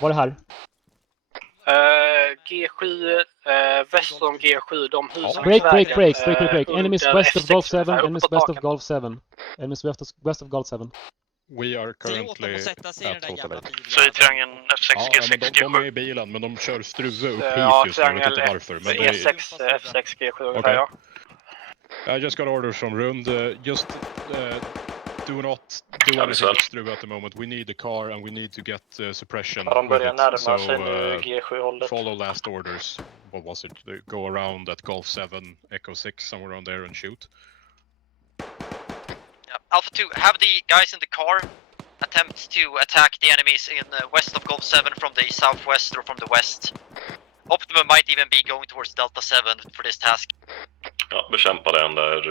Var det här? G7, väster om G7, de husen... Break. Enemies west of Golf 7, enemies west of Golf 7. Enemies west of Golf 7. We are currently at Hotel 8. Så i triangeln F6, G6, G7. De är i bilen, men de kör struve upp hit just nu. Jag vet inte varför. Men E6, F6, G7 ungefär, ja. I just got orders from Rund. Just do not do anything with Struve at the moment. We need the car and we need to get suppression. De börjar närma sig nu G7-hållet. Follow last orders. What was it? Go around at Golf 7, Echo 6, somewhere around there and shoot. Alpha 2, have the guys in the car attempt to attack the enemies in west of Golf 7 from the southwest or from the west. Optimum might even be going towards Delta 7 for this task. Ja, bekämpa den där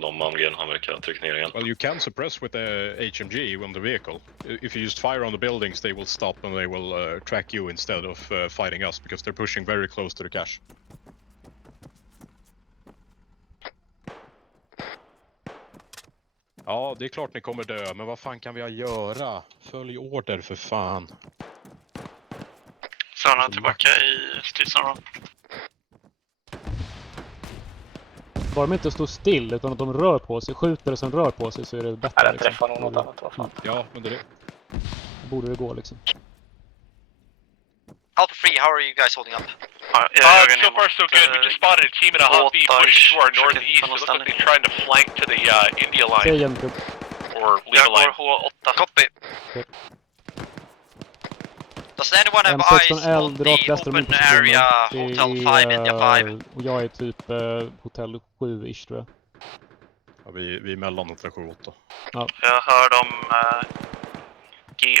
de angren han verkar trycka ner igen. Well, you can suppress with the HMG on the vehicle. If you just fire on the buildings, they will stop and they will track you instead of fighting us because they're pushing very close to the cache. Ja, det är klart ni kommer dö, men vad fan kan vi göra? Följ order för fan. Så han är tillbaka i stridsområdet. Bara de inte står still utan att de rör på sig, skjuter som rör på sig så är det bättre. Ja, den träffar något annat, vad fan. Ja, men det borde det gå liksom. Alpha 3, how are you guys holding up? So far so good. We just spotted a team in a Humvee pushing to our northeast. It looks like they're trying to flank to the India line. Or Lima line. H8. Copy. Does anyone have eyes on the open area Hotel 5, India 5? Och jag är typ Hotel 7-ish tror jag. Ja, vi är mellan Hotel 7 och 8. Ja. Jag hör dem...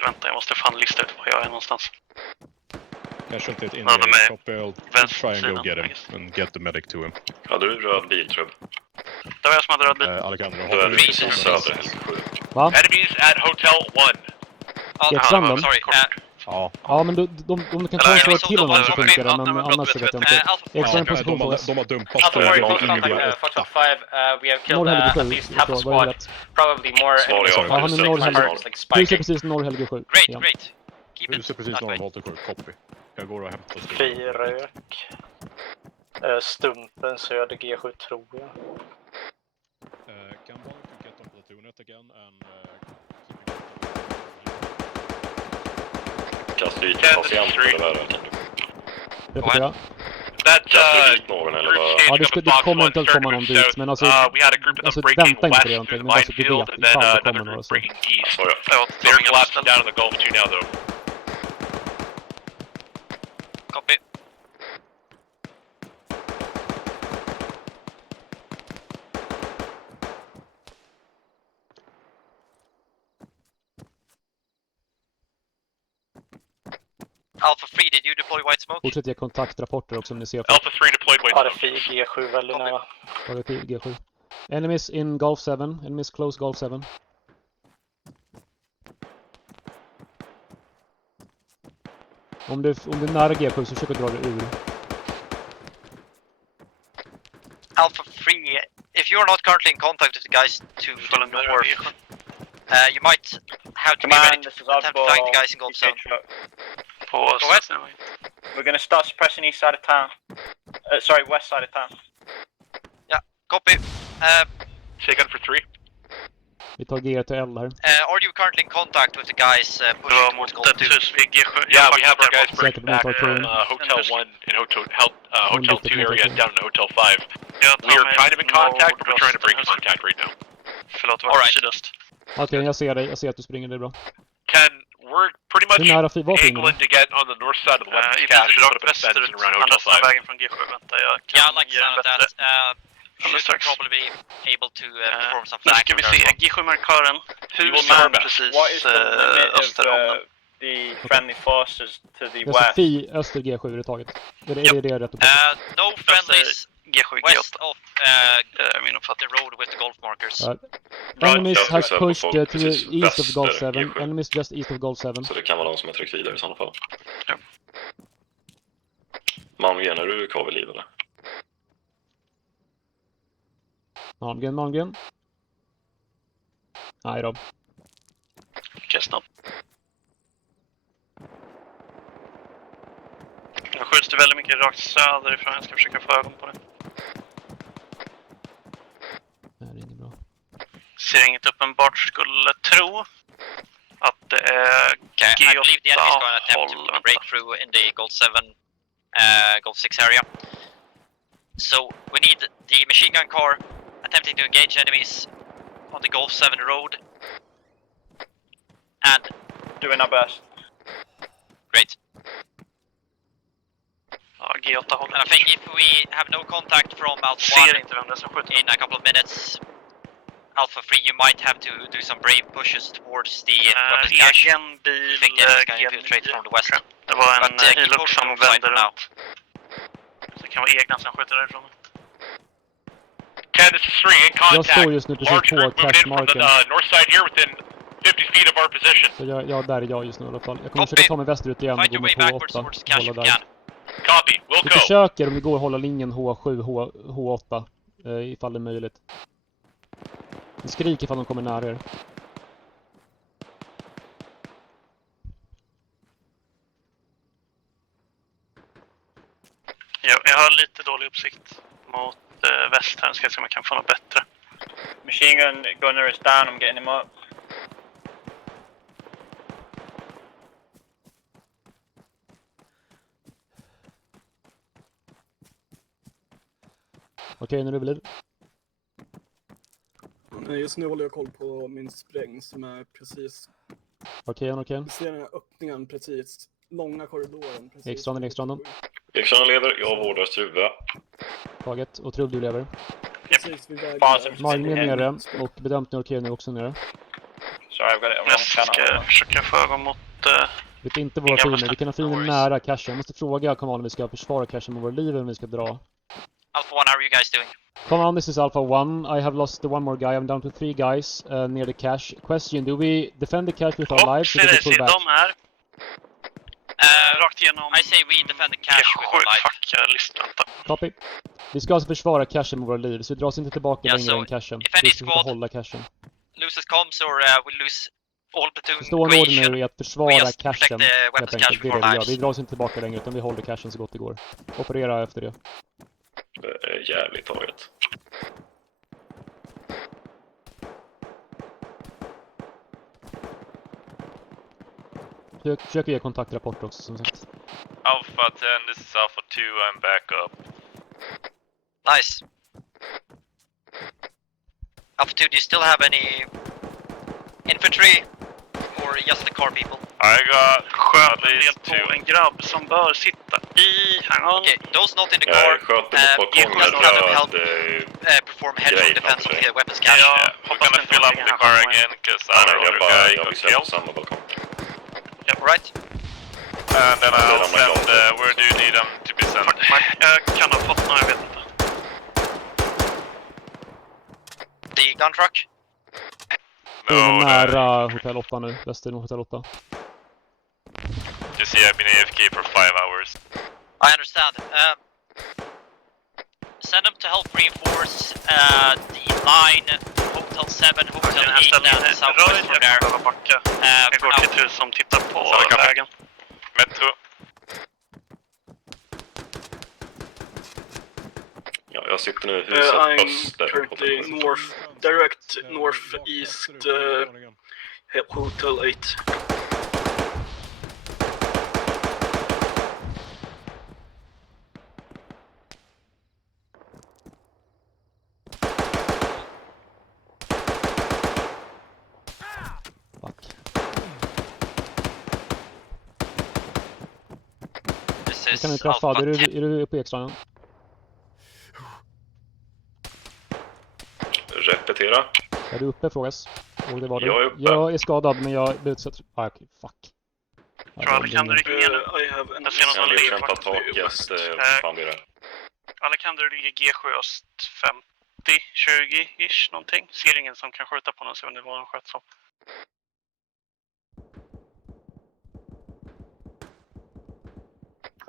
vänta, jag måste fan lista ut var jag är någonstans. Kanske inte ett inlägg. Try and go get him and get the medic to him. Ja, du röd bil, tror jag. Det var jag som hade röd bil. Alejandro, du är precis söder, Helge 7. Va? Enemies at Hotel 1. Sorry. Ja, men de kan ta en svår till honom så funkar det, men annars vet jag inte. De har dumpat Alpha 4, close contact, Foxtrot 5, we have killed at least half the squad, probably more enemies. Ja, han är norr Helge. Du ser precis norr Helge 7. Great. Huset precis norr om HT7, copy. Jag går och hämtar stunden. Firök. Stumpen söder G7 tror jag. Can one to get on Platoon it again and Kastar du hit patient eller vad är det? Repetera. Ja, det kommer inte att komma någon dit, men alltså vänta inte på det någonting, men bara så du vet ifall det kommer några så. They're collapsing down in the Gulf 2 now though. Copy. Alpha 3, did you deploy white smoke? Fortsätt ge kontaktrapporter också om ni ser. Alpha 3 deployed white smoke. RFI G7 väldigt nära. RFI G7. Enemies in Gulf 7. Enemies close Gulf 7. Om du är nära G7 så försök att dra dig ur. Alpha 3, if you're not currently in contact with the guys to the north, you might have to be ready to attempt to flank the guys in Gulf 7. Go ahead. We're going to start suppressing east side of town. Sorry, west side of town. Yeah, copy. Take on for 3. Vi tar G till L här. Are you currently in contact with the guys pushing towards Gulf 2? Yeah, we have our guys breaking back Hotel 1 and Hotel 2 area down to Hotel 5. We are kind of in contact, but we're trying to break contact right now. Förlåt, var det sydöst? Okej, jag ser dig. Jag ser att du springer, det är bra. We're pretty much angling to get on the north side of the weapons cache and put up a fence around Hotel 5. Vägen från G7, vänta, jag kan yeah, like that. Should probably be able to perform some flank. Nu ska vi se, G7-markören. Husen precis öster om den. The friendly forces to the west. west. Fi öster G7 är det taget. Är det rätt? No friendlies G7, west of the road with the golf markers. Enemies has pushed to the east of Gulf 7. Enemies just east of Gulf 7. Så det kan vara de som har tryckt vidare i sådana fall. Ja. Malmgren, är du kvar vid liv eller? Malmgren. Nej då. Okej, snabbt. Jag skjuts det väldigt mycket rakt söderifrån. Jag ska försöka få ögon på det. Nej, det är inget bra. Ser inget uppenbart, skulle tro att det är G8 I believe the enemy is going to attempt to break through in the Gulf 7, Gulf 6 area. So we need the machine gun car attempting to engage enemies on the Gulf 7 road. And doing our best. Great. G8 håller. And I think if we have no contact from Alpha 1 in a couple of minutes, Alpha 3, you might have to do some brave pushes towards the weapons cache. Egen bil, I think the enemy's going to infiltrate from the west. Det var en healup som vände runt. Så det kan vara egna som skjuter därifrån. Ken, this is 3 in contact. Jag står just nu precis på cache-marken. North side here within 50 feet of our position. Så där är jag just nu i alla fall. Jag kommer försöka ta mig västerut igen och gå med H8. Hålla där. Copy, we'll Vi go. försöker om det går hålla linjen H7, H8 ifall det är möjligt. Skrik ifall de kommer nära er. Jag har lite dålig uppsikt mot väst här. Ska se om jag kan få något bättre. Machine gun gunner is down. I'm getting him up. Okej, nu är det väl. Just nu håller jag koll på min spräng som är precis... Okej. Vi ser den här öppningen precis. Långa korridoren. Ekstranden. Ekstranden lever, jag vårdar Struve. Taget, och Trubb du lever. Precis vid vägen. Malmgren är nere, och bedömt nu Okej nu också nere. Jag ska försöka få ögon mot... Vet inte våra fiender, vi kan ha fiender nära cachen. Jag måste fråga om vi ska försvara cachen med våra liv eller om vi ska dra. Alpha 1, how are you guys doing? Come on, this is Alpha 1. I have lost one more guy. I'm down to 3 guys near the cache. Question, do we defend the cache with our lives or do we pull back? De här. Rakt igenom. I say we defend the cache with our lives. Fuck, jag lyssnar inte. Copy. Vi ska alltså försvara cachen med våra liv, så vi dras inte tillbaka längre än cachen. Vi ska hålla cachen. Loses comms or we lose all platoon Stå en order nu är att försvara cashen. Weapons cache Det är det vi gör. Vi drar oss inte tillbaka längre utan vi håller cashen så gott det går. Operera efter det. Det är jävligt taget. Försök ge kontaktrapport också som sagt. Alpha 10, this is Alpha 2, I'm back up. Nice. Alpha 2, do you still have any infantry or just the car people? I got sköt på en grabb som bör sitta i hangarn. Okay, those not in the car. You must let them help perform head-on defense of the weapons cache. Yeah, we're gonna fill up the car again because our other guy got killed. Yep, right. And then I'll send, where do you need them to be sent? Jag kan ha fått några, jag vet inte. The gun truck? No, nära hotell 8 nu, väster mot hotell 8. You see, I've been AFK for 5 hours. I understand. Send them to help reinforce the line, Hotel 7, Hotel 8 and southwest from there. Jag går till hus som tittar på vägen. Metro. Ja, jag sitter nu i huset öster. Currently direct northeast Hotel 8. Jag kan inte träffa. Är du uppe i extranen? Repetera. Är du uppe, frågas? Och det var jag är uppe. Jag är skadad, men jag blir utsatt. Okej, fuck. Tror Alexander ligger jag ser någon lever faktiskt fan blir det. Alexander ligger G7 öst 50, 20-ish någonting. Ser ingen som kan skjuta på någon, så det var en sköt som.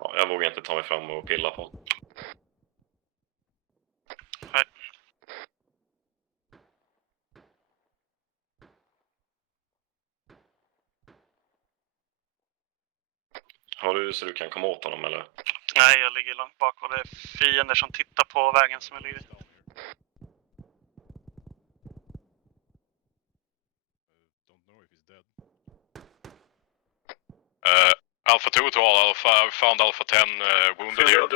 Ja, jag vågar inte ta mig fram och pilla på. Nej. Har du så du kan komma åt honom eller? Nej, jag ligger långt bak och det är fiender som tittar på vägen som jag ligger i. Alpha 2 to all Alpha, I found Alpha 10 wounded here.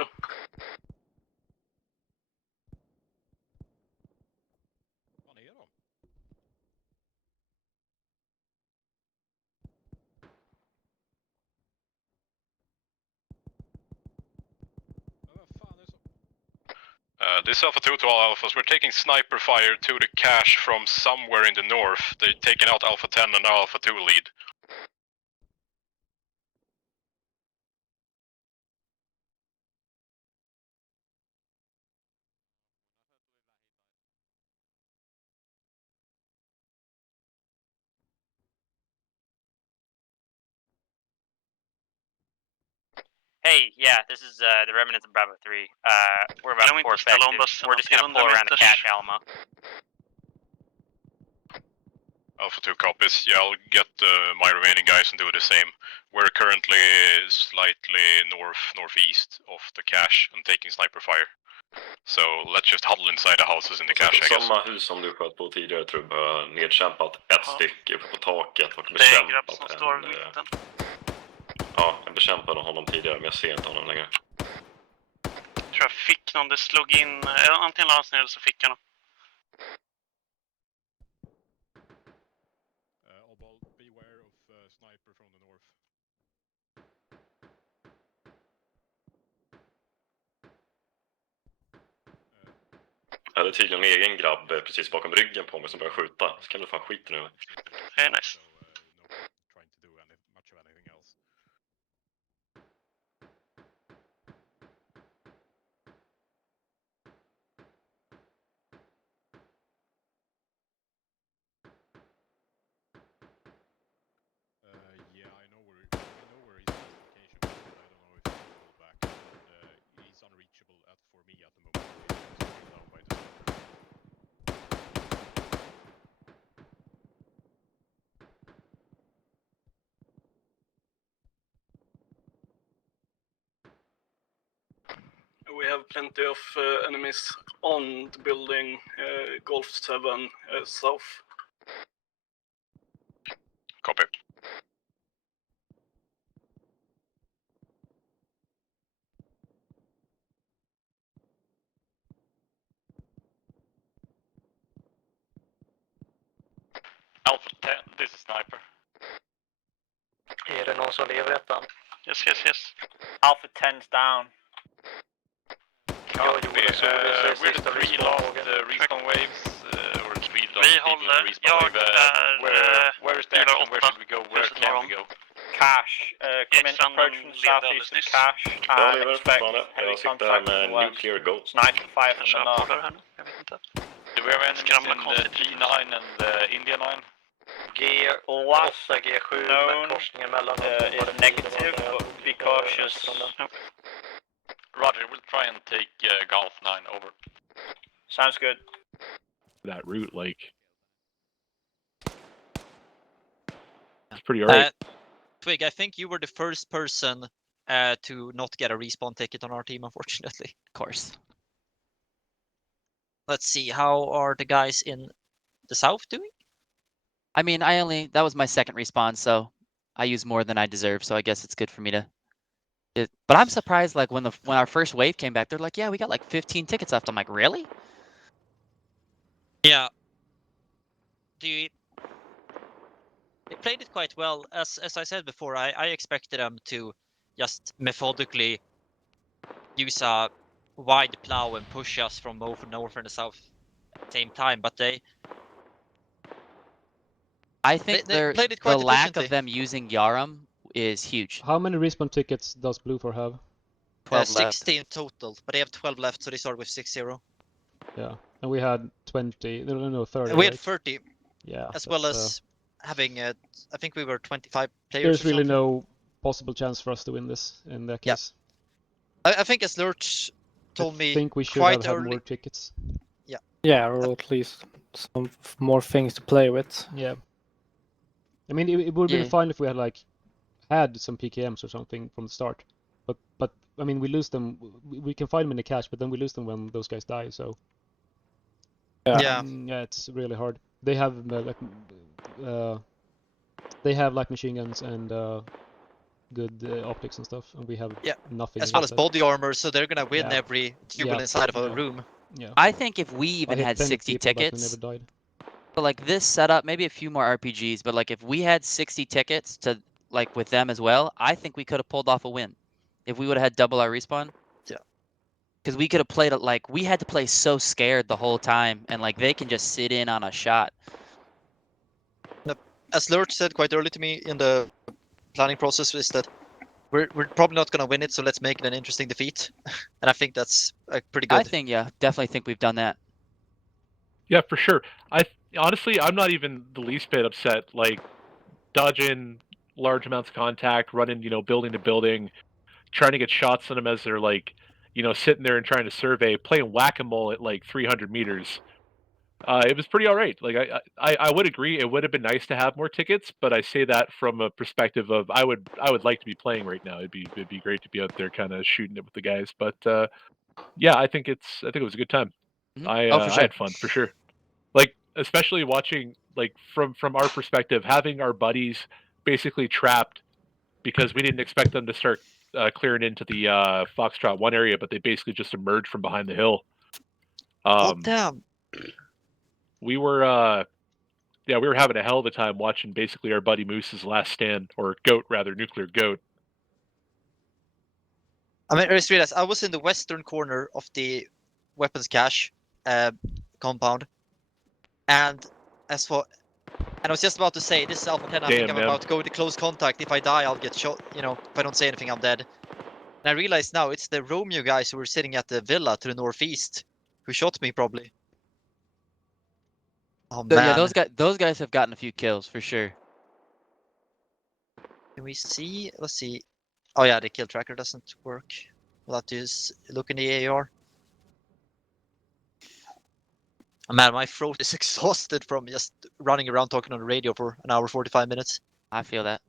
This Alpha 2 to all Alphas, we're taking sniper fire to the cache from somewhere in the north. They're taking out Alpha 10 and now Alpha 2 lead. Hey, yeah, this is the remnants of Bravo 3. We're about 4 effective. We're just gonna pull around the cache Alma. Alpha 2 copies. Yeah, I'll get my remaining guys and do the same. We're currently slightly northeast of the cache and taking sniper fire. So let's just huddle inside the houses in the cache, I guess. Samma hus som du sköt på tidigare tror jag har nedkämpat ett stycke uppe på taket och bekämpat en grabb som står vid mitten. Ja, jag bekämpade honom tidigare men jag ser inte honom längre. Jag tror jag fick någon, det slog in, antingen la han ner eller så fick jag någon. Jag hade tydligen en egen grabb precis bakom ryggen på mig som började skjuta. Så kan du fan skita nu. Hey, nice. We have plenty of enemies on the building, Golf 7 south. Copy. Alpha 10, this is Sniper. Är det någon som lever ettan? Yes, yes, yes. Alpha 10's down. We're the 3 last respawn waves, or 3 last Vi people håller, in respawn jag wave. Where is the action? Where should we go? Where can we go? Cash. Come in, approach from the southeast of Cash. Jag lever Expect fortfarande. heavy Jag sitter här contact from med the west. nuclear ghost. Sniper fire from the Jag north. kollar här nu, jag vet inte. Do we have enemies in G9 and India 9? G8, G7 med korsningen mellan is negative, but be cautious. Roger, we'll try and take Golf 9 over. Sounds good. That route, like, it's pretty alright. Twig, I think you were the first person to not get a respawn ticket on our team, unfortunately. Of course. Let's see, how are the guys in the south doing? I mean, that was my second respawn, so I used more than I deserve, so I guess it's good for me to. But I'm surprised, like, when our first wave came back, they're like, yeah, we got like 15 tickets left. I'm like, really? Yeah. They played it quite well. As I said before, I expected them to just methodically use a wide plow and push us from both north and the south at the same time, but I think they played it quite the lack efficiently. of them using Yaram is huge. How many respawn tickets does Blue have? 12 left. 16 in total, but they have 12 left, so they start with 6-0. Yeah, and we had 20, no, 30. We had right? 30. Yeah. As well as having, I think we were 25 players. There's really no possible chance for us to win this in that case. I think as Lurch told me, I think we should quite have had early. more tickets. Yeah. Yeah, or at least some more things to play with. Yeah. I mean, it would have been fine if we had some PKMs or something from the start. But I mean, we lose them. We can find them in the cache, but then we lose them when those guys die. So. Yeah. Yeah, it's really hard. They have light machine guns and good optics and stuff, and we have nothing. As well as body armor, so they're gonna win every duel inside of a room. Yeah. I think if we even had 60 tickets, but like this setup, maybe a few more RPGs, but like if we had 60 tickets to like with them as well, I think we could have pulled off a win. If we would have had double our respawn. Yeah. Because we could have played it like we had to play so scared the whole time, and like they can just sit in on a shot. As Lurch said quite early to me in the planning process, is that we're probably not gonna win it, so let's make it an interesting defeat. And I think that's pretty good. I think, definitely think we've done that. Yeah, for sure. Honestly, I'm not even the least bit upset. Like, dodging large amounts of contact, running, building to building, trying to get shots on them as they're like, sitting there and trying to survey, playing whack-a-mole at like 300 meters. It was pretty all right. Like, I would agree it would have been nice to have more tickets, but I say that from a perspective of I would like to be playing right now. It'd be great to be out there kind of shooting it with the guys. But yeah, I think it was a good time. Mm-hmm. I had fun for sure. Like, especially watching, like, from our perspective, having our buddies basically trapped because we didn't expect them to start clearing into the Foxtrot 1 area, but they basically just emerged from behind the hill. Oh, damn. We were having a hell of a time watching basically our buddy Moose's last stand, or goat rather, nuclear goat. I mean, I just realized I was in the western corner of the weapons cache compound, and I was just about to say, this is Alpha 10, I think I'm about to go into close contact. If I die, I'll get shot. If I don't say anything, I'm dead. And I realize now it's the Romeo guys who were sitting at the villa to the northeast who shot me, probably. Oh, man. Yeah, those guys have gotten a few kills for sure. Can we see? Let's see. Oh yeah, the kill tracker doesn't work. We'll have to look in the AR. Oh, man, my throat is exhausted from just running around talking on the radio for an hour 45 minutes. I feel that.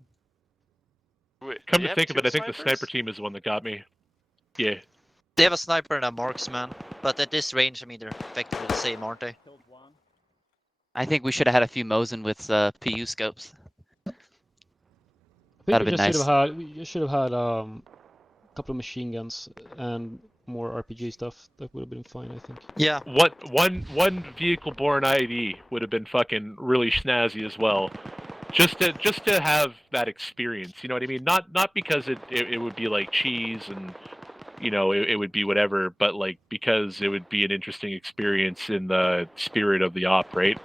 Come to think of it, I think the sniper team is the one that got me. Yeah. They have a sniper and a marksman, but at this range, I mean, they're effectively the same, aren't they? I think we should have had a few Mosin with PU scopes. I think That'd we have been nice. We should have had a couple of machine guns and more RPG stuff. That would have been fine, I think. Yeah. One vehicle-borne IED would have been fucking really snazzy as well. Just to have that experience, you know what I mean? Not because it would be like cheese and you know it would be whatever, but like because it would be an interesting experience in the spirit of the op, right?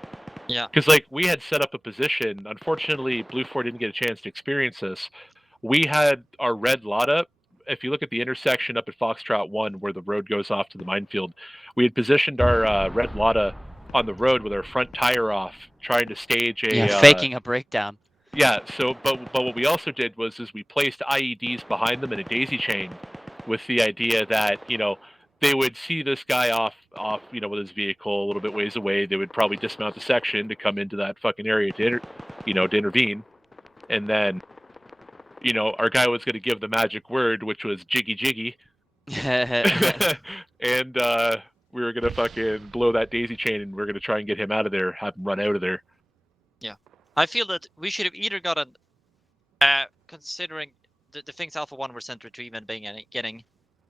Yeah. Because like we had set up a position. Unfortunately, Blue 4 didn't get a chance to experience this. We had our red Lotta. If you look at the intersection up at Foxtrot 1 where the road goes off to the minefield, we had positioned our red Lotta on the road with our front tire off, trying to stage a faking a breakdown. Yeah. So, but what we also did was we placed IEDs behind them in a daisy chain, with the idea that they would see this guy off with his vehicle a little bit ways away. They would probably dismount the section to come into that fucking area to intervene, and then our guy was going to give the magic word, which was jiggy jiggy, and we were going to fucking blow that daisy chain, and we're going to try and get him out of there, have him run out of there. Yeah, I feel that we should have either gotten, considering the things Alpha 1 were sent retrieving and getting,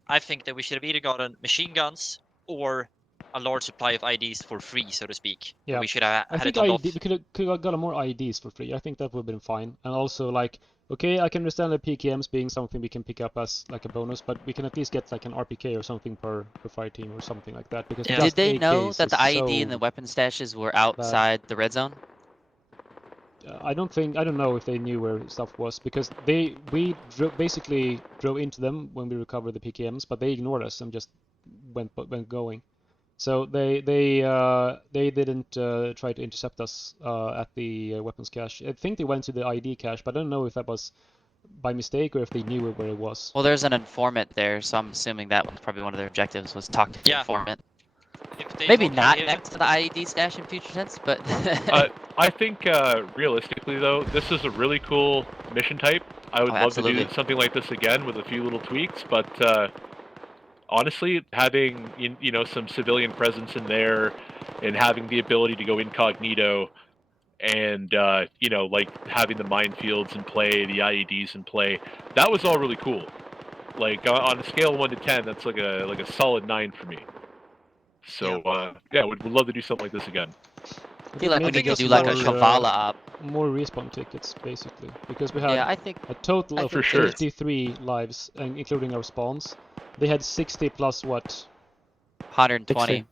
I think that we should have either gotten machine guns or a large supply of IEDs for free, so to speak. Yeah, we should have had it on off. We could have gotten more IEDs for free. I think that would have been fine. And also, like, okay, I can understand the PKMs being something we can pick up as like a bonus, but we can at least get like an RPK or something per fire team or something like that. Because did they know that the IED and the weapon stashes were outside the red zone? I don't know if they knew where stuff was, because we basically drove into them when we recovered the PKMs, but they ignored us and just went going. So they didn't try to intercept us at the weapons cache. I think they went to the ID cache, but I don't know if that was by mistake or if they knew where it was. Well, there's an informant there, so I'm assuming that was probably one of their objectives, was talk to the informant. Maybe not next to the IED stash in future tense, but I think realistically though, this is a really cool mission type. I would love to do something like this again with a few little tweaks, but honestly, having some civilian presence in there and having the ability to go incognito and like having the minefields in play, the IEDs in play, that was all really cool. Like on a scale of 1 to 10, that's like a solid 9 for me. So yeah, would love to do something like this again. I feel like we need to do like a Kavala op. More respawn tickets, basically, because we had a total of 53 lives, including our spawns. They had 60 plus what? 120.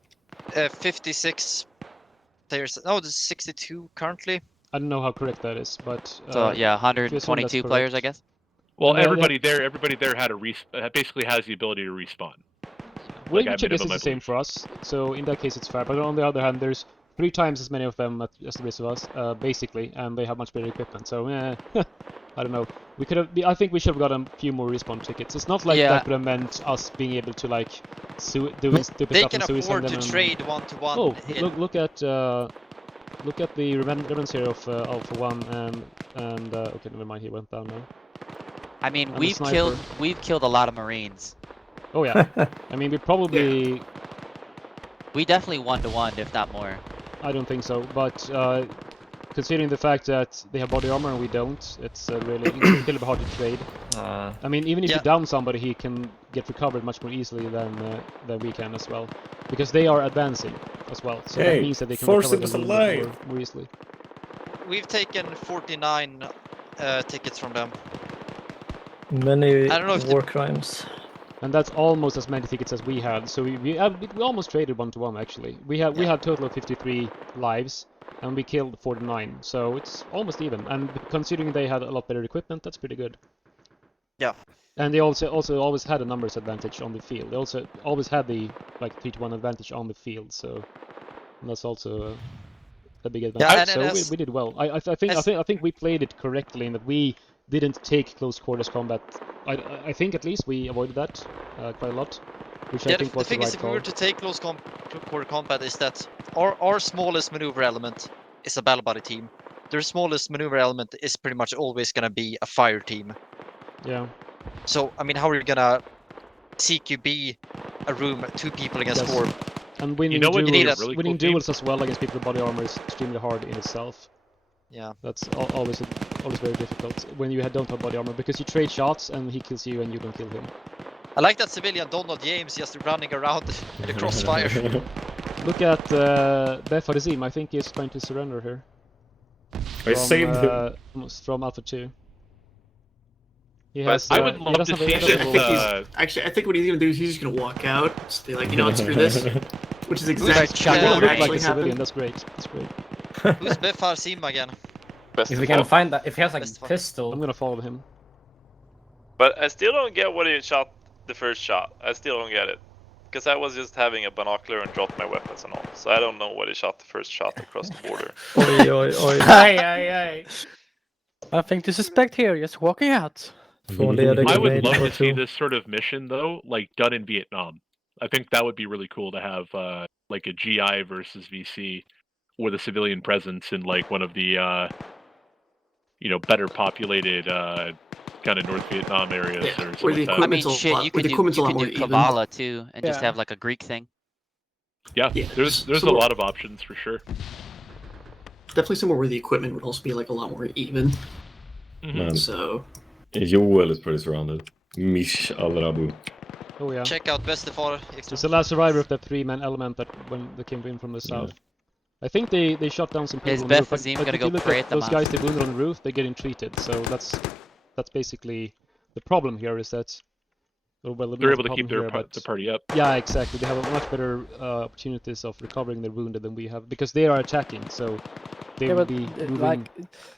56 players. No, there's 62 currently. I don't know how correct that is, but so yeah, 122 players, I guess. Well, everybody there had basically has the ability to respawn. Which I guess is the same for us, so in that case it's fair. But on the other hand, there's 3 times as many of them as the rest of us, basically, and they have much better equipment. So I don't know. We could have. I think we should have gotten a few more respawn tickets. It's not like that would have meant us being able to like doing stupid stuff and suicide them. They can afford to trade 1-to-1. Oh, look at the remnants here of Alpha 1 and okay, never mind. He went down now. I mean, we've killed a lot of Marines. Oh yeah. I mean, we probably. We definitely 1-to-1, if not more. I don't think so, but considering the fact that they have body armor and we don't, it's really a little bit hard to trade. I mean, even if you down somebody, he can get recovered much more easily than we can as well, because they are advancing as well. So that means that they can recover a little bit more easily. We've taken 49 tickets from them. Many war crimes. And that's almost as many tickets as we had. So we almost traded 1-to-1 actually. We had a total of 53 lives, and we killed 49. So it's almost even. And considering they had a lot better equipment, that's pretty good. Yeah. And they also always had a numbers advantage on the field. They also always had the 3-to-1 advantage on the field. So that's also a big advantage. Yeah, so we did well. I think we played it correctly in that we didn't take close quarters combat. I think at least we avoided that quite a lot, which I think was the right call. The thing is, if we were to take close quarter combat, is that our smallest maneuver element is a battle body team. Their smallest maneuver element is pretty much always going to be a fire team. Yeah. So I mean, how are you gonna CQB a room, 2 people against 4. And winning duels as well against people with body armor is extremely hard in itself. Yeah. That's always very difficult when you don't have body armor, because you trade shots and he kills you and you don't kill him. I like that civilian Donald James just running around in the crossfire. Look at Bestefar. I think he's trying to surrender here. I saved him. From Alpha 2. I would love to see Actually, I think what he's gonna do is he's just gonna walk out, just be like, you know what, screw this. Which is exactly what actually happened. That's great. That's great. Who's Bestefar Sim again? If we can find that, if he has like a pistol, I'm gonna follow him. But I still don't get what he shot the first shot. I still don't get it. Because I was just having a binocular and dropped my weapons and all. So I don't know what he shot the first shot across the border. Nothing to suspect here, just walking out. I would love to see this sort of mission, though, like done in Vietnam. I think that would be really cool to have like a GI versus VC with a civilian presence in like one of the better populated kind of North Vietnam areas or something like that. I mean, shit, you could do Kabbalah too, and just have like a Greek thing. Yeah, there's a lot of options for sure. Definitely somewhere where the equipment would also be like a lot more even. So. Joel is pretty surrounded. Mish al-Rabu. Oh yeah. Check out Bestefar. He's the last survivor of that 3-man element that when they came in from the south. I think they shot down some people. Is on the roof, Bestefar but gonna if go you look pray at at the those guys mosque? they wounded on the roof, they're getting treated. So that's basically the problem here is that. Well, they're able to keep the party up. Yeah, exactly. They have a much better opportunities of recovering their wounded than we have because they are attacking. So they will be moving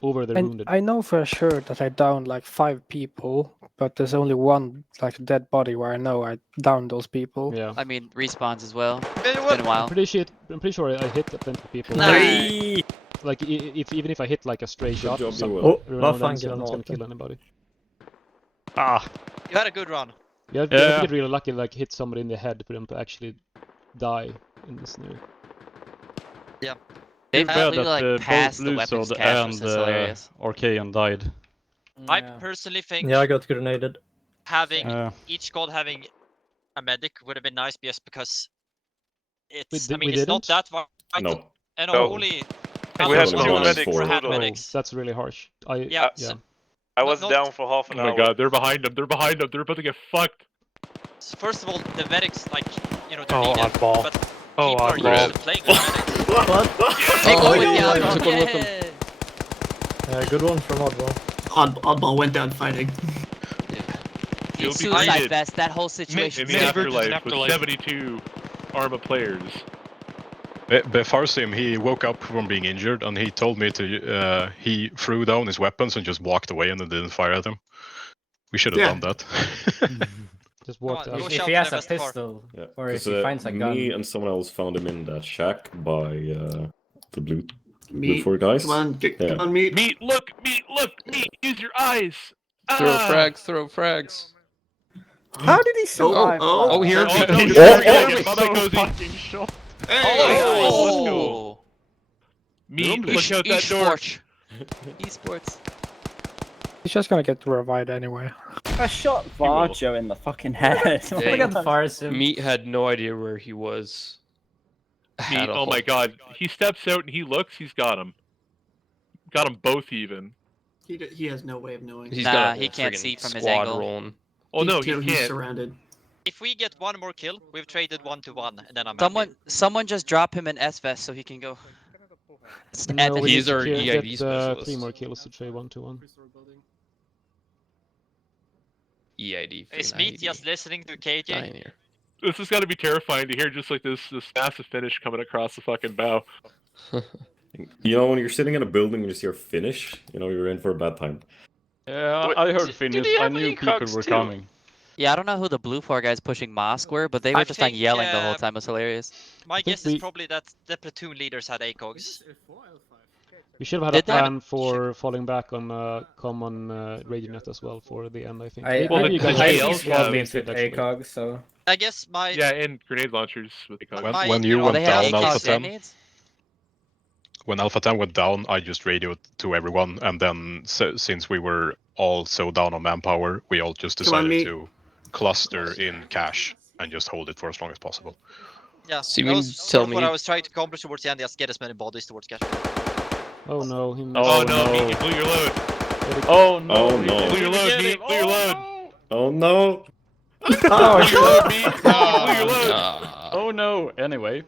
over their wounded. I know for sure that I downed like 5 people, but there's only one like dead body where I know I downed those people. Yeah. I mean, respawns as well. It's been a while. I'm pretty sure I hit plenty of people. Nice. Like even if I hit like a stray shot, vad fan gonna kill anybody. You had a good run. Yeah, I get really lucky, like hit somebody in the head for them to actually die in the snare. Yeah. They've bad actually that like passed the both weapons Luzod cache, which is hilarious. and Archaean died. I personally think I got grenaded. having each squad having a medic would have been nice just because it's it's not that vital. No. And only we had 2 medics. That's really harsh. I was down for half an hour. Oh my god, they're behind them. They're behind them. They're about to get fucked. First of all, the medics, like, they're Oh, needed, oddball. but Oh, people are oddball. used to playing with medics. Take one with the Oddball. Good one from Oddball. Oddball went down fighting. You'll be Suicide greeted vest, that whole situation. in the afterlife with 72 Arma players. Farsim, he woke up from being injured and he told me to he threw down his weapons and just walked away and didn't fire at him. We should have done that. Just walked out. If he has a pistol, or if he finds a gun. Me and someone else found him in that shack by the blue 4 guys. Come on, meat. Meat, look, use your eyes. Throw frags. How did he survive? Here. Fucking shot. Meat, look out that door. Esports. He's just gonna get revived anyway. I shot Varjo in the fucking head. Look at the Farsim. Meat had no idea where he was. Meat, oh my god. He steps out and he looks, he's got him. Got them both even. He has no way of knowing. He can't see from his angle. Rolling. Oh no, he can't. He's surrounded. If we get one more kill, we've traded 1-1, and then I'm happy. Someone just drop him an S-Vest so he can go. No, He's our EID EID specialist. 3 more kills to trade 1-1. EID. Is Meat just listening to KJ? This has got to be terrifying to hear just like this massive finish coming across the fucking bow. You know, when you're sitting in a building and you see your finish, you know, you're in for a bad time. Yeah, I heard finish. I knew people were coming. Yeah, I don't know who the blue 4 guys pushing mosque were, but they were just like yelling the whole time. It was hilarious. My guess is probably that the platoon leaders had ACOGs. We should have had a plan for falling back on common RadioNet as well for the end, I think. Maybe you guys with ACOG, so... I guess my... Yeah, and grenade launchers with ACOG. When you went down, Alpha 10... When Alpha 10 went down, I just radioed to everyone, and then since we were all so down on manpower, we all just decided to cluster in cash and just hold it for as long as possible. Yeah, So you that mean was tell sort of what me- I was trying to accomplish towards the end, just get as many bodies towards cash. Oh no, he missed. Oh no, he blew your load. Oh no. Oh no. Blew your load, Meat. Blew your load. Oh no. Blew your load, Meat. Blew your load. Oh no. Anyway.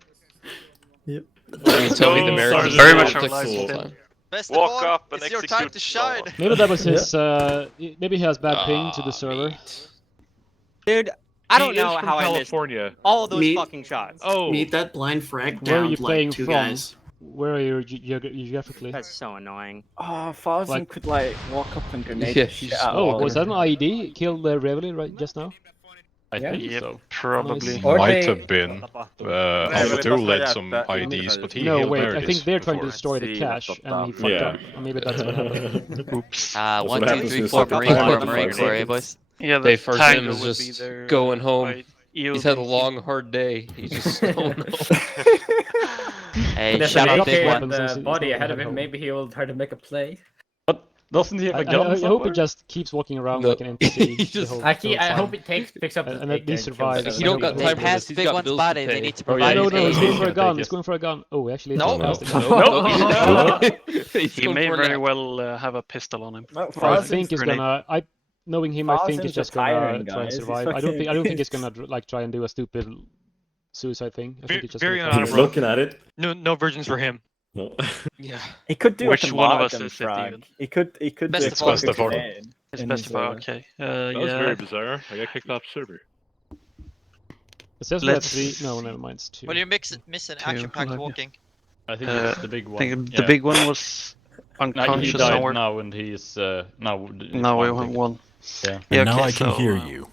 You mean tell me the Americans very much took our the whole lives. time. Walk up and it's your execute time to shine. Maybe that was his. Maybe he has bad ping to the server. Dude, I don't He is know from how I missed California. all of those Meat. fucking shots. Oh, Meet that blind frag Where are down you playing like two from? guys. Where are you geographically? That's so annoying. Oh, Farzan Like- could like walk up and grenade Yeah, the shit he's- out Oh, of was them. that an IED? Killed Reveille right just now? I think Yep, so. probably. Nice. Or Might they- have been. Alpha led some IDs, but he No, healed wait. I Meredith think they're trying to before. destroy the cache, and he fucked Yeah. up. Or maybe that's what happened. Oops. That's 1, what 2, happens 3, when 4, you suck Marine up Corps, for Marine 5 Corps, eh, seconds. boys? Yeah, Dave the Farzan tango is would just be there. going home. by He's had a long, hard day. He's just going home. Hey, But if shout they out Big AK One. the body ahead of him, maybe he will try to make a play. Doesn't he have a gun I hope somewhere? he just keeps walking around No. like an NPC. He the just- whole- I the whole hope time. it picks up And then he survives. He don't got They time for this. passed He's Big got One's bills body. to They pay. need to Oh, yeah, provide No, an no, he's aid. going for a Take gun. it. He's going for a gun. Oh, actually, it's No. not. He's He going may for a very nap. well have a pistol on him. I think he's Grenade. gonna. Knowing him, I think he's Farzan's just a tyrant, gonna try and guys. survive. He's I don't fucking- think he's gonna like try and do a stupid suicide thing. I think he's just Very gonna honorable. He's try and- looking at it. No virgins for him. No. Yeah. He could do Which like a one of us martyrdom is it frag. even? He could do Bestefar. a fucking Bestefar. grenade It's in best his, of okay. That was Yeah. very bizarre. I got kicked off server. It says we have Let's- 3. No, never mind. It's 2. Well, you're missing action-packed okay. walking. I think it's the big I one. think the Yeah. big one was He unconscious died somewhere. now, and he's now. Now we have one. Yeah. Yeah, now okay, I can so, hear you.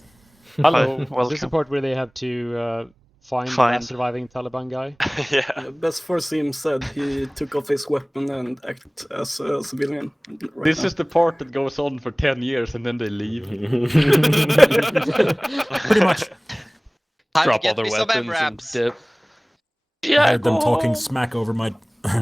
Hello. Hi, Is this the welcome. part where they have to find the Find. last surviving Taliban guy? Yeah. Bestefar Sim said he took off his weapon and acted as a civilian. Right This now. is the part that goes on for 10 years and then they leave. Pretty much. Time Drop to all get their me some weapons and M-Raps. dip. I had them talking smack over my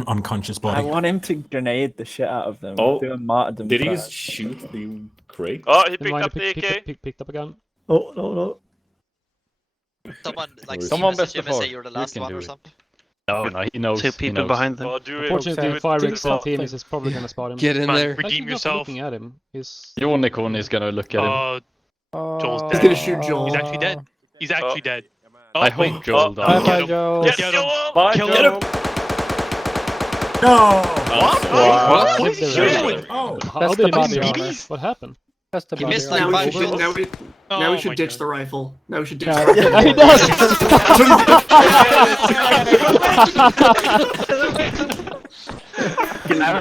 unconscious I body. want him to grenade the shit out of them. Oh, do a martyrdom Did he frag. just shoot the crate? Oh, he Never picked mind, up the AK. picked up a gun. Oh no. Someone like Someone message him and Bestefar. say you're the You last can one do or it. something. No, he knows. Two he people knows. behind them. Oh, do it. Unfortunately, do it, Fire do Rick it. from team is probably gonna spot him. Get in Man, there. Actually, redeem not yourself. looking at him. He's Unicorn is gonna look at him. Joel's He's dead. gonna shoot Joel. He's actually dead. He's actually dead. Oh, I hope Joel Bye, dies. bye, Joel. Get Get him. Joel. Bye, Kill Joel. him. No! What? What is he doing? Oh, How did he body miss? armor. What happened? That's the He body missed armor. like Now we 5 should, bullets. now we Oh should my ditch God. the rifle. Now we should ditch Yeah, the rifle. Yeah, he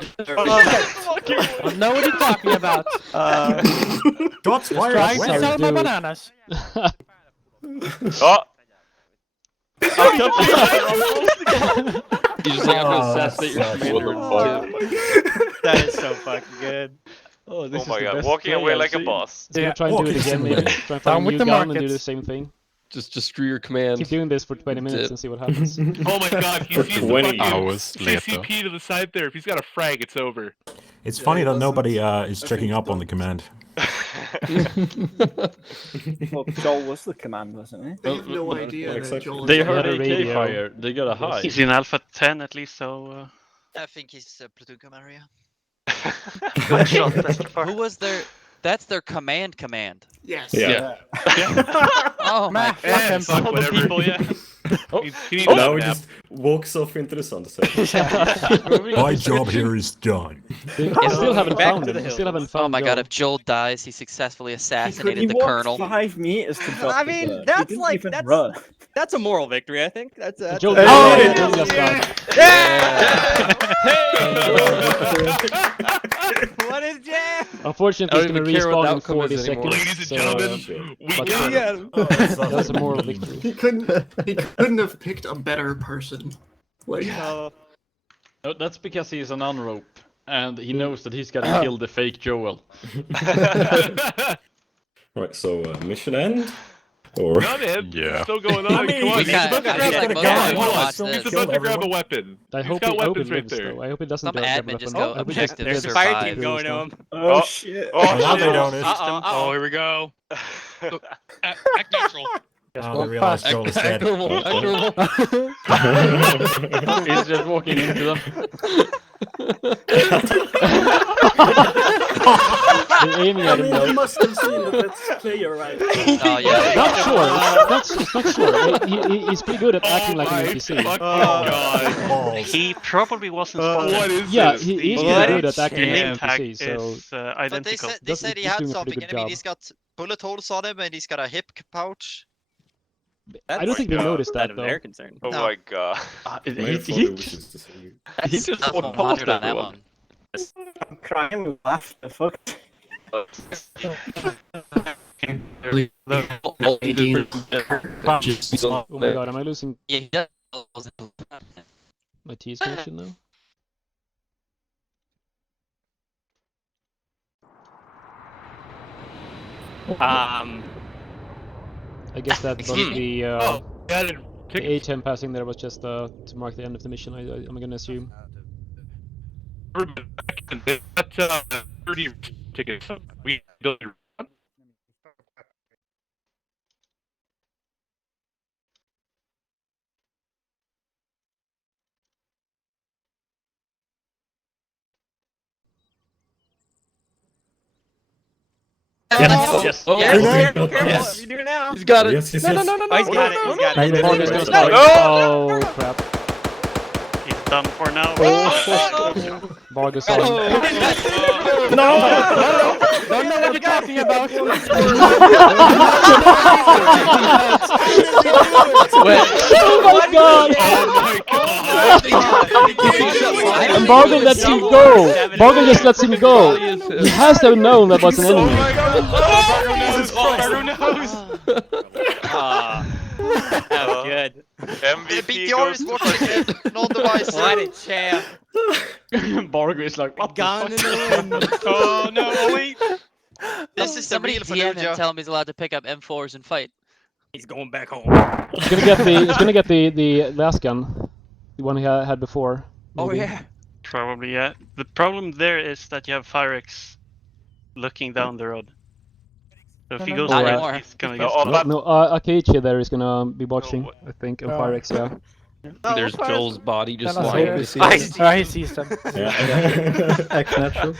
I know what you're talking about. shots fired. Trying to Where? sell my dude. bananas. Oh, You just like, I'm gonna assassinate your commander. That is so fucking good. Oh, this oh is my the god, best walking play away I've like a seen. boss. So try and do it Walking again, maybe. simulator. Try and Down find a with new the gun and markets. do the same thing. Just screw your command. Keep doing this for 20 minutes Dip. and see what happens. Oh my god, he For sees the 20 fucking hours later. CCP to the side there. If he's got a frag, it's over. It's funny that nobody is checking up on the command. Well, Joel was the command, wasn't he? They have no idea that exactly. Joel They is heard had a AK radio. fire. They got a high. He's in Alpha 10 at least, so I think he's platoon commander. good shot, Bestefar. Who was their? That's their command. Yes. Yeah. Oh my Yeah, god. fuck All the whatever. people, yeah. He needs Now a he nap. just walks off into the sunset. My job here is done. I still haven't Back found to him. the I still haven't found Oh my god! Joel. If Joel dies, he successfully He assassinated the walked colonel. 5 meters to drop I the mean, gun. He that's didn't like even that's run. that's a moral victory. I think that's Joel a, died. Oh, Yeah, yeah. Joel just died. what is jam? Unfortunately, he's I don't gonna even care what the respawn in outcome 40 is anymore. seconds. Ladies and so, gentlemen, we but, got him. that's a moral victory. He couldn't have picked a better person. Like, No, that's because he's an Anrop, and he knows that he's gotta kill the fake Joel. Right, so mission end. Or No, man. Yeah. Still going on. I mean, Come on. we He's can't- about to I grab mean, a like, gun. most He's people watch about to grab a weapon. I He's hope got he weapons right lives there. though. I hope he doesn't Some grab a admin just weapon. go I hope he objective There's a survive. fire team going to him. Oh shit. Now they don't. Oh, here we go. Act natural. Oh, they realize Joel is dead. He's just walking into them. They're aiming at him You though. must have seen the best player, right? Oh yeah. Not sure. It's not sure. He's pretty good at acting like an NPC. He probably wasn't What is Yeah, this? he's pretty What good is at acting like name an tag NPC. So is But identical. they said he he's had doing a pretty something, good and I mean, job. he's got bullet holes on him, and he's got a hip pouch. I don't think they noticed that though. They're concerned. Oh No. my god. He just walked past on that everyone. one. I'm crying with laughter. Fuck. Oh my god, am I losing Yeah, he does. my T's connection now? I guess that was the A10 passing there was just to mark the end of the mission. I'm gonna assume. That's 30 tickets. We built your Yes. Oh, Careful, Yes. you do it now. He's got it. Yes, yes, No, yes. no, no, no, Oh, he's got it. He's got it. Martyrdom no, gonna no, start. no. Oh crap! He's done for now. Vargas saw him. Don't know what you're talking about. Oh my god! And Vargas lets him go. Vargas just lets him go. He has to have known that was an enemy. That was good. MVP BTR goes is to watching non-device. What a champ. Bargo is like, what the Gone in fuck? the wind. Oh no! Oh wait. This is the Somebody real DM him and Fallujah. tell him he's allowed to pick up M4s and fight. He's going back home. It's gonna get the last gun, the one he had before. Oh maybe. yeah. Probably yeah. The problem there is that you have Firex looking down the road. So if he goes Not right, anymore. he's gonna No, get No, Akeiichi there is gonna be watching, I think, and Oh. Firex, yeah. There's Joel's body just Then I lying. hope he sees them. Act natural.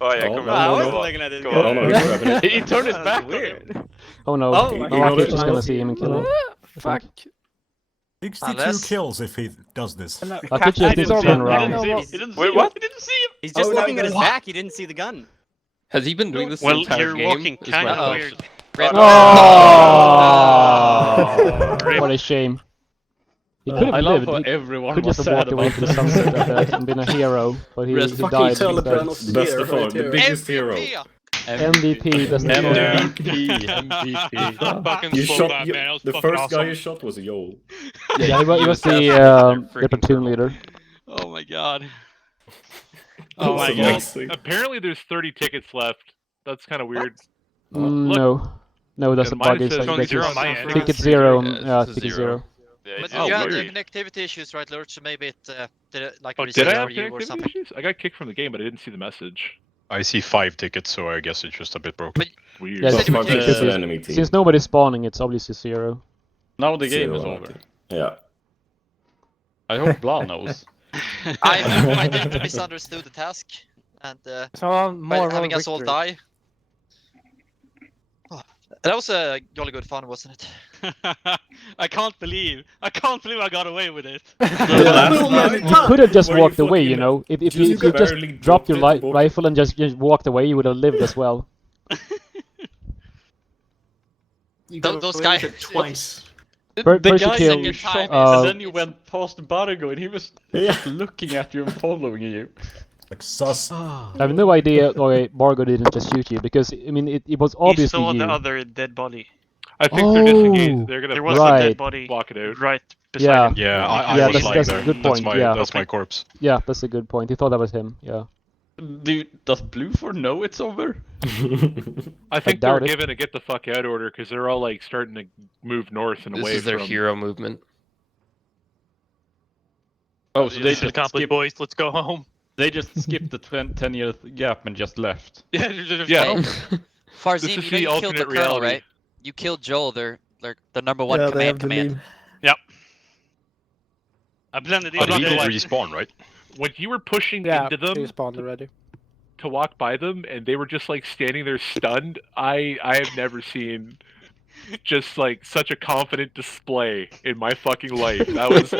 Oh yeah, Oh, come no, I no, wasn't no. looking at this Go guy. Oh no, he's grabbing it. He turned his That back was on weird. him. Oh no, Oh, no, he Akeichi's noticed. gonna see him and kill him. Fuck. 62 Unless- kills if he does this. Akeichi He just needs didn't to see turn him. around. He didn't see Wait, him. what? He didn't see him. He's just Oh, no, looking at his no. back. He didn't see the gun. Has he been doing this the Well, entire you're game? walking Is my kind of question. weird. Oh, what a shame. He could I have love lived. how He everyone could was just have sad walked away about into the sunset and been a hero, but he Rest died. Fucking instead. Taliban of fear Bestefar, right the here. biggest hero. MVP, best MVP. Fucking You slow shot that, man. That was the fucking first guy awesome. you shot was a Joel. Yeah, he was the platoon leader. Oh my god. Oh my god. God. Apparently there's 30 tickets left. That's kind of weird. No. No, that's Yeah, a mine bug. It's says like zero on my end. ticket zero. Yeah, it's Yeah, a ticket zero. zero. Yeah, But it's you had weird. connectivity issues, right, Lurch? So maybe it did it like Oh, reset did I have for you or connectivity something. issues? I got kicked from the game, but I didn't see the message. I see 5 tickets, so I guess it's just a bit broken. Weird. Yeah, Said you were Fuck, kicked. it's an enemy team. Since nobody's spawning, it's obviously zero. Now the game is Zero, over. Yeah. I hope Blahh knows. I didn't misunderstood the task, and So by more having us all victory. die. Oh, that was a jolly good fun, wasn't it? I can't believe I got away with it. You could have just Were you walked away, fucking- you know. If you just could just barely dropped your dropped it, walked- rifle and just walked away, you would have lived as well. You Those got away guys- with it twice. The First you guy kill, that you shot, uh, and then you went past Bargo, and he was just looking at you and following you. Like sus. I have no idea why Bargo didn't just shoot you, because, I mean, it was He obviously saw you. the other dead body. I think they're disengaged. They're gonna There was Right. a dead body block it out. right beside Yeah. him. Yeah, I Yeah, was that's lying a there. good point, That's my yeah. that's my corpse. Yeah, that's a good point. He thought that was him, yeah. Does Blue know it's over? I think they're given a get the fuck out order because they're all like starting to move north and away. This is their from... hero movement. Oh, so they Mission just accomplished, boys. Let's go home. They just skipped the 10-year gap and just left. Yeah. Farzim, you know you killed the colonel, right? You killed Joel, their the #1 command. Yep. I blended in. But he will respawn, right? When you were pushing into them, they spawned already. To walk by them, and they were just like standing there stunned. I have never seen just like such a confident display in my fucking life. That was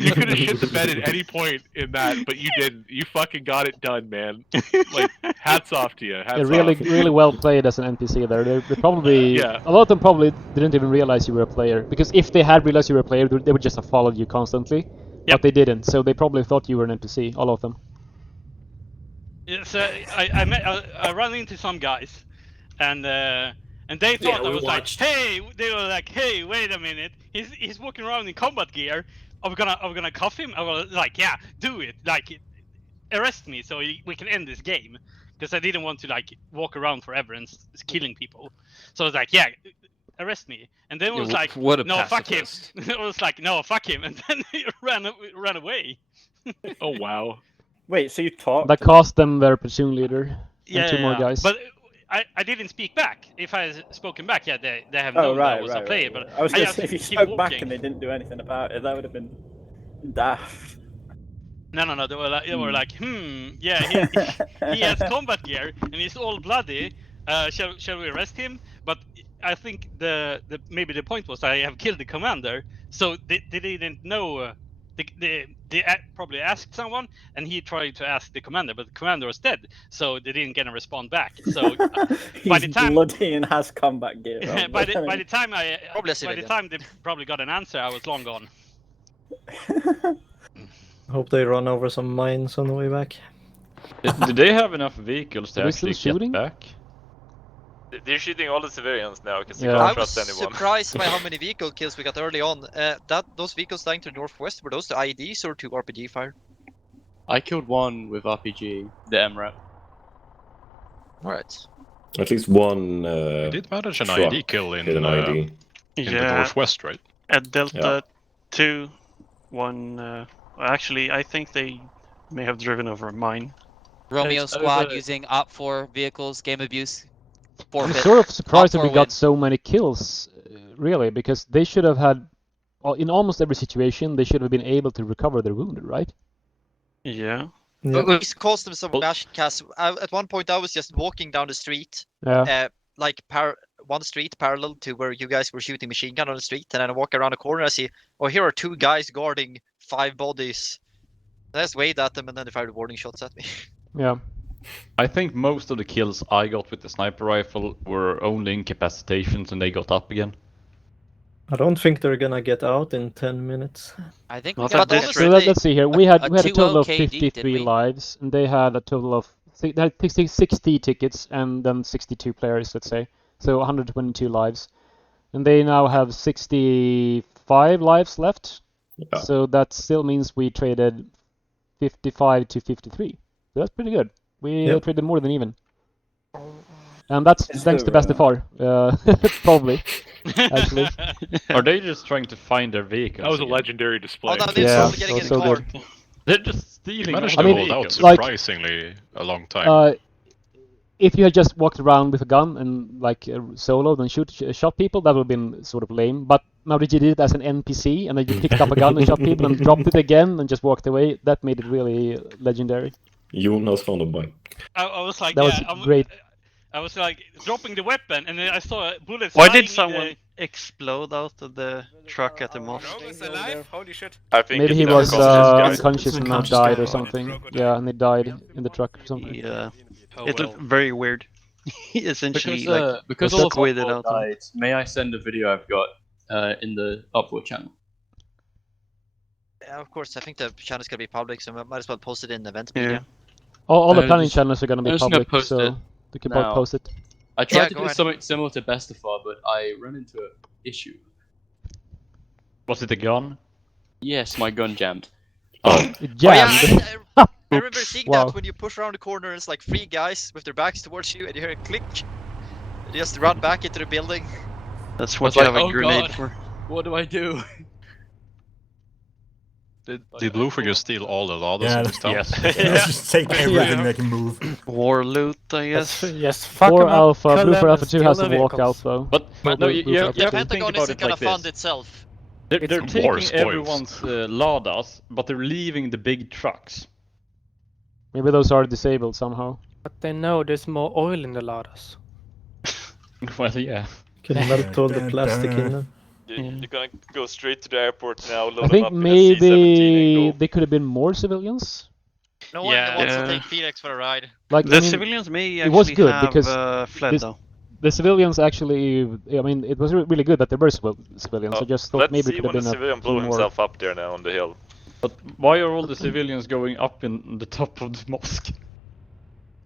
you could have shit the bed at any point in that, but you didn't. You fucking got it done, man. Like hats off to you. Hats really well played as an NPC there. They probably a lot of them probably didn't even realize you were a player, because if they had realized you were a player, they would just have followed you constantly. But they didn't, so they probably thought you were an NPC, all of them. Yeah, so I ran into some guys, and they thought I was like, hey, they were like, hey, wait a minute, he's walking around in combat gear. Are we gonna cuff him? I was like, yeah, do it, like, arrest me so we can end this game, because I didn't want to like walk around forever and killing people. So I was like, yeah, arrest me. And then it was like, no, fuck him. It was like, no, fuck him. And then he ran away. Oh, wow. Wait, so you talked? That cost them their platoon leader and two more guys. But I didn't speak back. If I had spoken back, yeah, they have known that I was a player. But I was going to say, if you spoke back walking. and they didn't do anything about it, that would have been daft. No, they were like, yeah, he has combat gear and he's all bloody. Shall we arrest him? But I think maybe the point was I have killed the commander, so they didn't know. They probably asked someone, and he tried to ask the commander, but the commander was dead, so they didn't get a response back. So by the time bloody and has combat gear. by the time they probably got an answer, I was long gone. Hope they run over some mines on the way back. Do they have enough vehicles to actually get back? They're shooting all the civilians now because you can't trust anyone. I was surprised by how many vehicle kills we got early on. Those vehicles dying to the northwest, were those the IEDs or to RPG fire? I killed one with RPG, the MRAP. Alright. At least one. We did manage an ID kill in the northwest, right? At Delta 2, one. Actually, I think they may have driven over a mine. Romeo squad using OP4 vehicles, game abuse. I'm sort of surprised that we got so many kills, really, because they should have had, in almost every situation, they should have been able to recover their wounded, right? Yeah. We caused them some dash cast. At one point, I was just walking down the street, like one street parallel to where you guys were shooting machine gun on the street, and then I walk around a corner, I see, oh, here are two guys guarding 5 bodies. I just waved at them, and then they fired warning shots at me. Yeah. I think most of the kills I got with the sniper rifle were only incapacitations and they got up again. I don't think they're gonna get out in 10 minutes. I think so let's see here. We had a total of 53 lives, and they had a total of 60 tickets and then 62 players, let's say. So 122 lives. And they now have 65 lives left. Yeah. So that still means we traded 55 to 53. So that's pretty good. We traded more than even. And that's thanks to Bestefar, probably, actually. Are they just trying to find their vehicles? That was a legendary display. Oh, no, they're getting in the car. They're just stealing. Managed to hold out surprisingly a long time. If you had just walked around with a gun and like soloed and shot people, that would have been sort of lame. But now that you did it as an NPC and then you picked up a gun and shot people and dropped it again and just walked away, that made it really legendary. Jonas found a bike. I was like, that was great. I was like dropping the weapon, and then I saw bullets. Why did someone explode out of the truck at the mosque? Holy shit. I think maybe he was unconscious and now died or something. Yeah, and he died in the truck or something. Yeah, it looked very weird. He essentially because all of our died, may I send a video I've got in the upload channel? Yeah, of course. I think the channel's gonna be public, so I might as well post it in the event media. All the planning channels are gonna be public, so they can both post it. I tried to do something similar to Bestefar, but I ran into an issue. Was it a gun? Yes, my gun jammed. It jammed? I remember seeing that when you push around the corner, it's like 3 guys with their backs towards you, and you hear a click. You just run back into the building. That's what you have a grenade for. What do I do? Did Bloofer just steal all the ladders Yeah, in this town? yes. Let's just take everything that can move. War loot, I guess. Yes, fuck For them up, Alpha, kill Blue them, for and Alpha 2 steal has the a vehicles. walkout though. But no, you have The to think Pentagon about isn't it gonna like fund this. itself. They're War taking spoils. everyone's ladas, but they're leaving the big trucks. Maybe those are disabled somehow. But they know there's more oil in the ladders. Well, yeah. Can melt all the plastic in them. You're gonna go straight to the airport now, load I think them up in a C-17 maybe and go. they could have been more civilians. No one wants to take Felix for a ride. Like The I mean, civilians may it was actually good have because fled though. the civilians actually, I mean, it was really good that there were civilians. I just thought Let's maybe see it could when have the been civilian a blew few more. himself up there now on the hill. But why are all the civilians going up in the top of the mosque?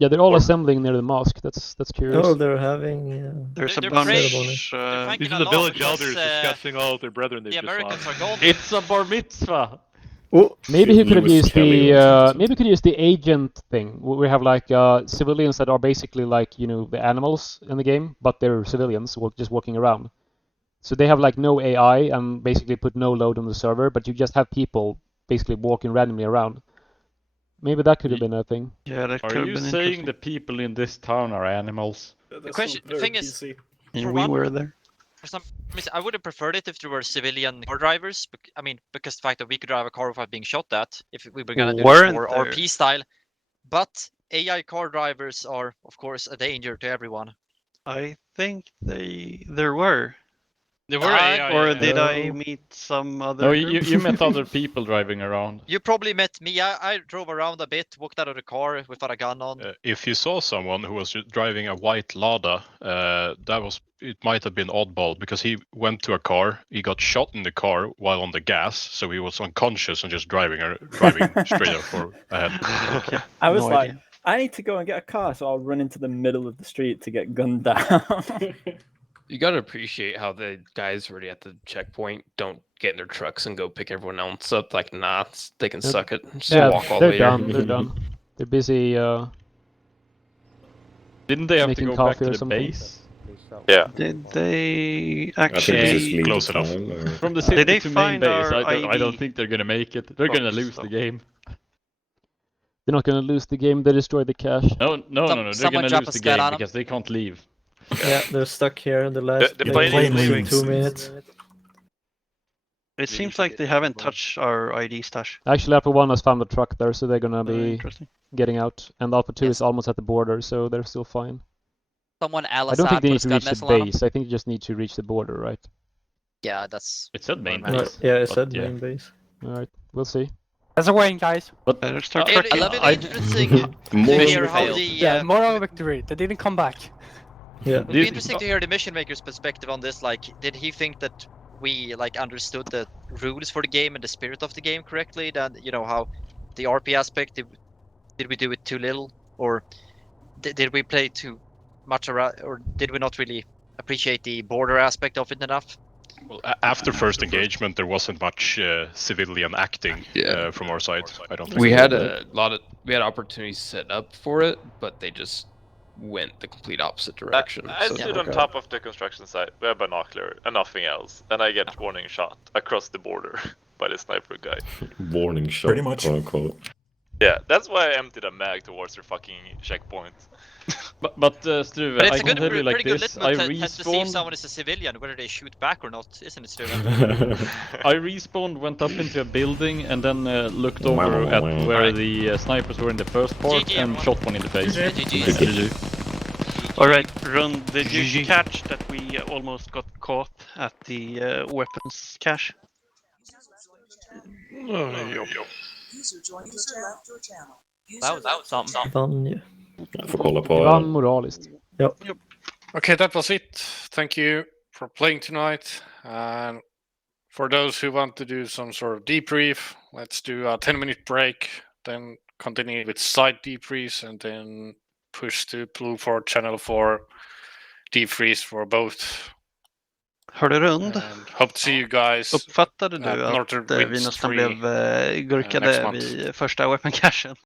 Yeah, they're all assembling near the mosque. That's curious. Oh, they're having. There's a They're bunch. praying. These are the village elders discussing all of their brethren they've The just Americans lost. are gone. It's a bar mitzvah. Oh, Maybe he could have Lewis used Kelly the maybe could use the agent thing. We have like civilians that are basically like the animals in the game, but they're civilians just walking around. So they have like no AI and basically put no load on the server, but you just have people basically walking randomly around. Maybe that could have been a thing. Yeah, that could Are have you been saying interesting. the people in this town are animals? The thing is, And we were there. for some reason, I would have preferred it if there were civilian car drivers. I mean, because the fact that we could drive a car without being shot at, if we were gonna do it Weren't more there? RP style. But AI car drivers are, of course, a danger to everyone. I think there were. There were AI. Or did I meet some other? No, you group? met other people driving around. You probably met me. I drove around a bit, walked out of the car without a gun on. If you saw someone who was driving a white Lada, it might have been oddball because he went to a car, he got shot in the car while on the gas, so he was unconscious and just driving straight up for ahead. I was like, I need to go and get a car, so I'll run into the middle of the street to get gunned down. You gotta appreciate how the guys already at the checkpoint don't get in their trucks and go pick everyone else up. Like, nah, they can suck it. Just walk all the way they're here. done. They're done. They're busy. Didn't they have to making go coffee back or to the something. base? Yeah. Did they I think this is actually? lead Close enough. time, or- From the Did city they to main find base, our I don't ID? think they're gonna make it. They're gonna lose the game. They're not gonna lose the game. They destroy the cash. No. They're someone gonna drop lose a the scat game on 'em. because they can't leave. Yeah, they're stuck here in the last The plane maybe leaves. 2 minutes. It seems like they haven't touched our ID stash. Actually, Alpha 1 has found the truck there, so they're gonna be Interesting. getting out. And Alpha 2 is almost at the border, so they're still fine. Someone I don't think Alisat they put a need to scud reach the missile on him. base. I think you just need to reach the border, right? Yeah, that's. It said main No, base. yeah, it but said yeah. main base. Alright, we'll see. That's a win, guys. But Better start I trucking. love it. I- Interesting to More hear how failed. the. Yeah, moral victory. They didn't come back. Yeah. It'd be interesting to hear the mission maker's perspective on this. Like, did he think that we understood the rules for the game and the spirit of the game correctly? That how the RP aspect did we do it too little, or did we play too much around, or did we not really appreciate the border aspect of it enough? Well, after first engagement, there wasn't much civilian acting from our side. I don't think We so. had we had opportunities set up for it, but they just went the complete opposite direction. I So- stood on top of the construction site with a binocular and nothing else, and I get warning shot across the border by the sniper guy. Warning shot, Pretty much. quote unquote. Yeah, that's why I emptied a mag towards their fucking checkpoint. But Struve, But it's I a can good, tell you like pretty good this. litmus I test to see if respawned. someone is a civilian, whether they shoot back or not, isn't it, Steven? I respawned, went up into a building, and then looked over at where the snipers were in the first part GG, and everyone. shot one in the face. GG. All right, Run. Did you catch that we almost got caught at the weapons cache? That was something. Vann ju. Jag får kolla på... Vann moraliskt. Ja. Okay, that was it. Thank you for playing tonight. And for those who want to do some sort of debrief, let's do a 10-minute break, then continue with side debriefs, and then push to Blue for Channel 4 debriefs for both. Hörde Rund? And hope to see you guys. Uppfattade du at att Northern vi Winds nästan 3 blev next gurkade month. vid första weapon cachen?